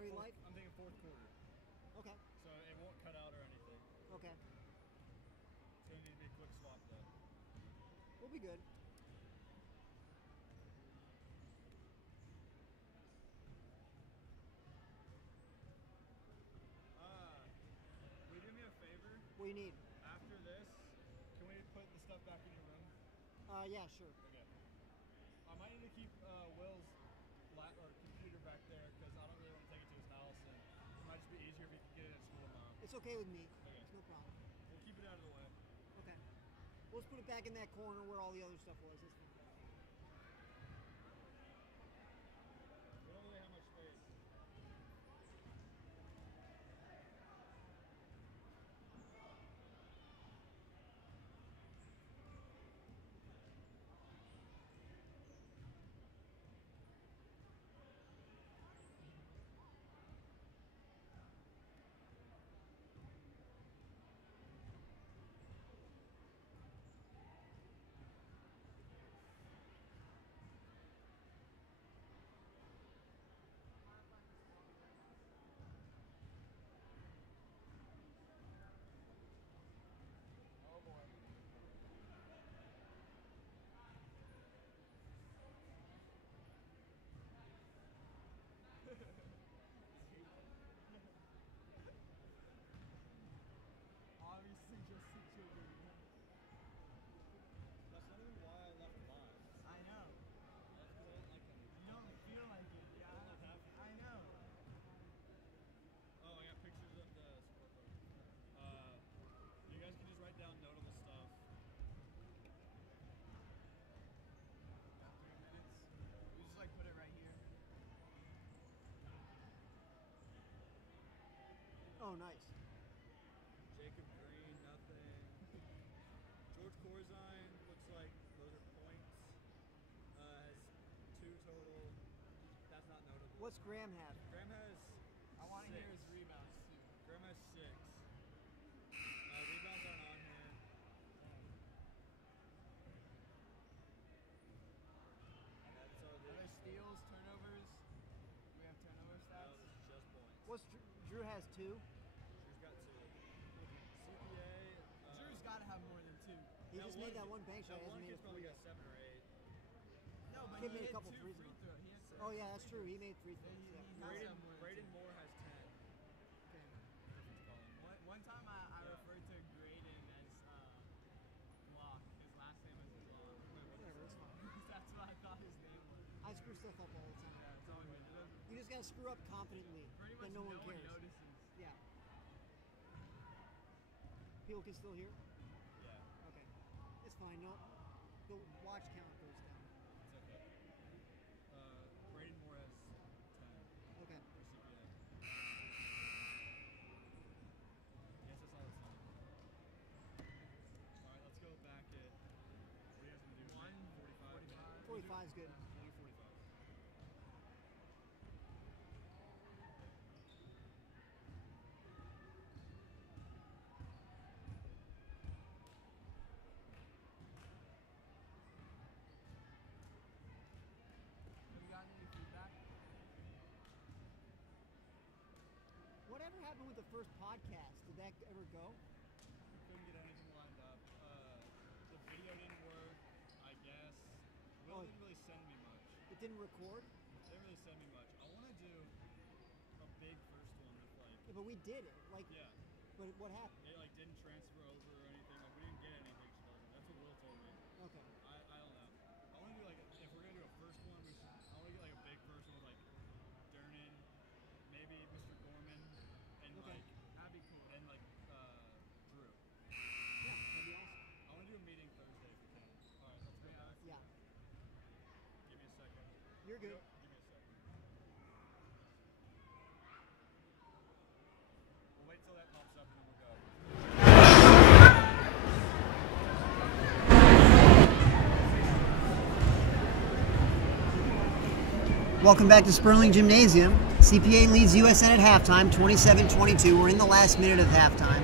battery life? I'm thinking fourth quarter. Okay. So it won't cut out or anything. Okay. It's going to need to be a quick swap, though. We'll be good. Will you do me a favor? What do you need? After this, can we put the stuff back in your room? Yeah, sure. Okay. I might need to keep Will's computer back there because I don't really want to take it to his house, and it might just be easier if he can get it at school tomorrow. It's okay with me. Okay. It's no problem. We'll keep it out of the way. Okay. We'll just put it back in that corner where all the other stuff was. That's fine. We don't really have much space. Oh boy. Obviously just situated. That's not even why I left mine. I know. That's because I don't like them. You don't feel like it. Yeah. I don't like half of I know. Oh, I got pictures of the scoreboard. You guys can just write down notable stuff. Got 3 minutes. We just like put it right here. Oh, nice. Jacob Green, nothing. George Corzine, looks like those are points. Has 2 total. That's not notable. What's Graham have? Graham has I want to 6. hear his rebounds too. Graham has 6. Rebounds aren't on here. And that's all Other this. steals, turnovers. Do we have turnover No, stats? this is just points. What's Drew has 2? Drew's got 2. CPA. Drew's got to have more than 2. He just made that one bank shot. That He one hasn't made kid's a probably 3 got yet. 7 or 8. No, but Kid he made a hit couple 2 threes free though. throws. He had 6. Oh, yeah, that's true. He made 3 threes. He Yeah. has Braden, that more than Braden 2. Moore has 10. Okay. Griffin's calling. One time I Yeah. referred to Graydon as Block. His last name was Block. Whatever, it's fine. That's what I thought his name was. I screw stuff up all the time. Yeah, it's all good. You just gotta screw up confidently. Pretty much Then no one cares. notices. Yeah. People can still hear? Yeah, Okay. It's fine. No, the watch count goes down. it's okay. Braden Moore has 10 Okay. for CPA. Yes, that's all it's on. Alright, let's go back at. What are you guys gonna do? 45? 45 is good. We'll do 45. Have you gotten any feedback? Whatever happened with the first podcast? Did that ever go? Couldn't get anything lined up. The video didn't work, I guess. Will Oh. didn't really send me much. It didn't record? They didn't really send me much. I want to do a big first one with like, Yeah, but we did it. Like, yeah, but what happened? it like didn't transfer over or anything. Like we didn't get anything. That's what Will told me. Okay. I don't know. I want to do like if we're gonna do a first one, I want to get like a big first one with like Dernan, maybe Mr. Gorman, and Okay. like That'd be cool. and like Drew. Yeah, that'd be awesome. I want to do a meeting Thursday if we can. All right, let's go back. Yeah. Give me a second. You're good. Give me a second. We'll wait till that pops up and then we'll go. Welcome back to Sperling Gymnasium. CPA leads USN at halftime, 27-22. We're in the last minute of halftime.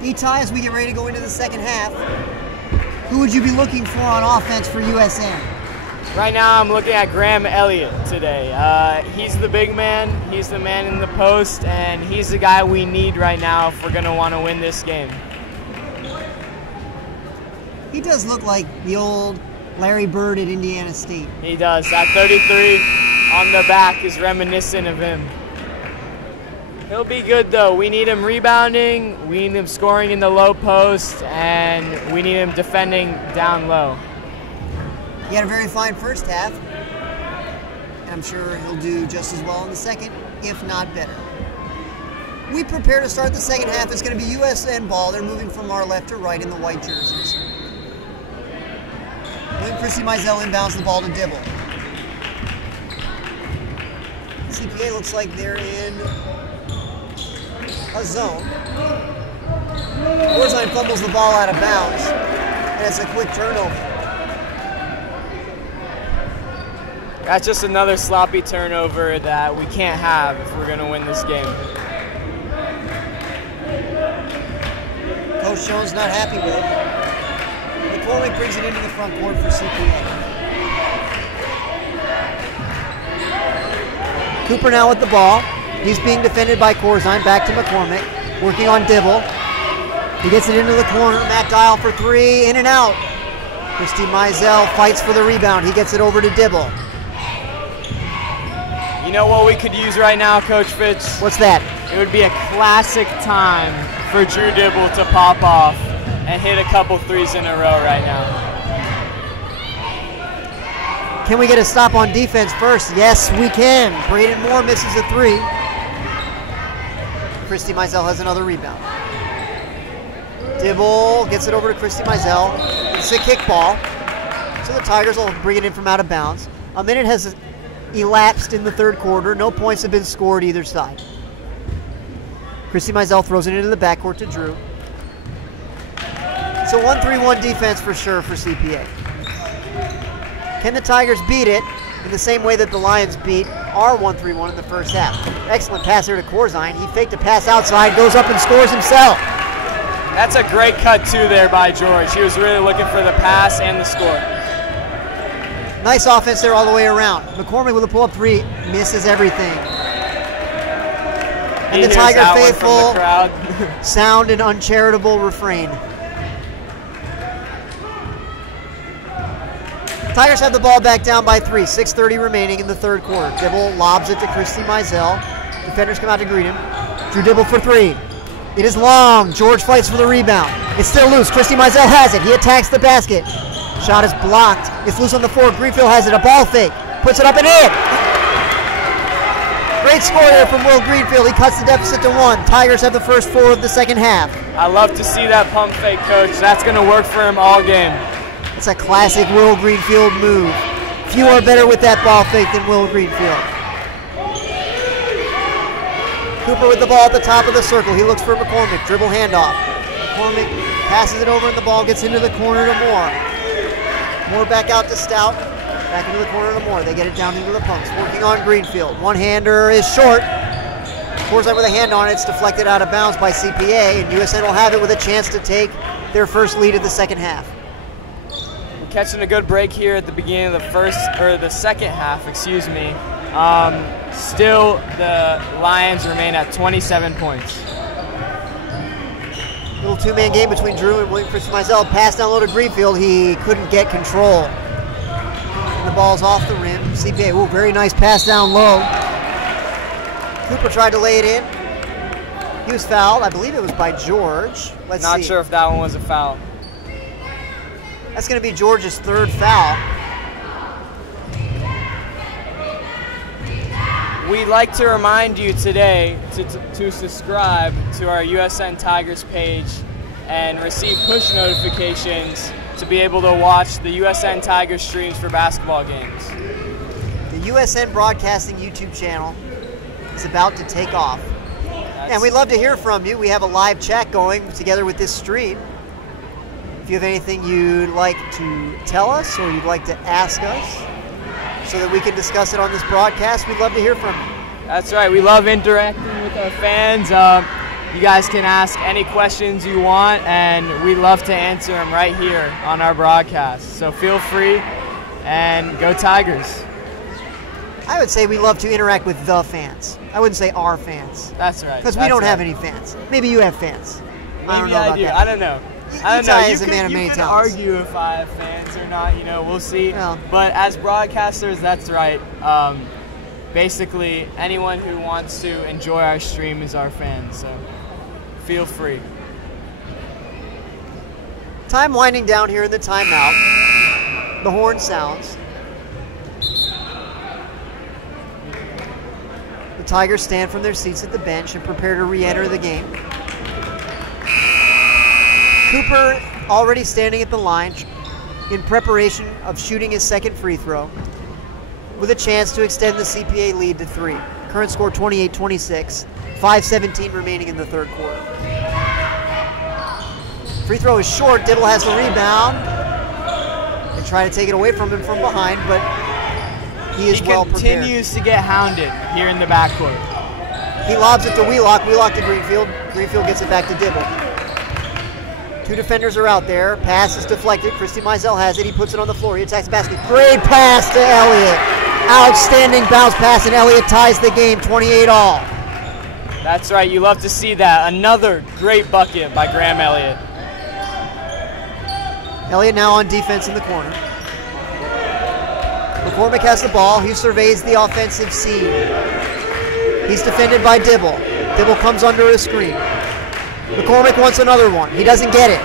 Etai, as we get ready to go into the second half, who would you be looking for on offense for USN? Right now I'm looking at Graham Elliott today. He's the big man, he's the man in the post, and he's the guy we need right now if we're going to want to win this game. He does look like the old Larry Bird at Indiana State. He does. That 33 on the back is reminiscent of him. He'll be good though. We need him rebounding, we need him scoring in the low post, and we need him defending down low. He had a very fine first half, and I'm sure he'll do just as well in the second, if not better. We prepare to start the second half. It's going to be USN ball. They're moving from our left to right in the white jerseys. When Christy Mizell inbounds the ball to Dibble. CPA looks like they're in a zone. Warzine fumbles the ball out of bounds, and it's a quick turnover. That's just another sloppy turnover that we can't have if we're going to win this game. Coach Jones not happy with it. McCormick brings it into the front court for CPA. Cooper now with the ball. He's being defended by Corzine. Back to McCormick. Working on Dibble. He gets it into the corner. Matt Dial for three. In and out. Christy Mizell fights for the rebound. He gets it over to Dibble. You know what we could use right now, Coach Fitch? What's that? It would be a classic time for Drew Dibble to pop off and hit a couple threes in a row right now. Can we get a stop on defense first? Yes, we can. Braden Moore misses a three. Christy Mizell has another rebound. Dibble gets it over to Christy Mizell. It's a kickball. So the Tigers will bring it in from out of bounds. A minute has elapsed in the third quarter. No points have been scored either side. Christy Mizell throws it into the backcourt to Drew. It's a 1-3-1 defense for sure for CPA. Can the Tigers beat it in the same way that the Lions beat our 1-3-1 in the first half? Excellent pass here to Corzine. He faked a pass outside, goes up and scores himself. That's a great cut too there by George. He was really looking for the pass and the score. Nice offense there all the way around. McCormick with a pull-up three, misses everything. And the Tiger faithful sound an uncharitable refrain. Tigers have the ball back down by three. 6:30 remaining in the third quarter. Dibble lobs it to Christy Mizell. Defenders come out to greet him. Drew Dibble for three. It is long. George fights for the rebound. It's still loose. Christy Mizell has it. He attacks the basket. Shot is blocked. It's loose on the floor. Greenfield has it. A ball fake. Puts it up and in. Great score there from Will Greenfield. He cuts the deficit to one. Tigers have the first four of the second half. I love to see that pump fake, Coach. That's going to work for him all game. It's a classic Will Greenfield move. Few are better with that ball fake than Will Greenfield. Cooper with the ball at the top of the circle. He looks for McCormick. Dribble handoff. McCormick passes it over and the ball gets into the corner to Moore. Moore back out to Stout. Back into the corner to Moore. They get it down into the pumps. Working on Greenfield. One-hander is short. Corzine with a hand on it. It's deflected out of bounds by CPA, and USN will have it with a chance to take their first lead of the second half. We're catching a good break here at the beginning of the second half, excuse me. Still, the Lions remain at 27 points. Little two-man game between Drew and William Christian Mizell. Pass down low to Greenfield. He couldn't get control. And the ball's off the rim. CPA, ooh, very nice pass down low. Cooper tried to lay it in. He was fouled. I believe it was by George. Let's see. Not sure if that one was a foul. That's going to be George's third foul. We'd like to remind you today to subscribe to our USN Tigers page and receive push notifications to be able to watch the USN Tigers streams for basketball games. The USN Broadcasting YouTube channel is about to take off. And we'd love to hear from you. We have a live chat going together with this stream. If you have anything you'd like to tell us or you'd like to ask us so that we can discuss it on this broadcast, we'd love to hear from you. That's right. We love interacting with our fans. You guys can ask any questions you want, and we love to answer them right here on our broadcast. So feel free and go Tigers. I would say we love to interact with the fans. I wouldn't say our fans. That's right. Because we don't have any fans. Maybe you have fans. I don't Maybe know about do. that. I don't know. I don't know. Ty You is a man of many can talents. argue if I have fans or not. You know, we'll see. Well. But as broadcasters, that's right. Basically, anyone who wants to enjoy our stream is our fan. So feel free. Time winding down here in the timeout. The horn sounds. The Tigers stand from their seats at the bench and prepare to re-enter the game. Cooper already standing at the line in preparation of shooting his second free throw with a chance to extend the CPA lead to 3. Current score 28-26, 5:17 remaining in the third quarter. Free throw is short. Dibble has the rebound. They try to take it away from him from behind, but he is well prepared. He continues to get hounded here in the backcourt. He lobs it to Wheelock. Wheelock to Greenfield. Greenfield gets it back to Dibble. 2 defenders are out there. Pass is deflected. Christy Mizell has it. He puts it on the floor. He attacks the basket. Great pass to Elliott. Outstanding bounce pass, and Elliott ties the game 28-all. That's right. You love to see that. Another great bucket by Graham Elliott. Elliott now on defense in the corner. McCormick has the ball. He surveys the offensive scene. He's defended by Dibble. Dibble comes under a screen. McCormick wants another one. He doesn't get it.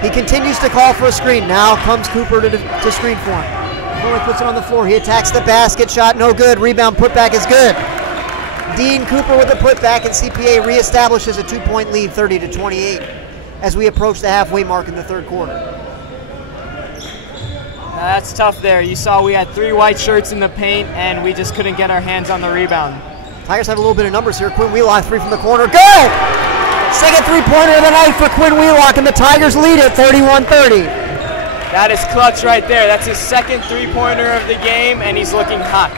He continues to call for a screen. Now comes Cooper to screen for him. McCormick puts it on the floor. He attacks the basket. Shot no good. Rebound putback is good. Dean Cooper with the putback, and CPA reestablishes a 2-point lead, 30-28, as we approach the halfway mark in the third quarter. That's tough there. You saw we had 3 white shirts in the paint, and we just couldn't get our hands on the rebound. Tigers have a little bit of numbers here. Quinn Wheelock, 3 from the corner. Good! Second three-pointer of the night for Quinn Wheelock, and the Tigers lead it 31-30. That is clutch right there. That's his second three-pointer of the game, and he's looking hot.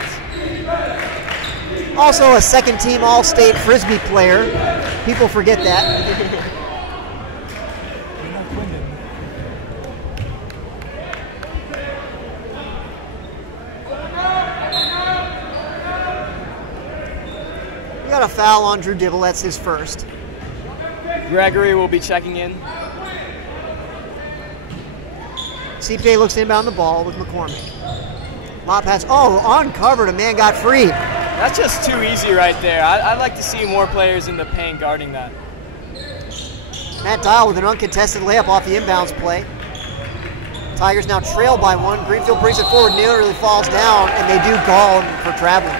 Also a second-team All-State Frisbee player. People forget that. We got a foul on Drew Dibble. That's his first. Gregory will be checking in. CPA looks to inbound the ball with McCormick. Lob pass. Oh, uncovered. A man got free. That's just too easy right there. I'd like to see more players in the paint guarding that. Matt Dial with an uncontested layup off the inbounds play. Tigers now trail by 1. Greenfield brings it forward, nearly falls down, and they do call him for traveling.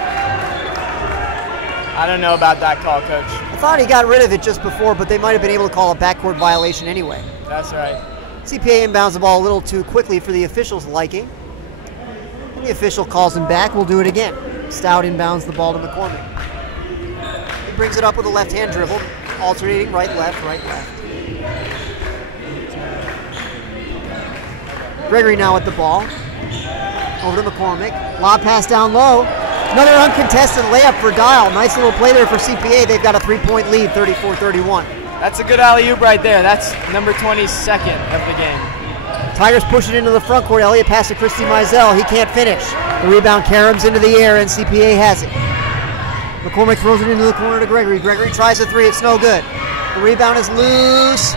I don't know about that call, Coach. I thought he got rid of it just before, but they might have been able to call a backcourt violation anyway. That's right. CPA inbounds the ball a little too quickly for the official's liking. And the official calls him back. We'll do it again. Stout inbounds the ball to McCormick. He brings it up with a left-hand dribble, alternating right-left, right-left. Gregory now with the ball. Over to McCormick. Lob pass down low. Another uncontested layup for Dial. Nice little play there for CPA. They've got a 3-point lead, 34-31. That's a good alley-oop right there. That's number 22nd of the game. Tigers push it into the front court. Elliott pass to Christy Mizell. He can't finish. The rebound caroms into the air, and CPA has it. McCormick throws it into the corner to Gregory. Gregory tries a 3. It's no good. The rebound is loose.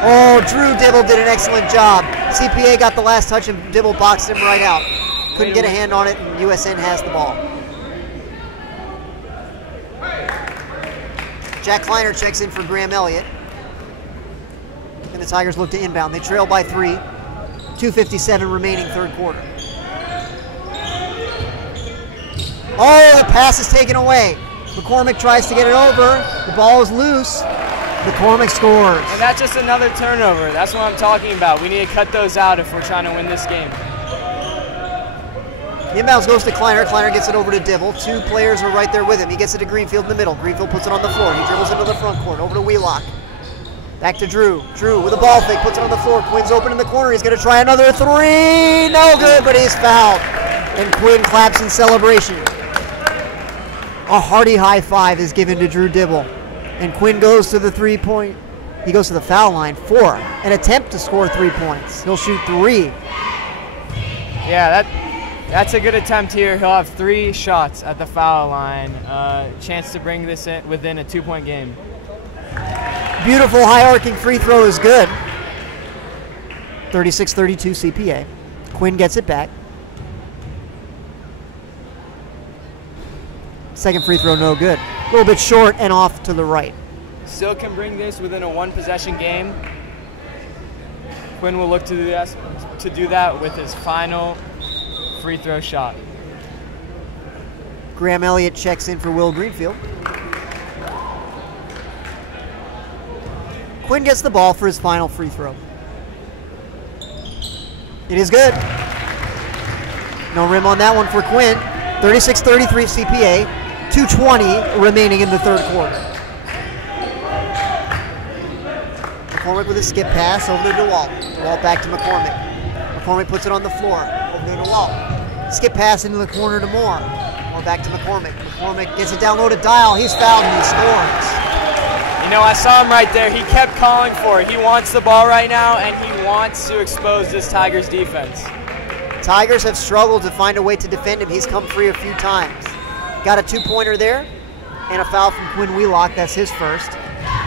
Oh, Drew Dibble did an excellent job. CPA got the last touch, and Dibble boxed him right out. Couldn't get a hand on it, and USN has the ball. Jack Kleiner checks in for Graham Elliott. And the Tigers look to inbound. They trail by 3. 2:57 remaining third quarter. Oh, the pass is taken away. McCormick tries to get it over. The ball is loose. McCormick scores. And that's just another turnover. That's what I'm talking about. We need to cut those out if we're trying to win this game. The inbounds goes to Kleiner. Kleiner gets it over to Dibble. 2 players are right there with him. He gets it to Greenfield in the middle. Greenfield puts it on the floor. He dribbles into the front court. Over to Wheelock. Back to Drew. Drew with a ball fake. Puts it on the floor. Quinn's open in the corner. He's going to try another 3. No good, but he's fouled. And Quinn claps in celebration. A hearty high five is given to Drew Dibble. And Quinn goes to the 3-point He goes to the foul line for an attempt to score 3 points. He'll shoot 3. Yeah, that's a good attempt here. He'll have 3 shots at the foul line. Chance to bring this in within a 2-point game. Beautiful high arcing free throw is good. 36-32 CPA. Quinn gets it back. Second free throw no good. A little bit short and off to the right. Still can bring this within a 1-possession game. Quinn will look to do that with his final free throw shot. Graham Elliott checks in for Will Greenfield. Quinn gets the ball for his final free throw. It is good. No rim on that one for Quinn. 36-33 CPA. 2:20 remaining in the third quarter. McCormick with a skip pass over to DeWalt. DeWalt back to McCormick. McCormick puts it on the floor. Over to DeWalt. Skip pass into the corner to Moore. Moore back to McCormick. McCormick gets it down low to Dial. He's fouled and he scores. You know, I saw him right there. He kept calling for it. He wants the ball right now, and he wants to expose this Tigers defense. Tigers have struggled to find a way to defend him. He's come free a few times. Got a 2-pointer there, and a foul from Quinn Wheelock. That's his first.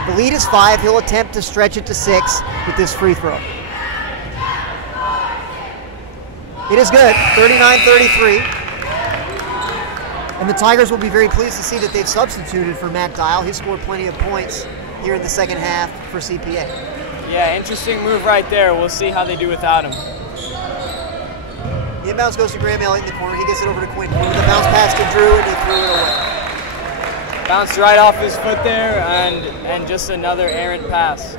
The lead is 5. He'll attempt to stretch it to 6 with this free throw. It is good, 39-33. And the Tigers will be very pleased to see that they've substituted for Matt Dial. He scored plenty of points here in the second half for CPA. Yeah, interesting move right there. We'll see how they do without him. The inbounds goes to Graham Elliott in the corner. He gets it over to Quinn. Quinn with a bounce pass to Drew, and he threw it away. Bounced right off his foot there, and just another errant pass.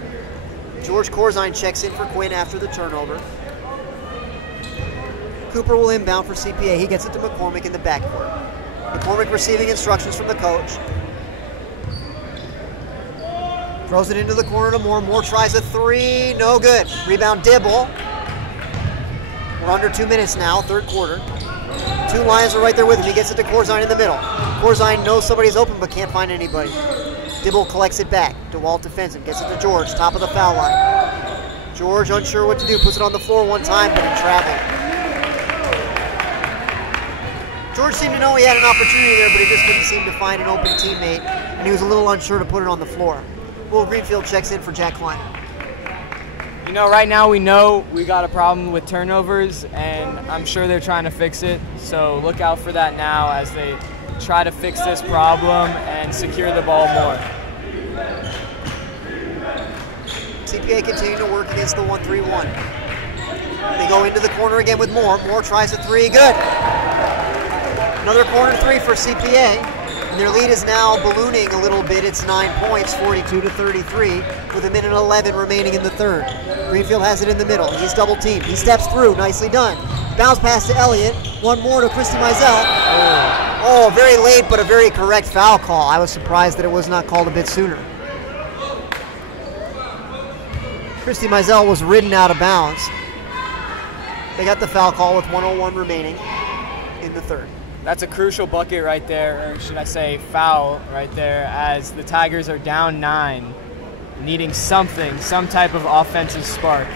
George Corzine checks in for Quinn after the turnover. Cooper will inbound for CPA. He gets it to McCormick in the backcourt. McCormick receiving instructions from the coach. Throws it into the corner to Moore. Moore tries a 3. No good. Rebound Dibble. We're under 2 minutes now, third quarter. 2 Lions are right there with him. He gets it to Corzine in the middle. Corzine knows somebody's open but can't find anybody. Dibble collects it back. DeWalt defends him. Gets it to George, top of the foul line. George unsure what to do. Puts it on the floor one time, but in traffic. George seemed to know he had an opportunity there, but he just couldn't seem to find an open teammate, and he was a little unsure to put it on the floor. Will Greenfield checks in for Jack Klein. You know, right now we know we got a problem with turnovers, and I'm sure they're trying to fix it. So look out for that now as they try to fix this problem and secure the ball more. CPA continuing to work against the 1-3-1. They go into the corner again with Moore. Moore tries a 3. Good. Another corner 3 for CPA. And their lead is now ballooning a little bit. It's 9 points, 42-33, with 1:11 remaining in the third. Greenfield has it in the middle. He's double teamed. He steps through. Nicely done. Bounce pass to Elliott. One more to Christy Mizell. Oh, very late, but a very correct foul call. I was surprised that it was not called a bit sooner. Christy Mizell was ridden out of bounds. They got the foul call with 1:01 remaining in the third. That's a crucial bucket right there, or should I say foul right there, as the Tigers are down 9, needing something, some type of offensive spark.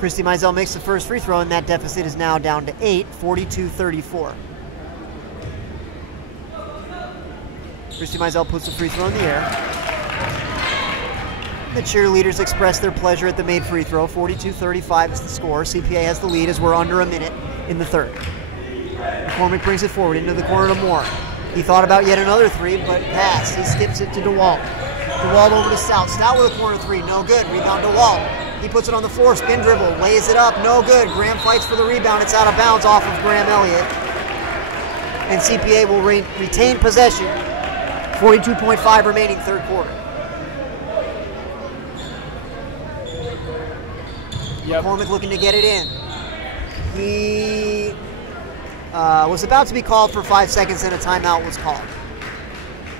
Christy Mizell makes the first free throw, and that deficit is now down to 8, 42-34. Christy Mizell puts the free throw in the air. The cheerleaders express their pleasure at the made free throw. 42-35 is the score. CPA has the lead as we're under a minute in the third. McCormick brings it forward into the corner to Moore. He thought about yet another 3, but pass. He skips it to DeWalt. DeWalt over to Stout. Stout with a corner 3, no good. Rebound DeWalt. He puts it on the floor, spin dribble, lays it up, no good. Graham fights for the rebound. It's out of bounds off of Graham Elliott. And CPA will retain possession. 42.5 remaining third quarter. Yep. McCormick looking to get it in. He was about to be called for 5 seconds and a timeout was called.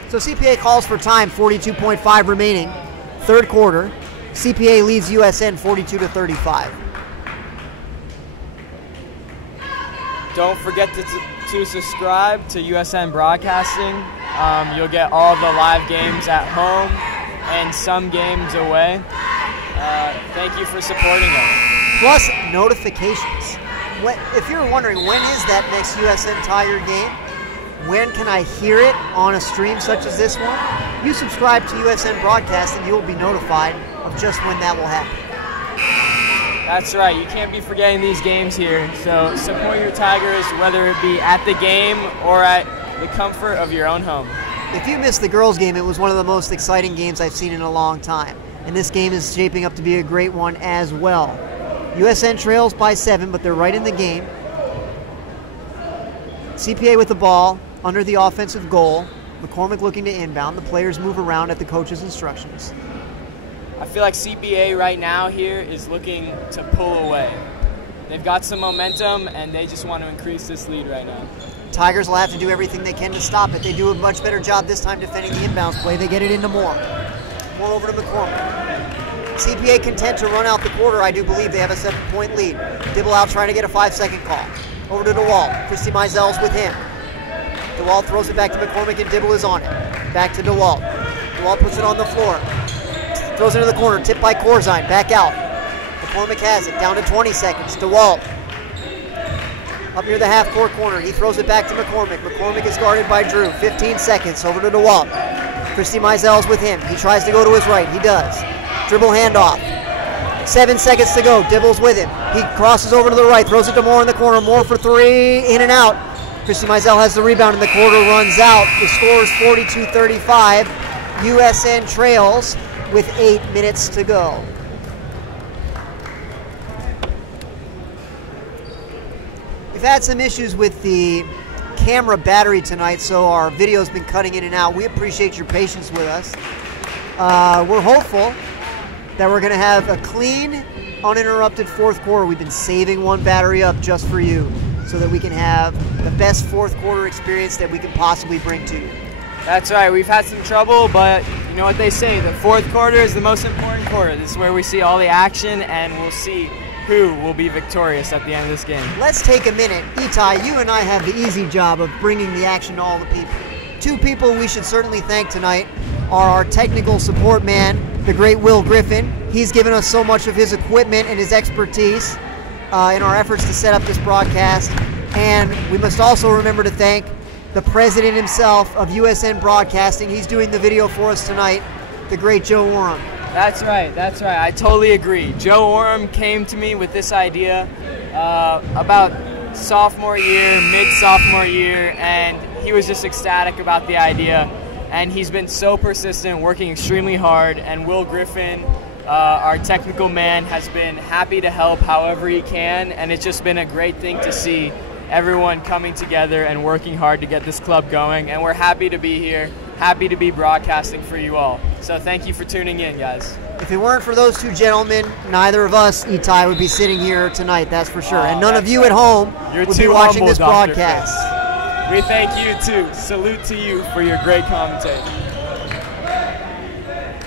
So CPA calls for time, 42.5 remaining. Third quarter. CPA leads USN 42-35. Don't forget to subscribe to USN Broadcasting. You'll get all the live games at home and some games away. Thank you for supporting us. Plus notifications. If you're wondering when is that next USN Tiger game, when can I hear it on a stream such as this one, you subscribe to USN Broadcast and you will be notified of just when that will happen. That's right. You can't be forgetting these games here. So support your Tigers, whether it be at the game or at the comfort of your own home. If you missed the girls' game, it was one of the most exciting games I've seen in a long time. And this game is shaping up to be a great one as well. USN trails by 7, but they're right in the game. CPA with the ball under the offensive goal. McCormick looking to inbound. The players move around at the coach's instructions. I feel like CPA right now here is looking to pull away. They've got some momentum, and they just want to increase this lead right now. Tigers will have to do everything they can to stop it. They do a much better job this time defending the inbounds play. They get it into Moore. Moore over to McCormick. CPA content to run out the quarter. I do believe they have a 7-point lead. Dibble out trying to get a 5-second call. Over to DeWalt. Christy Mizell's with him. DeWalt throws it back to McCormick, and Dibble is on it. Back to DeWalt. DeWalt puts it on the floor. Throws it into the corner. Tipped by Corzine. Back out. McCormick has it. Down to 20 seconds. DeWalt. Up near the half-court corner. He throws it back to McCormick. McCormick is guarded by Drew. 15 seconds. Over to DeWalt. Christy Mizell's with him. He tries to go to his right. He does. Dribble handoff. 7 seconds to go. Dibble's with him. He crosses over to the right. Throws it to Moore in the corner. Moore for 3. In and out. Christy Mizell has the rebound in the quarter. Runs out. The score is 42-35. USN trails with 8 minutes to go. We've had some issues with the camera battery tonight, so our video's been cutting in and out. We appreciate your patience with us. We're hopeful that we're going to have a clean, uninterrupted fourth quarter. We've been saving one battery up just for you so that we can have the best fourth quarter experience that we can possibly bring to you. That's right. We've had some trouble, but you know what they say. The fourth quarter is the most important quarter. This is where we see all the action, and we'll see who will be victorious at the end of this game. Let's take a minute. Itai, you and I have the easy job of bringing the action to all the people. Two people we should certainly thank tonight are our technical support man, the great Will Griffin. He's given us so much of his equipment and his expertise in our efforts to set up this broadcast. And we must also remember to thank the president himself of USN Broadcasting. He's doing the video for us tonight, the great Joe Oram. That's right. I totally agree. Joe Oram came to me with this idea about sophomore year, mid-sophomore year, and he was just ecstatic about the idea. And he's been so persistent, working extremely hard, and Will Griffin, our technical man, has been happy to help however he can, and it's just been a great thing to see everyone coming together and working hard to get this club going, and we're happy to be here, happy to be broadcasting for you all. So thank you for tuning in, guys. If it weren't for those two gentlemen, neither of us, Itai, would be sitting here tonight, that's for sure. And none of you at home would be watching this broadcast. We thank you too. Salute to you for your great commentating.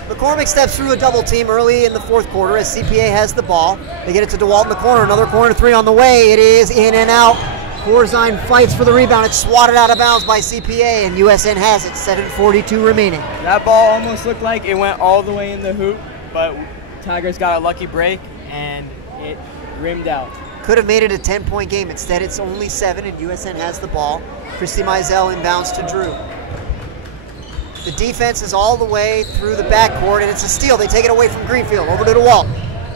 McCormick steps through a double team early in the fourth quarter as CPA has the ball. They get it to DeWalt in the corner. Another corner three on the way. It is in and out. Corzine fights for the rebound. It's swatted out of bounds by CPA, and USN has it. 7:42 remaining. That ball almost looked like it went all the way in the hoop, but Tigers got a lucky break, and it rimmed out. Could have made it a 10-point game. Instead, it's only 7, and USN has the ball. Christy Mizell inbounds to Drew. The defense is all the way through the backcourt, and it's a steal. They take it away from Greenfield. Over to DeWalt.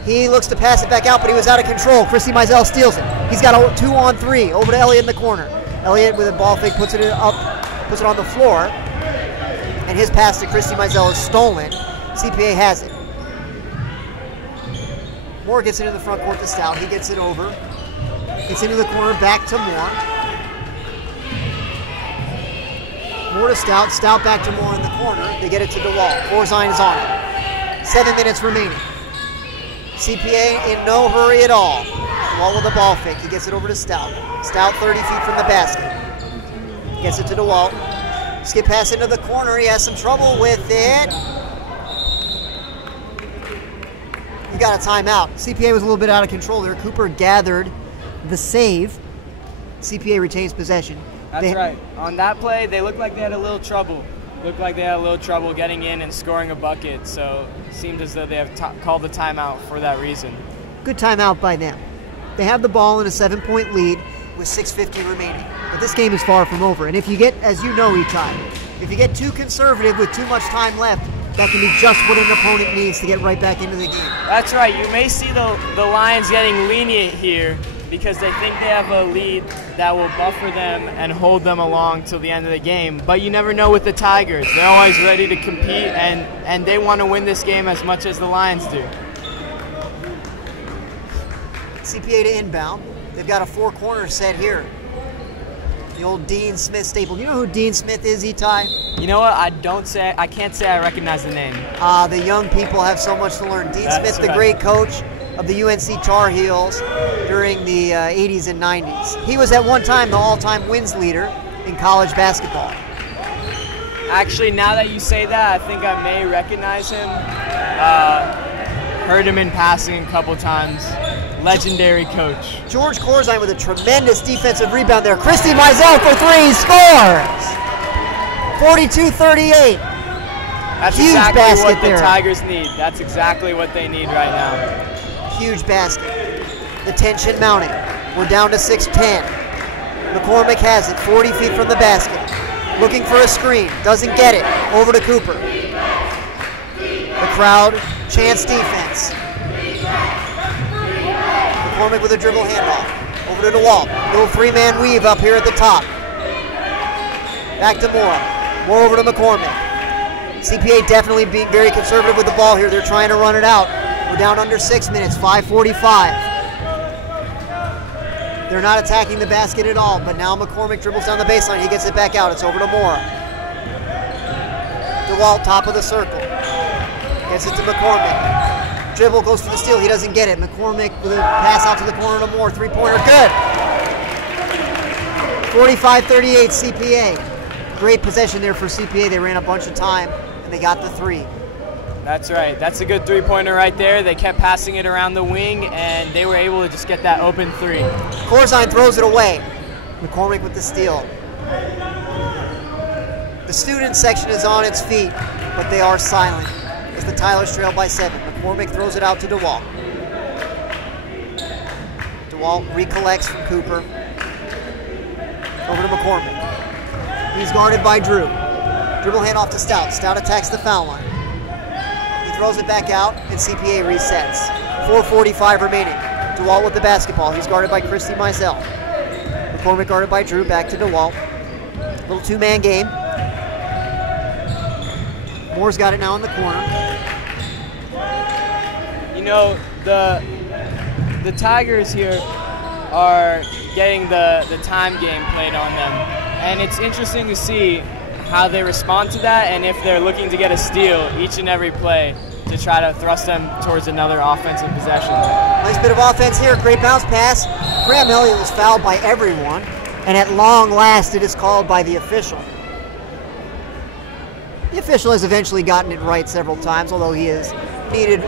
He looks to pass it back out, but he was out of control. Christy Mizell steals it. He's got a 2-on-3. Over to Elliott in the corner. Elliott with a ball fake puts it up, puts it on the floor, and his pass to Christy Mizell is stolen. CPA has it. Moore gets into the front court to Stout. He gets it over. Gets into the corner, back to Moore. Moore to Stout. Stout back to Moore in the corner. They get it to DeWalt. Corzine is on it. 7 minutes remaining. CPA in no hurry at all. DeWalt with a ball fake. He gets it over to Stout. Stout 30 feet from the basket. Gets it to DeWalt. Skip pass into the corner. He has some trouble with it. We got a timeout. CPA was a little bit out of control there. Cooper gathered the save. CPA retains possession. That's right. On that play, they looked like they had a little trouble. looked like they had a little trouble getting in and scoring a bucket, so it seemed as though they have called the timeout for that reason. Good timeout by them. They have the ball in a 7-point lead with 6:50 remaining. But this game is far from over. And if you get, as you know, Itai, if you get too conservative with too much time left, that can be just what an opponent needs to get right back into the game. That's right. You may see the Lions getting lenient here because they think they have a lead that will buffer them and hold them along till the end of the game. But you never know with the Tigers. They're always ready to compete, and they want to win this game as much as the Lions do. CPA to inbound. They've got a four-corner set here. The old Dean Smith staple. You know who Dean Smith is, Itai? You know what? I can't say I recognize the name. The young people have so much to learn. Dean That's Smith, the great coach of the UNC Tar Heels during the 80s and 90s. He was at one time the all-time wins leader in college basketball. Actually, now that you say that, I think I may recognize him. Heard him in passing a couple times. Legendary coach. George Corzine with a tremendous defensive rebound there. Christy Mizell for three, scores! 42-38. That's Huge exactly basket what the there. Tigers need. That's exactly what they need right now. Huge basket. The tension mounting. We're down to 6-10. McCormick has it, 40 feet from the basket. Looking for a screen, doesn't get it. Over to Cooper. The crowd chants defense. McCormick with a dribble handoff. Over to DeWalt. Little three-man weave up here at the top. Back to Moore. Moore over to McCormick. CPA definitely being very conservative with the ball here. They're trying to run it out. We're down under 6 minutes, 5:45. They're not attacking the basket at all, but now McCormick dribbles down the baseline. He gets it back out. It's over to Moore. DeWalt, top of the circle. Gets it to McCormick. Dribble goes for the steal. He doesn't get it. McCormick with a pass out to the corner to Moore. Three-pointer, good. 45-38 CPA. Great possession there for CPA. They ran a bunch of time, and they got the three. That's right. That's a good three-pointer right there. They kept passing it around the wing, and they were able to just get that open three. Corzine throws it away. McCormick with the steal. The student section is on its feet, but they are silent as the Tylers trail by 7. McCormick throws it out to DeWalt. DeWalt recollects from Cooper. Over to McCormick. He's guarded by Drew. Dribble handoff to Stout. Stout attacks the foul line. He throws it back out, and CPA resets. 4:45 remaining. DeWalt with the basketball. He's guarded by Christy Mizell. McCormick guarded by Drew. Back to DeWalt. Little two-man game. Moore's got it now in the corner. You know, the Tigers here are getting the time game played on them. And it's interesting to see how they respond to that and if they're looking to get a steal each and every play to try to thrust them towards another offensive possession. Nice bit of offense here. Great bounce pass. Graham Elliott was fouled by everyone, and at long last it is called by the official. The official has eventually gotten it right several times, although he has needed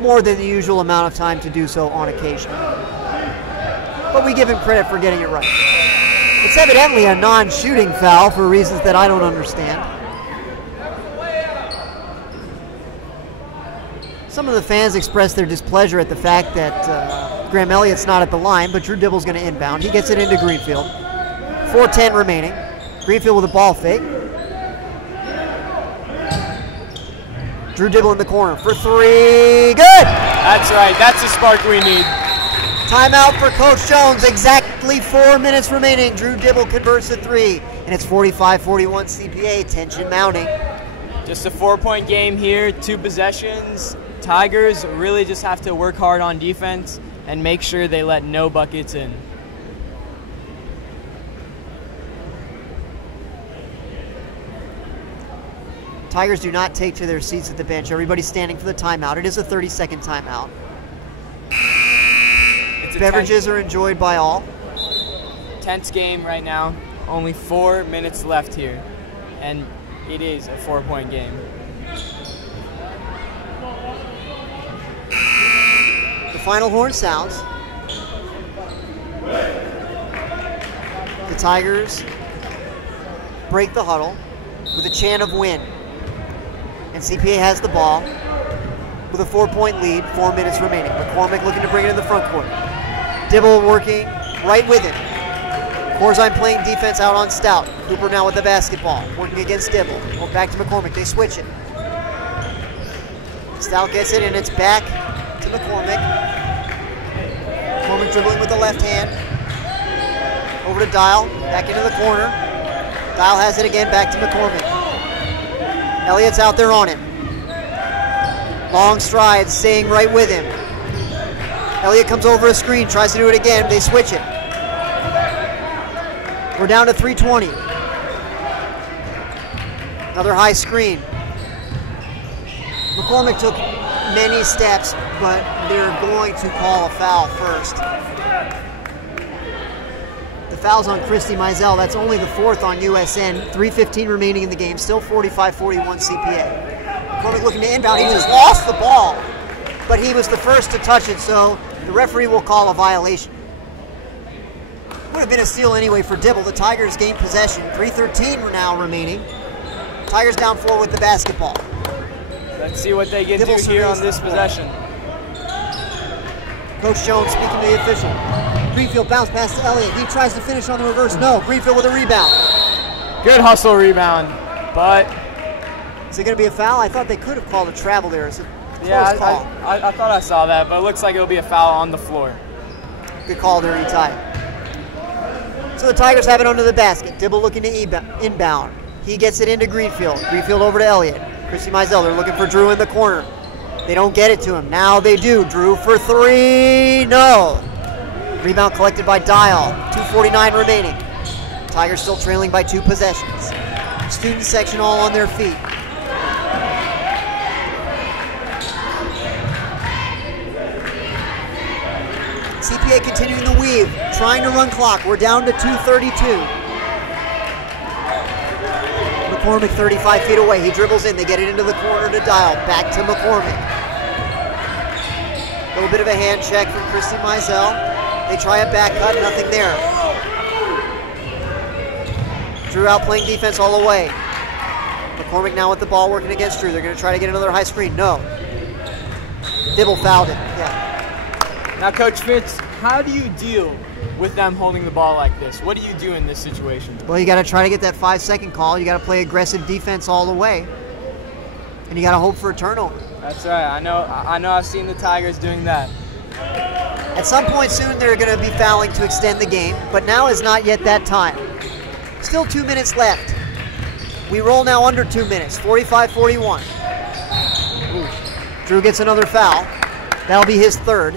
more than the usual amount of time to do so on occasion. But we give him credit for getting it right. It's evidently a non-shooting foul for reasons that I don't understand. Some of the fans expressed their displeasure at the fact that Graham Elliott's not at the line, but Drew Dibble's going to inbound. He gets it into Greenfield. 4:10 remaining. Greenfield with a ball fake. Drew Dibble in the corner for three. Good! That's right. That's the spark we need. Timeout for Coach Jones. Exactly 4 minutes remaining. Drew Dibble converts to three, and it's 45-41 CPA. Tension mounting. Just a 4-point game here, 2 possessions. Tigers really just have to work hard on defense and make sure they let no buckets in. Tigers do not take to their seats at the bench. Everybody's standing for the timeout. It is a 30-second timeout. Beverages are enjoyed by all. Tense game right now. Only 4 minutes left here. And it is a 4-point game. The final horn sounds. The Tigers break the huddle. with a chant of win. And CPA has the ball with a 4-point lead, 4 minutes remaining. McCormick looking to bring it in the front court. Dibble working right with him. Corzine playing defense out on Stout. Cooper now with the basketball, working against Dibble. Well, back to McCormick, they switch it. Stout gets it, and it's back to McCormick. McCormick dribbling with the left hand. Over to Dial, back into the corner. Dial has it again, back to McCormick. Elliott's out there on him. Long strides, staying right with him. Elliott comes over a screen, tries to do it again. They switch it. We're down to 3:20. Another high screen. McCormick took many steps, but they're going to call a foul first. The foul's on Christy Mizell. That's only the 4th on USN. 3:15 remaining in the game. Still 45-41 CPA. McCormick looking to inbound. He just lost the ball, but he was the first to touch it, so the referee will call a violation. Would have been a steal anyway for Dibble. The Tigers gain possession. 3:13 now remaining. Tigers down 4 with the basketball. Let's see what they get Dibble to here on surveys this the possession. Coach Jones speaking to the official. Greenfield bounce pass to Elliott. He tries to finish on the reverse. No. Greenfield with a rebound. Good hustle rebound, but Is it going to be a foul? I thought they could have called a travel there. It's a yeah, close call. I thought I saw that, but it looks like it'll be a foul on the floor. Good call there, Itai. So the Tigers have it under the basket. Dibble looking to inbound. He gets it into Greenfield. Greenfield over to Elliott. Christy Mizell, they're looking for Drew in the corner. They don't get it to him. Now they do. Drew for 3. No. Rebound collected by Dial. 2:49 remaining. Tigers still trailing by 2 possessions. Student section all on their feet. CPA continuing the weave, trying to run clock. We're down to 2:32. McCormick 35 feet away. He dribbles in. They get it into the corner to Dial. Back to McCormick. A little bit of a hand check from Christy Mizell. They try a back cut, nothing there. Drew out playing defense all the way. McCormick now with the ball working against Drew. They're going to try to get another high screen. No. Dibble fouled him. Yeah. Now, Coach Fitz, how do you deal with them holding the ball like this? What do you do in this situation? Well, you got to try to get that 5-second call. You got to play aggressive defense all the way. And you got to hope for a turnover. That's right. I know I've seen the Tigers doing that. At some point soon, they're going to be fouling to extend the game, but now is not yet that time. Still 2 minutes left. We roll now under 2 minutes, 45-41. Drew gets another foul. That'll be his 3rd.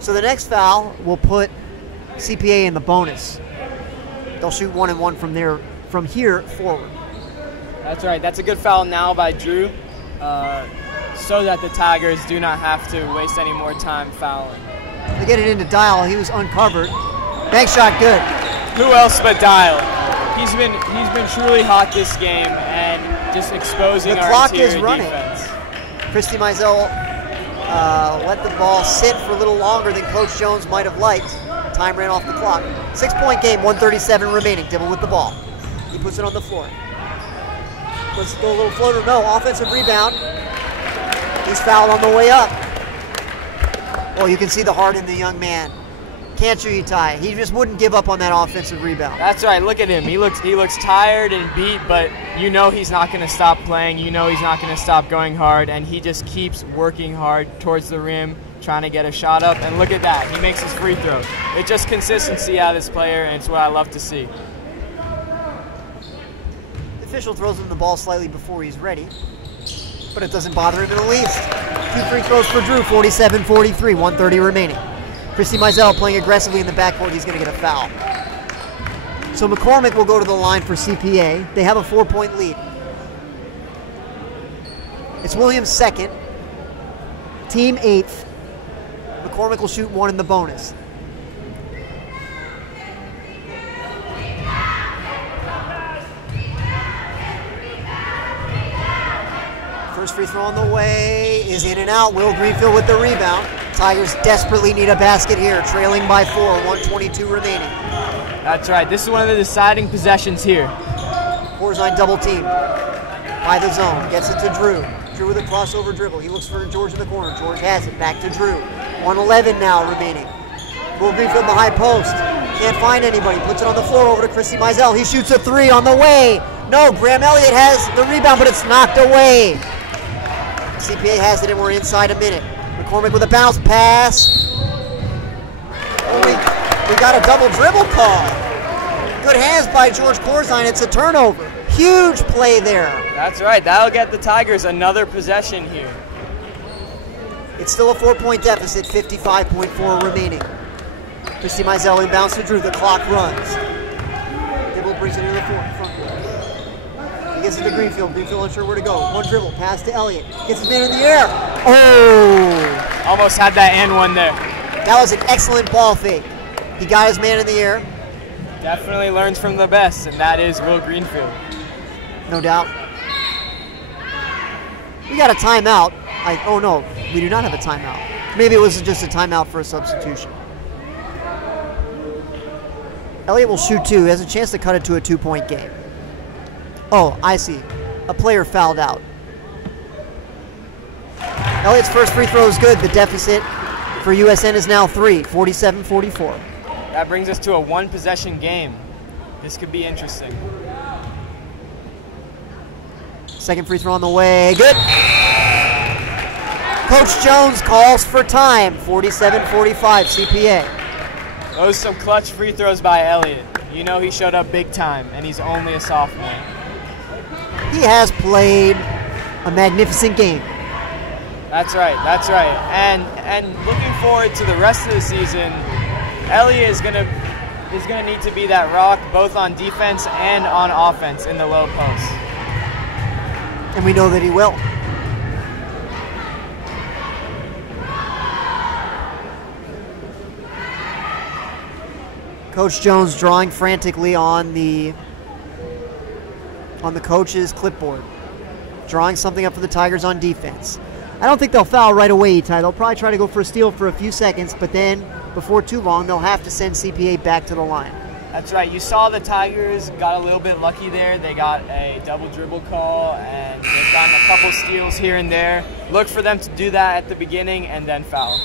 So the next foul will put CPA in the bonus. They'll shoot 1 and 1 from here forward. That's right. That's a good foul now by Drew, so that the Tigers do not have to waste any more time fouling. They get it into Dial. He was uncovered. Bank shot good. Who else but Dial? He's been truly hot this game and just exposing The our clock interior is running. defense. Christy Mizell let the ball sit for a little longer than Coach Jones might have liked. Time ran off the clock. 6-point game, 1:37 remaining. Dibble with the ball. He puts it on the floor. Let's go a little floater. No, offensive rebound. He's fouled on the way up. Oh, you can see the heart in the young man. Can't you, Itai? He just wouldn't give up on that offensive rebound. That's right. Look at him. He looks tired and beat, but you know he's not going to stop playing. You know he's not going to stop going hard, and he just keeps working hard towards the rim, trying to get a shot up. And look at that. He makes his free throw. It's just consistency out of this player, and it's what I love to see. The official throws him the ball slightly before he's ready, but it doesn't bother him in the least. 2 free throws for Drew, 47-43, 1:30 remaining. Christy Mizell playing aggressively in the backcourt. He's going to get a foul. So McCormick will go to the line for CPA. They have a 4-point lead. It's Williams' 2nd, team 8th. McCormick will shoot 1 in the bonus. First free throw on the way is in and out. Will Greenfield with the rebound. Tigers desperately need a basket here, trailing by 4, 1:22 remaining. That's right. This is one of the deciding possessions here. Corzine double teamed by the zone. Gets it to Drew. Drew with a crossover dribble. He looks for George in the corner. George has it. Back to Drew. 1:11 now remaining. Will Greenfield in the high post. Can't find anybody. Puts it on the floor over to Christy Mizell. He shoots a three on the way. No, Graham Elliott has the rebound, but it's knocked away. CPA has it, and we're inside a minute. McCormick with a bounce pass. We got a double dribble call. Good hands by George Corzine. It's a turnover. Huge play there. That's right. That'll get the Tigers another possession here. It's still a 4-point deficit, 55.4 remaining. Christy Mizell inbounds to Drew. The clock runs. Dibble brings it into the front court. He gets it to Greenfield. Greenfield unsure where to go. One dribble. Pass to Elliott. Gets his man in the air. Oh! Almost had that and one there. That was an excellent ball fake. He got his man in the air. Definitely learns from the best, and that is Will Greenfield. No doubt. We got a timeout. Oh no, we do not have a timeout. Maybe it was just a timeout for a substitution. Elliott will shoot two. He has a chance to cut it to a 2-point game. Oh, I see. A player fouled out. Elliott's first free throw is good. The deficit for USN is now 3, 47-44. That brings us to a one-possession game. This could be interesting. Second free throw on the way. Good. Coach Jones calls for time. 47-45 CPA. Those some clutch free throws by Elliott. You know he showed up big time, and he's only a sophomore. He has played a magnificent game. That's right, that's right. And looking forward to the rest of the season, Elliott is gonna need to be that rock both on defense and on offense in the low post. And we know that he will. Coach Jones drawing frantically on the coach's clipboard. Drawing something up for the Tigers on defense. I don't think they'll foul right away, Ty. They'll probably try to go for a steal for a few seconds, but then before too long, they'll have to send CPA back to the line. That's right. You saw the Tigers got a little bit lucky there. They got a double dribble call, and they've gotten a couple steals here and there. Look for them to do that at the beginning and then foul.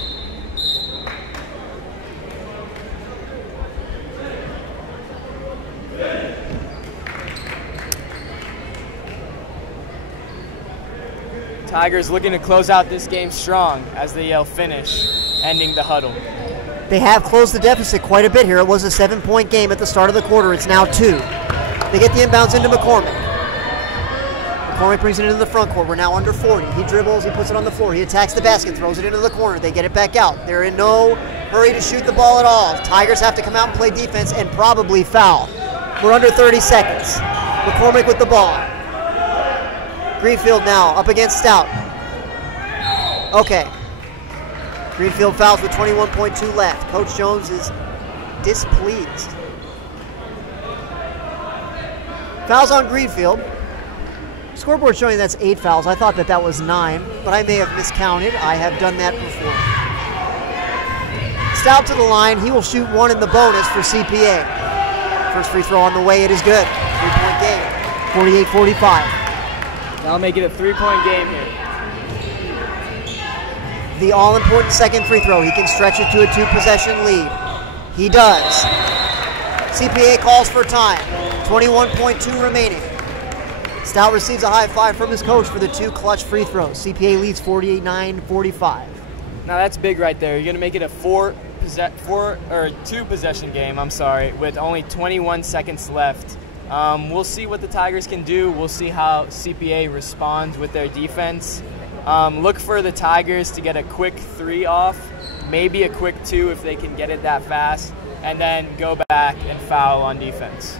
Tigers looking to close out this game strong as they yell finish, ending the huddle. They have closed the deficit quite a bit here. It was a 7-point game at the start of the quarter. It's now 2. They get the inbounds into McCormick. McCormick brings it into the front court. We're now under 40. He dribbles, he puts it on the floor. He attacks the basket, throws it into the corner. They get it back out. They're in no hurry to shoot the ball at all. Tigers have to come out and play defense and probably foul. We're under 30 seconds. McCormick with the ball. Greenfield now up against Stout. Okay. Greenfield fouls with 21.2 left. Coach Jones is displeased. Fouls on Greenfield. Scoreboard showing that's 8 fouls. I thought that was 9, but I may have miscounted. I have done that before. Stout to the line. He will shoot 1 in the bonus for CPA. First free throw on the way. It is good. 3-point game. 48-45. That'll make it a 3-point game here. The all-important second free throw. He can stretch it to a 2-possession lead. He does. CPA calls for time. 21.2 remaining. Stout receives a high five from his coach for the 2 clutch free throws. CPA leads 48-45. Now that's big right there. You're going to make it a 2-possession game, with only 21 seconds left. We'll see what the Tigers can do. We'll see how CPA responds with their defense. Look for the Tigers to get a quick 3 off, maybe a quick 2 if they can get it that fast, and then go back and foul on defense.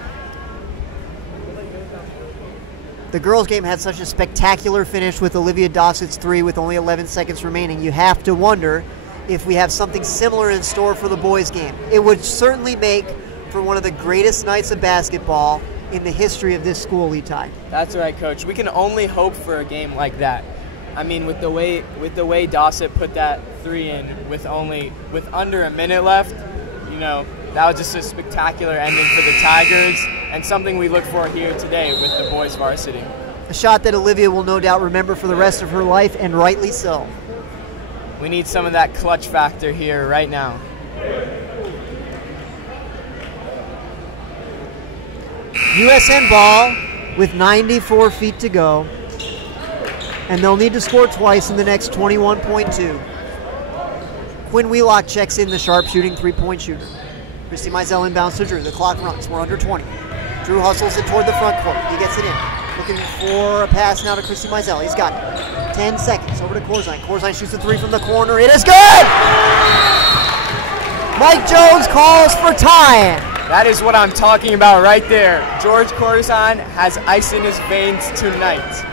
The girls' game had such a spectacular finish with Olivia Dossett's 3 with only 11 seconds remaining. You have to wonder if we have something similar in store for the boys' game. It would certainly make for one of the greatest nights of basketball in the history of this school, Itai. That's right, Coach. We can only hope for a game like that. I mean, with the way Dossett put that 3 in with under a minute left, that was just a spectacular ending for the Tigers and something we look for here today with the boys varsity. A shot that Olivia will no doubt remember for the rest of her life, and rightly so. We need some of that clutch factor here right now. USN ball with 94 feet to go, and they'll need to score twice in the next 21.2. Quinn Wheelock checks in, the sharpshooting three-point shooter. Christy Mizell inbounds to Drew. The clock runs. We're under 20. Drew hustles it toward the front court. He gets it in. Looking for a pass now to Christy Mizell. He's got it. 10 seconds. Over to Corzine. Corzine shoots a three from the corner. It is good! Mike Jones calls for time. That is what I'm talking about right there. George Corzine has ice in his veins tonight.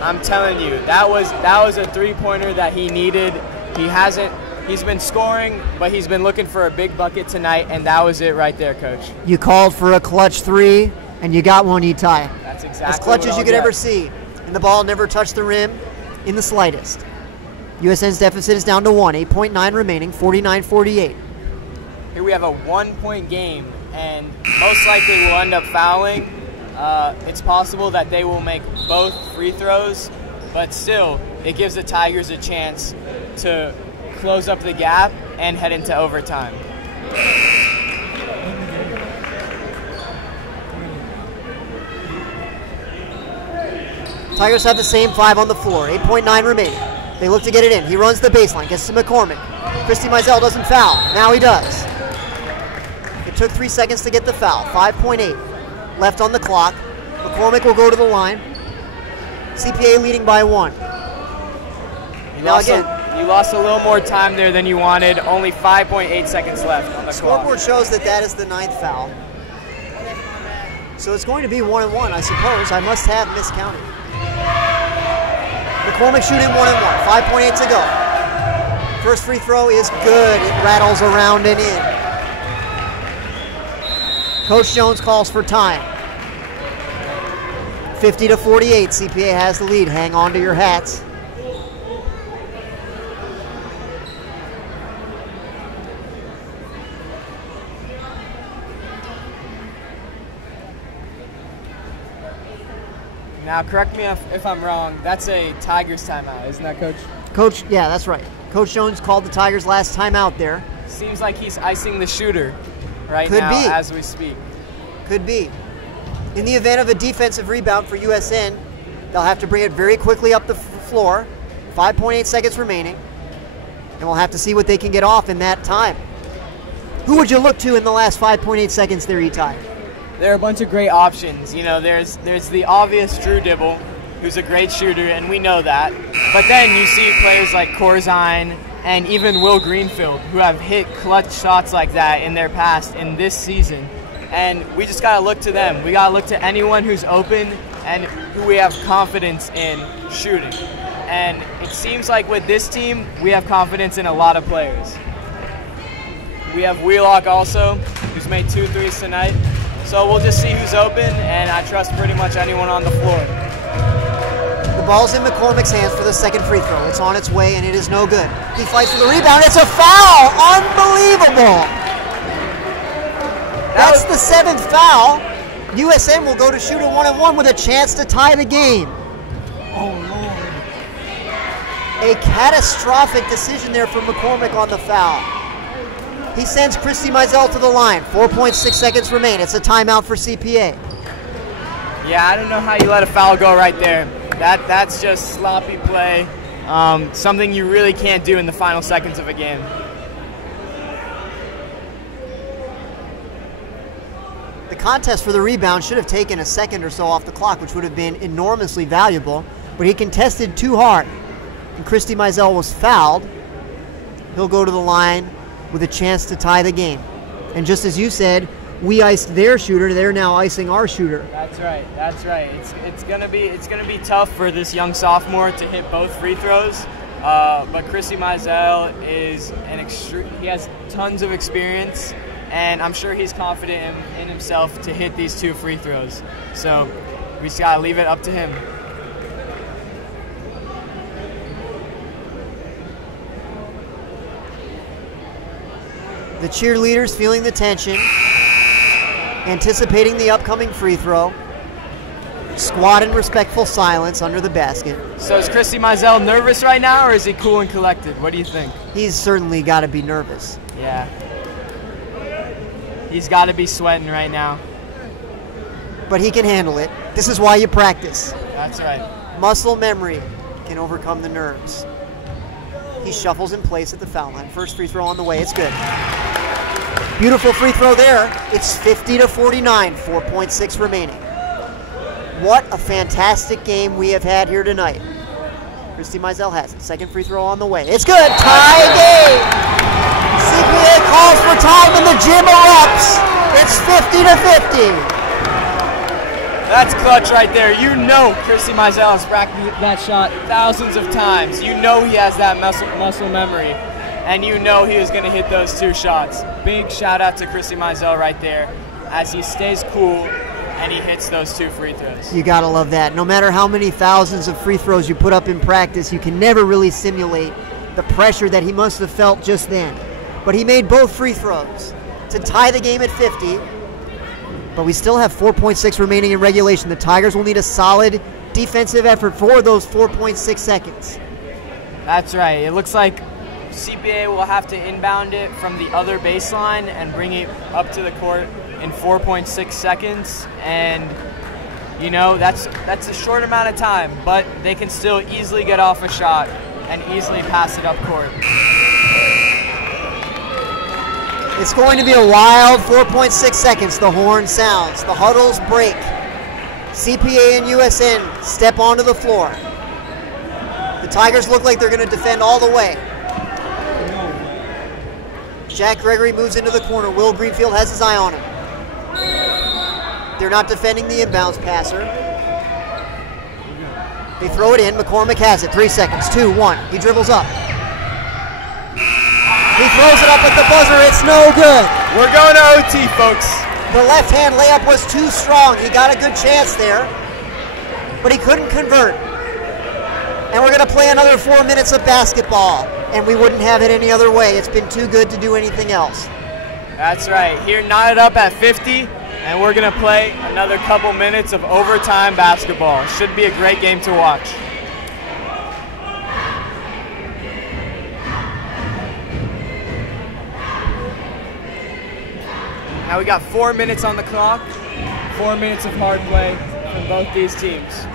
I'm telling you, that was a three-pointer that he needed. He's been scoring, but he's been looking for a big bucket tonight, and that was it right there, Coach. You called for a clutch three, and you got one, Itai. That's exactly as clutch what as you I'll could get. ever see. And the ball never touched the rim in the slightest. USN's deficit is down to 1, 8.9 remaining, 49-48. Here we have a 1-point game, and most likely we'll end up fouling. It's possible that they will make both free throws, but still, it gives the Tigers a chance to close up the gap and head into overtime. Tigers have the same 5 on the floor, 8.9 remaining. They look to get it in. He runs the baseline, gets to McCormick. Christy Mizell doesn't foul. Now he does. It took 3 seconds to get the foul. 5.8 left on the clock. McCormick will go to the line. CPA leading by 1. Now again, you lost a little more time there than you wanted. Only 5.8 seconds left on the clock. Scoreboard shows that is the 9th foul. So it's going to be 1-1, I suppose. I must have miscounted. McCormick shooting 1-1. 5.8 to go. First free throw is good. It rattles around and in. Coach Jones calls for time. 50-48. CPA has the lead. Hang on to your hats. Now, correct me if I'm wrong. That's a Tigers timeout, isn't that, Coach? Coach, yeah, that's right. Coach Jones called the Tigers' last timeout there. Seems like he's icing the shooter right Could now be. as we speak. Could be. In the event of a defensive rebound for USN, they'll have to bring it very quickly up the floor. 5.8 seconds remaining. And we'll have to see what they can get off in that time. Who would you look to in the last 5.8 seconds there, Itai? There are a bunch of great options. You know, there's the obvious Drew Dibble, who's a great shooter, and we know that. But then you see players like Corzine and even Will Greenfield, who have hit clutch shots like that in their past in this season. And we just got to look to them. We got to look to anyone who's open and who we have confidence in shooting. And it seems like with this team, we have confidence in a lot of players. We have Wheelock also, who's made 2 threes tonight. So we'll just see who's open, and I trust pretty much anyone on the floor. The ball's in McCormick's hands for the second free throw. It's on its way, and it is no good. He fights for the rebound. It's a foul! Unbelievable! That's the 7th foul. USN will go to shoot a 1-1 with a chance to tie the game. Oh, Lord. A catastrophic decision there from McCormick on the foul. He sends Christy Mizell to the line. 4.6 seconds remain. It's a timeout for CPA. Yeah, I don't know how you let a foul go right there. That's just sloppy play. Something you really can't do in the final seconds of a game. The contest for the rebound should have taken a second or so off the clock, which would have been enormously valuable, but he contested too hard. And Christy Mizell was fouled. He'll go to the line with a chance to tie the game. And just as you said, we iced their shooter, they're now icing our shooter. That's right. It's gonna be tough for this young sophomore to hit both free throws. But Christy Mizell is he has tons of experience, and I'm sure he's confident in himself to hit these 2 free throws. So we just gotta leave it up to him. The cheerleaders feeling the tension, anticipating the upcoming free throw. Squad in respectful silence under the basket. So is Christy Mizell nervous right now, or is he cool and collected? What do you think? He's certainly got to be nervous. Yeah. He's got to be sweating right now. But he can handle it. This is why you practice. That's right. Muscle memory can overcome the nerves. He shuffles in place at the foul line. First free throw on the way. It's good. Beautiful free throw there. It's 50-49, 4.6 remaining. What a fantastic game we have had here tonight. Christy Mizell has it. Second free throw on the way. It's good. Tie game. CPA calls for time and the gym erupts. It's 50-50. That's clutch right there. You know Christy Mizell has practiced that shot thousands of times. You know he has that muscle memory. And you know he was going to hit those two shots. Big shout out to Christy Mizell right there as he stays cool and he hits those two free throws. You got to love that. No matter how many thousands of free throws you put up in practice, you can never really simulate the pressure that he must have felt just then. But he made both free throws to tie the game at 50. But we still have 4.6 remaining in regulation. The Tigers will need a solid defensive effort for those 4.6 seconds. That's right. It looks like CPA will have to inbound it from the other baseline and bring it up to the court in 4.6 seconds. And, you know, that's a short amount of time, but they can still easily get off a shot and easily pass it up court. It's going to be a wild 4.6 seconds. The horn sounds. The huddles break. CPA and USN step onto the floor. The Tigers look like they're going to defend all the way. Jack Gregory moves into the corner. Will Greenfield has his eye on him. They're not defending the inbounds passer. They throw it in. McCormick has it. 3 seconds. 2, 1. He dribbles up. He throws it up at the buzzer. It's no good. We're going to OT, folks. The left-hand layup was too strong. He got a good chance there, but he couldn't convert. And we're going to play another 4 minutes of basketball, and we wouldn't have it any other way. It's been too good to do anything else. That's right. Here, knotted up at 50, and we're going to play another couple minutes of overtime basketball. Should be a great game to watch. Now we got 4 minutes on the clock, 4 minutes of hard play from both these teams.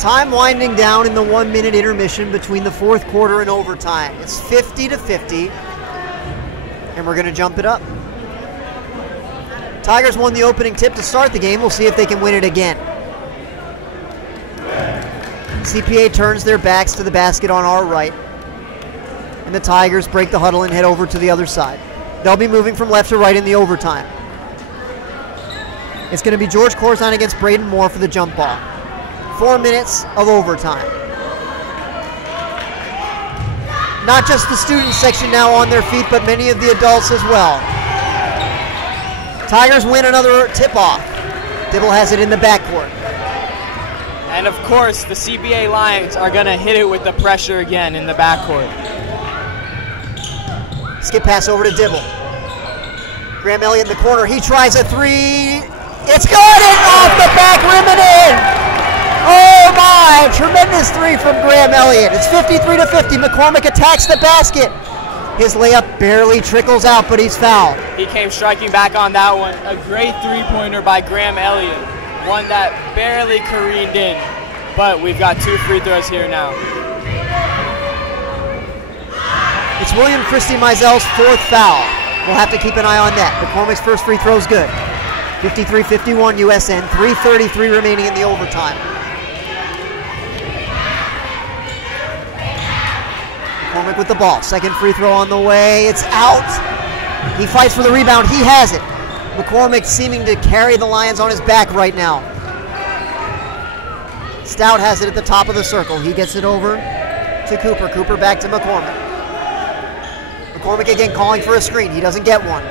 Time winding down in the 1 minute intermission between the fourth quarter and overtime. It's 50-50. And we're going to jump it up. Tigers won the opening tip to start the game. We'll see if they can win it again. CPA turns their backs to the basket on our right. And the Tigers break the huddle and head over to the other side. They'll be moving from left to right in the overtime. It's going to be George Corzine against Braden Moore for the jump ball. 4 minutes of overtime. Not just the student section now on their feet, but many of the adults as well. Tigers win another tip-off. Dibble has it in the backcourt. And of course, the CPA Lions are going to hit it with the pressure again in the backcourt. Skip pass over to Dibble. Graham Elliott in the corner. He tries a three. It's good! And off the back rim and in! Oh my! Tremendous three from Graham Elliott. It's 53-50. McCormick attacks the basket. His layup barely trickles out, but he's fouled. He came striking back on that one. A great three-pointer by Graham Elliott. One that barely careened in. But we've got 2 free throws here now. It's William Christy Mizell's 4th foul. We'll have to keep an eye on that. McCormick's first free throw is good. 53-51 USN. 3:33 remaining in the overtime. McCormick with the ball. Second free throw on the way. It's out. He fights for the rebound. He has it. McCormick seeming to carry the Lions on his back right now. Stout has it at the top of the circle. He gets it over to Cooper. Cooper back to McCormick. McCormick again calling for a screen. He doesn't get one.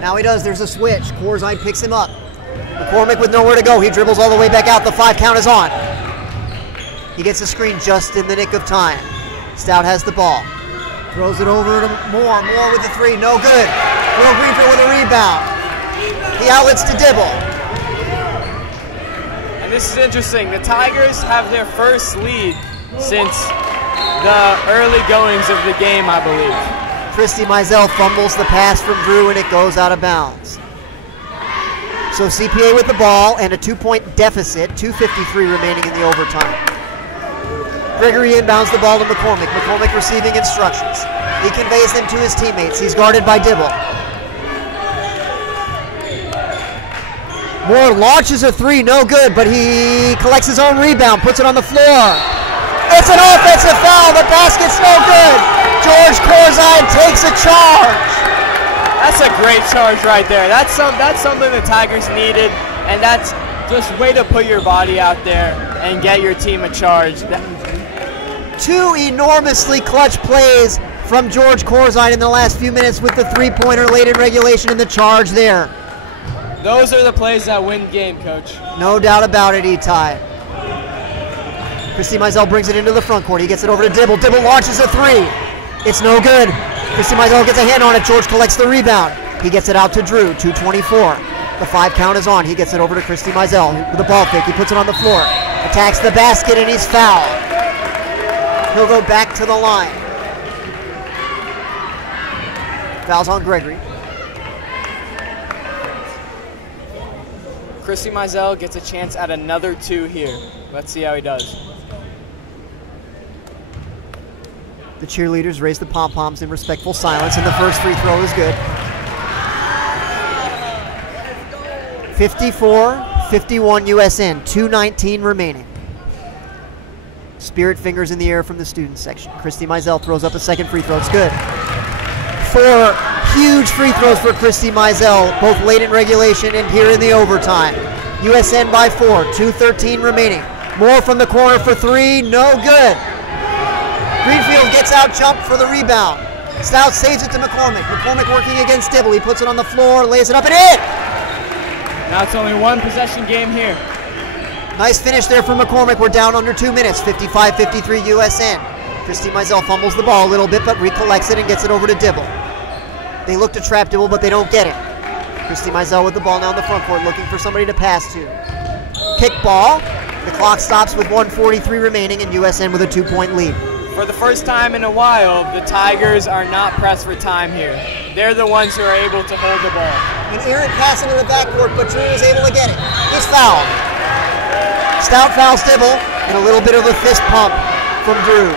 Now he does. There's a switch. Corzine picks him up. McCormick with nowhere to go. He dribbles all the way back out. The 5 count is on. He gets a screen just in the nick of time. Stout has the ball. Throws it over to Moore. Moore with the 3. No good. Will Greenfield with a rebound. He outlets to Dibble. And this is interesting. The Tigers have their first lead since the early goings of the game, I believe. Christy Mizell fumbles the pass from Drew and it goes out of bounds. So CPA with the ball and a 2-point deficit, 2:53 remaining in the overtime. Gregory inbounds the ball to McCormick. McCormick receiving instructions. He conveys them to his teammates. He's guarded by Dibble. Moore launches a 3, no good, but he collects his own rebound, puts it on the floor. It's an offensive foul, the basket's no good. George Corzine takes a charge. That's a great charge right there. That's something the Tigers needed, and that's just way to put your body out there and get your team a charge. 2 enormously clutch plays from George Corzine in the last few minutes with the 3-pointer late in regulation and the charge there. Those are the plays that win game, Coach. No doubt about it, Itai. Christy Mizell brings it into the front court. He gets it over to Dibble. Dibble launches a 3. It's no good. Christy Mizell gets a hand on it. George collects the rebound. He gets it out to Drew, 2:24. The 5 count is on. He gets it over to Christy Mizell with a ball fake. He puts it on the floor. Attacks the basket and he's fouled. He'll go back to the line. Fouls on Gregory. Christy Mizell gets a chance at another 2 here. Let's see how he does. The cheerleaders raise the pom-poms in respectful silence, and the first free throw is good. 54-51 USN, 2:19 remaining. Spirit fingers in the air from the student section. Christy Mizell throws up a second free throw. It's good. 4 huge free throws for Christy Mizell, both late in regulation and here in the overtime. USN by 4, 2:13 remaining. Moore from the corner for 3, no good. Greenfield gets out jumped for the rebound. Stout saves it to McCormick. McCormick working against Dibble. He puts it on the floor, lays it up and in! Now it's only 1 possession game here. Nice finish there from McCormick. We're down under 2 minutes, 55-53 USN. Christy Mizell fumbles the ball a little bit, but recollects it and gets it over to Dibble. They look to trap Dibble, but they don't get it. Christy Mizell with the ball now in the front court, looking for somebody to pass to. Kick ball. The clock stops with 1:43 remaining, and USN with a 2-point lead. For the first time in a while, the Tigers are not pressed for time here. They're the ones who are able to hold the ball. An errant pass into the backcourt, but Drew is able to get it. He's fouled. Stout fouls Dibble, and a little bit of a fist pump from Drew.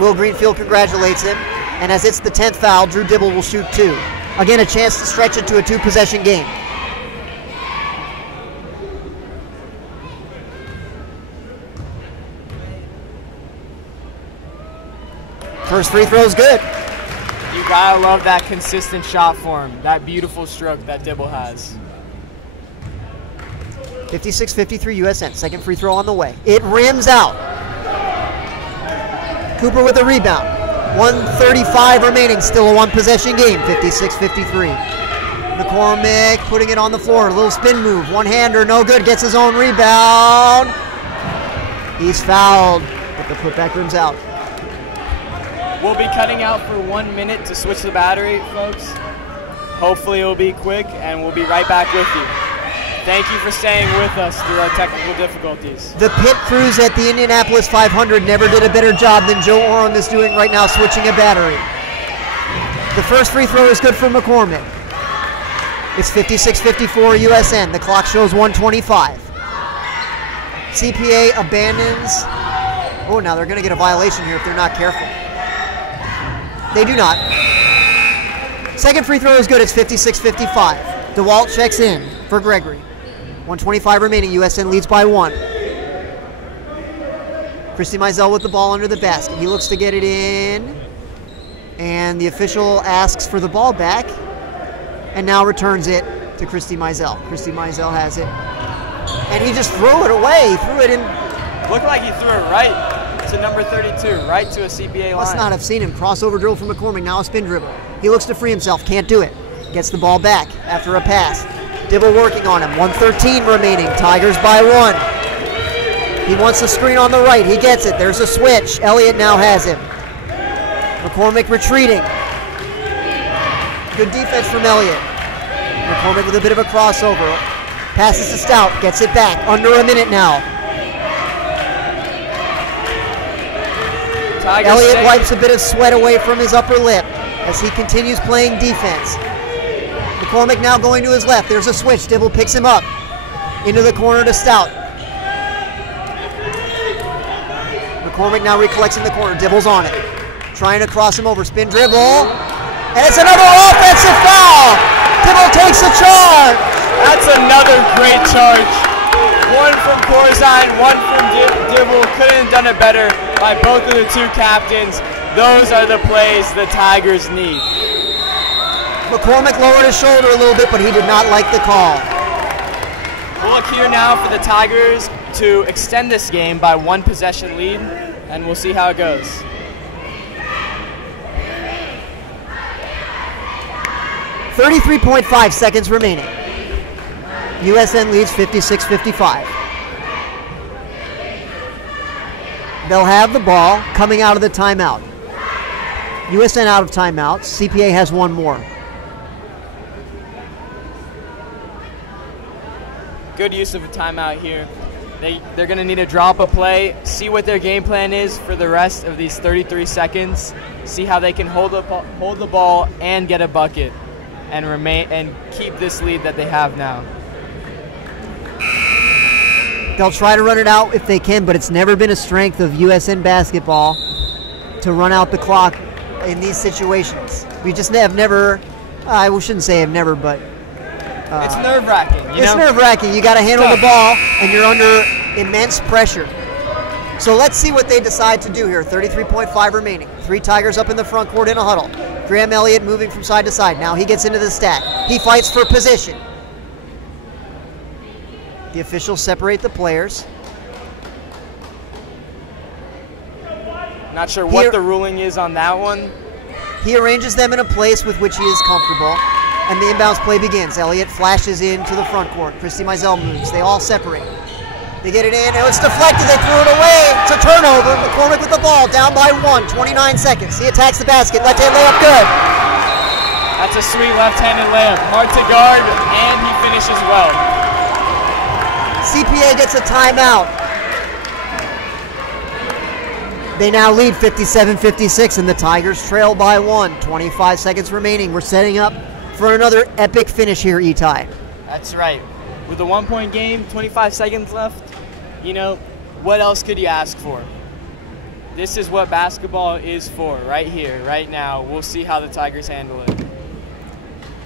Will Greenfield congratulates him, and as it's the 10th foul, Drew Dibble will shoot 2. Again, a chance to stretch it to a 2-possession game. First free throw is good. You gotta love that consistent shot form, that beautiful stroke that Dibble has. 56-53 USN. Second free throw on the way. It rims out. Cooper with a rebound. 1:35 remaining. Still a 1-possession game. 56-53. McCormick putting it on the floor. A little spin move. One-hander, no good. Gets his own rebound. He's fouled, but the putback rims out. We'll be cutting out for 1 minute to switch the battery, folks. Hopefully it'll be quick, and we'll be right back with you. Thank you for staying with us through our technical difficulties. The pit crews at the Indianapolis 500 never did a better job than Joe Oram is doing right now, switching a battery. The first free throw is good for McCormick. It's 56-54 USN. The clock shows 1:25. CPA abandons. Oh, now they're going to get a violation here if they're not careful. They do not. Second free throw is good. It's 56-55. DeWalt checks in for Gregory. 1:25 remaining. USN leads by 1. Christy Mizell with the ball under the basket. He looks to get it in. And the official asks for the ball back. And now returns it to Christy Mizell. Christy Mizell has it. And he just threw it away. He threw it in. Looked like he threw it right. to number 32, right to a CPA line. Must not have seen him. Crossover dribble from McCormick, now a spin dribble. He looks to free himself, can't do it. Gets the ball back after a pass. Dibble working on him, 1:13 remaining, Tigers by 1. He wants the screen on the right, he gets it, there's a switch. Elliott now has him. McCormick retreating. Good defense from Elliott. McCormick with a bit of a crossover. Passes to Stout, gets it back, under a minute now. Elliott wipes a bit of sweat away from his upper lip as he continues playing defense. McCormick now going to his left. There's a switch. Dibble picks him up. Into the corner to Stout. McCormick now recollects in the corner. Dibble's on it. Trying to cross him over. Spin dribble. And it's another offensive foul. Dibble takes a charge. That's another great charge. One from Corzine, one from Dibble. Couldn't have done it better by both of the two captains. Those are the plays the Tigers need. McCormick lowered his shoulder a little bit, but he did not like the call. We'll look here now for the Tigers to extend this game by 1 possession lead, and we'll see how it goes. .5 seconds remaining. USN leads 56-55. They'll have the ball coming out of the timeout. USN out of timeouts. CPA has one more. Good use of a timeout here. They're going to need to drop a play, see what their game plan is for the rest of these 33 seconds, see how they can hold the ball and get a bucket and keep this lead that they have now. They'll try to run it out if they can, but it's never been a strength of USN basketball to run out the clock in these situations. We just have never, I shouldn't say have never, but it's nerve-wracking. It's nerve-wracking. You got to handle the ball, and you're under immense pressure. So let's see what they decide to do here. 33.5 remaining. 3 Tigers up in the front court in a huddle. Graham Elliott moving from side to side. Now he gets into the stack. He fights for position. The officials separate the players. Not sure what the ruling is on that one. He arranges them in a place with which he is comfortable. And the inbounds play begins. Elliott flashes into the front court. Christy Mizell moves. They all separate. They get it in. Oh, it's deflected. They threw it away. It's a turnover. McCormick with the ball. Down by 1. 29 seconds. He attacks the basket. Left-hand layup good. That's a sweet left-handed layup. Hard to guard, and he finishes well. CPA gets a timeout. They now lead 57-56, and the Tigers trail by 1. 25 seconds remaining. We're setting up for another epic finish here, Itai. That's right. With a 1-point game, 25 seconds left, what else could you ask for? This is what basketball is for, right here, right now. We'll see how the Tigers handle it.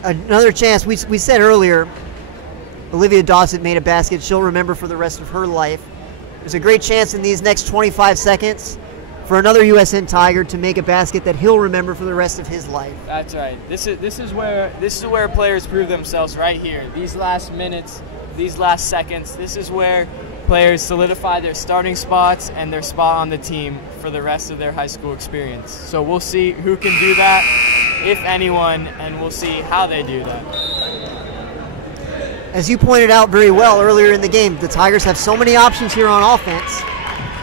Another chance. We said earlier, Olivia Dawson made a basket she'll remember for the rest of her life. There's a great chance in these next 25 seconds for another USN Tiger to make a basket that he'll remember for the rest of his life. That's right. This is where players prove themselves, right here. These last minutes, these last seconds, this is where players solidify their starting spots and their spot on the team for the rest of their high school experience. So we'll see who can do that, if anyone, and we'll see how they do that. As you pointed out very well earlier in the game, the Tigers have so many options here on offense,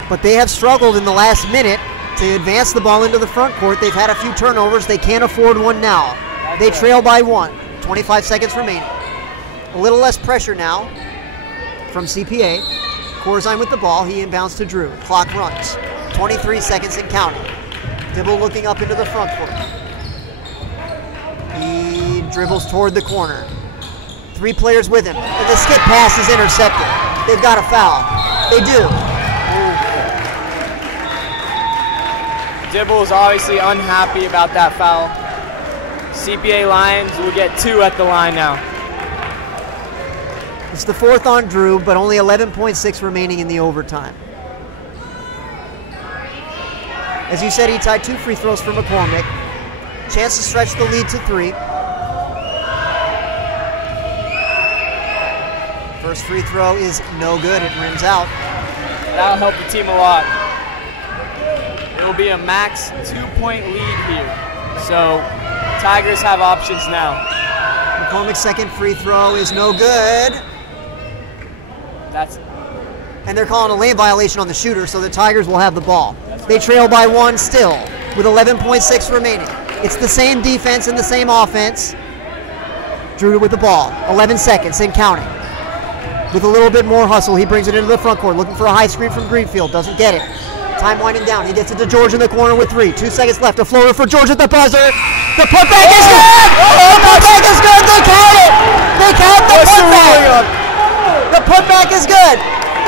but they have struggled in the last minute to advance the ball into the front court. They've had a few turnovers. They can't afford one now. They trail by 1. 25 seconds remaining. A little less pressure now from CPA. Corzine with the ball. He inbounds to Drew. Clock runs. 23 seconds and counting. Dibble looking up into the front court. He dribbles toward the corner. 3 players with him. The skip pass is intercepted. They've got a foul. They do. Dibble is obviously unhappy about that foul. CPA Lions will get 2 at the line now. It's the 4th on Drew, but only 11.6 remaining in the overtime. As you said, he tied 2 free throws for McCormick. Chance to stretch the lead to 3. First free throw is no good. It rims out. That'll help the team a lot. It will be a max 2-point lead here. So Tigers have options now. McCormick's second free throw is no good. And they're calling a lane violation on the shooter, so the Tigers will have the ball. They trail by 1 still, with 11.6 remaining. It's the same defense and the same offense. Drew with the ball, 11 seconds and counting. With a little bit more hustle, he brings it into the front court, looking for a high screen from Greenfield, doesn't get it. Time winding down, he gets it to George in the corner with 3. 2 seconds left, a floater for George at the buzzer. The putback is good! The putback is good, they count it! They count the putback! The putback is good!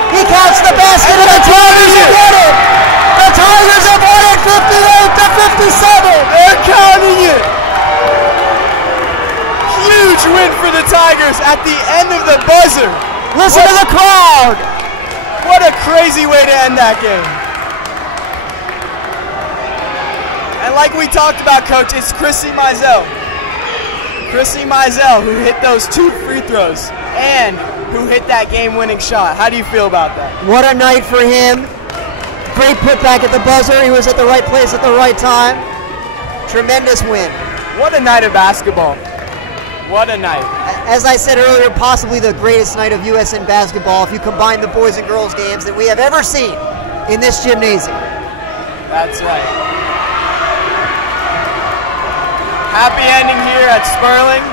He counts the basket and the Tigers have won it! The Tigers have won it 58-57! They're counting it! Huge win for the Tigers at the end of the buzzer! Listen to the crowd! What a crazy way to end that game. And like we talked about, Coach, it's Chrissy Mizell. Chrissy Mizell who hit those 2 free throws and who hit that game-winning shot. How do you feel about that? What a night for him. Great putback at the buzzer. He was at the right place at the right time. Tremendous win. What a night of basketball. What a night. As I said earlier, possibly the greatest night of USN basketball if you combine the boys and girls games that we have ever seen in this gymnasium. That's right. Happy ending here at Sperling.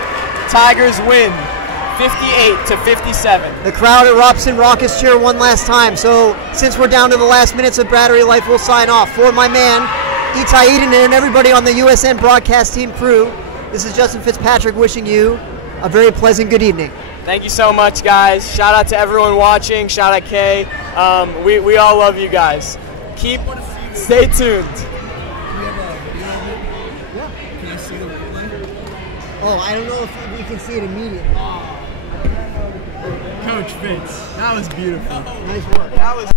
Tigers win 58-57. The crowd erupts in raucous cheer one last time. So since we're down to the last minutes of Battery Life, we'll sign off. For my man, Itai Eden, and everybody on the USN broadcast team crew, this is Justin Fitzpatrick wishing you a very pleasant good evening. Thank you so much, guys. Shout out to everyone watching. Shout out Kay. We all love you guys. Stay tuned. Oh, I don't know if we can see it immediately. Coach Fitz, that was beautiful. Nice work. That was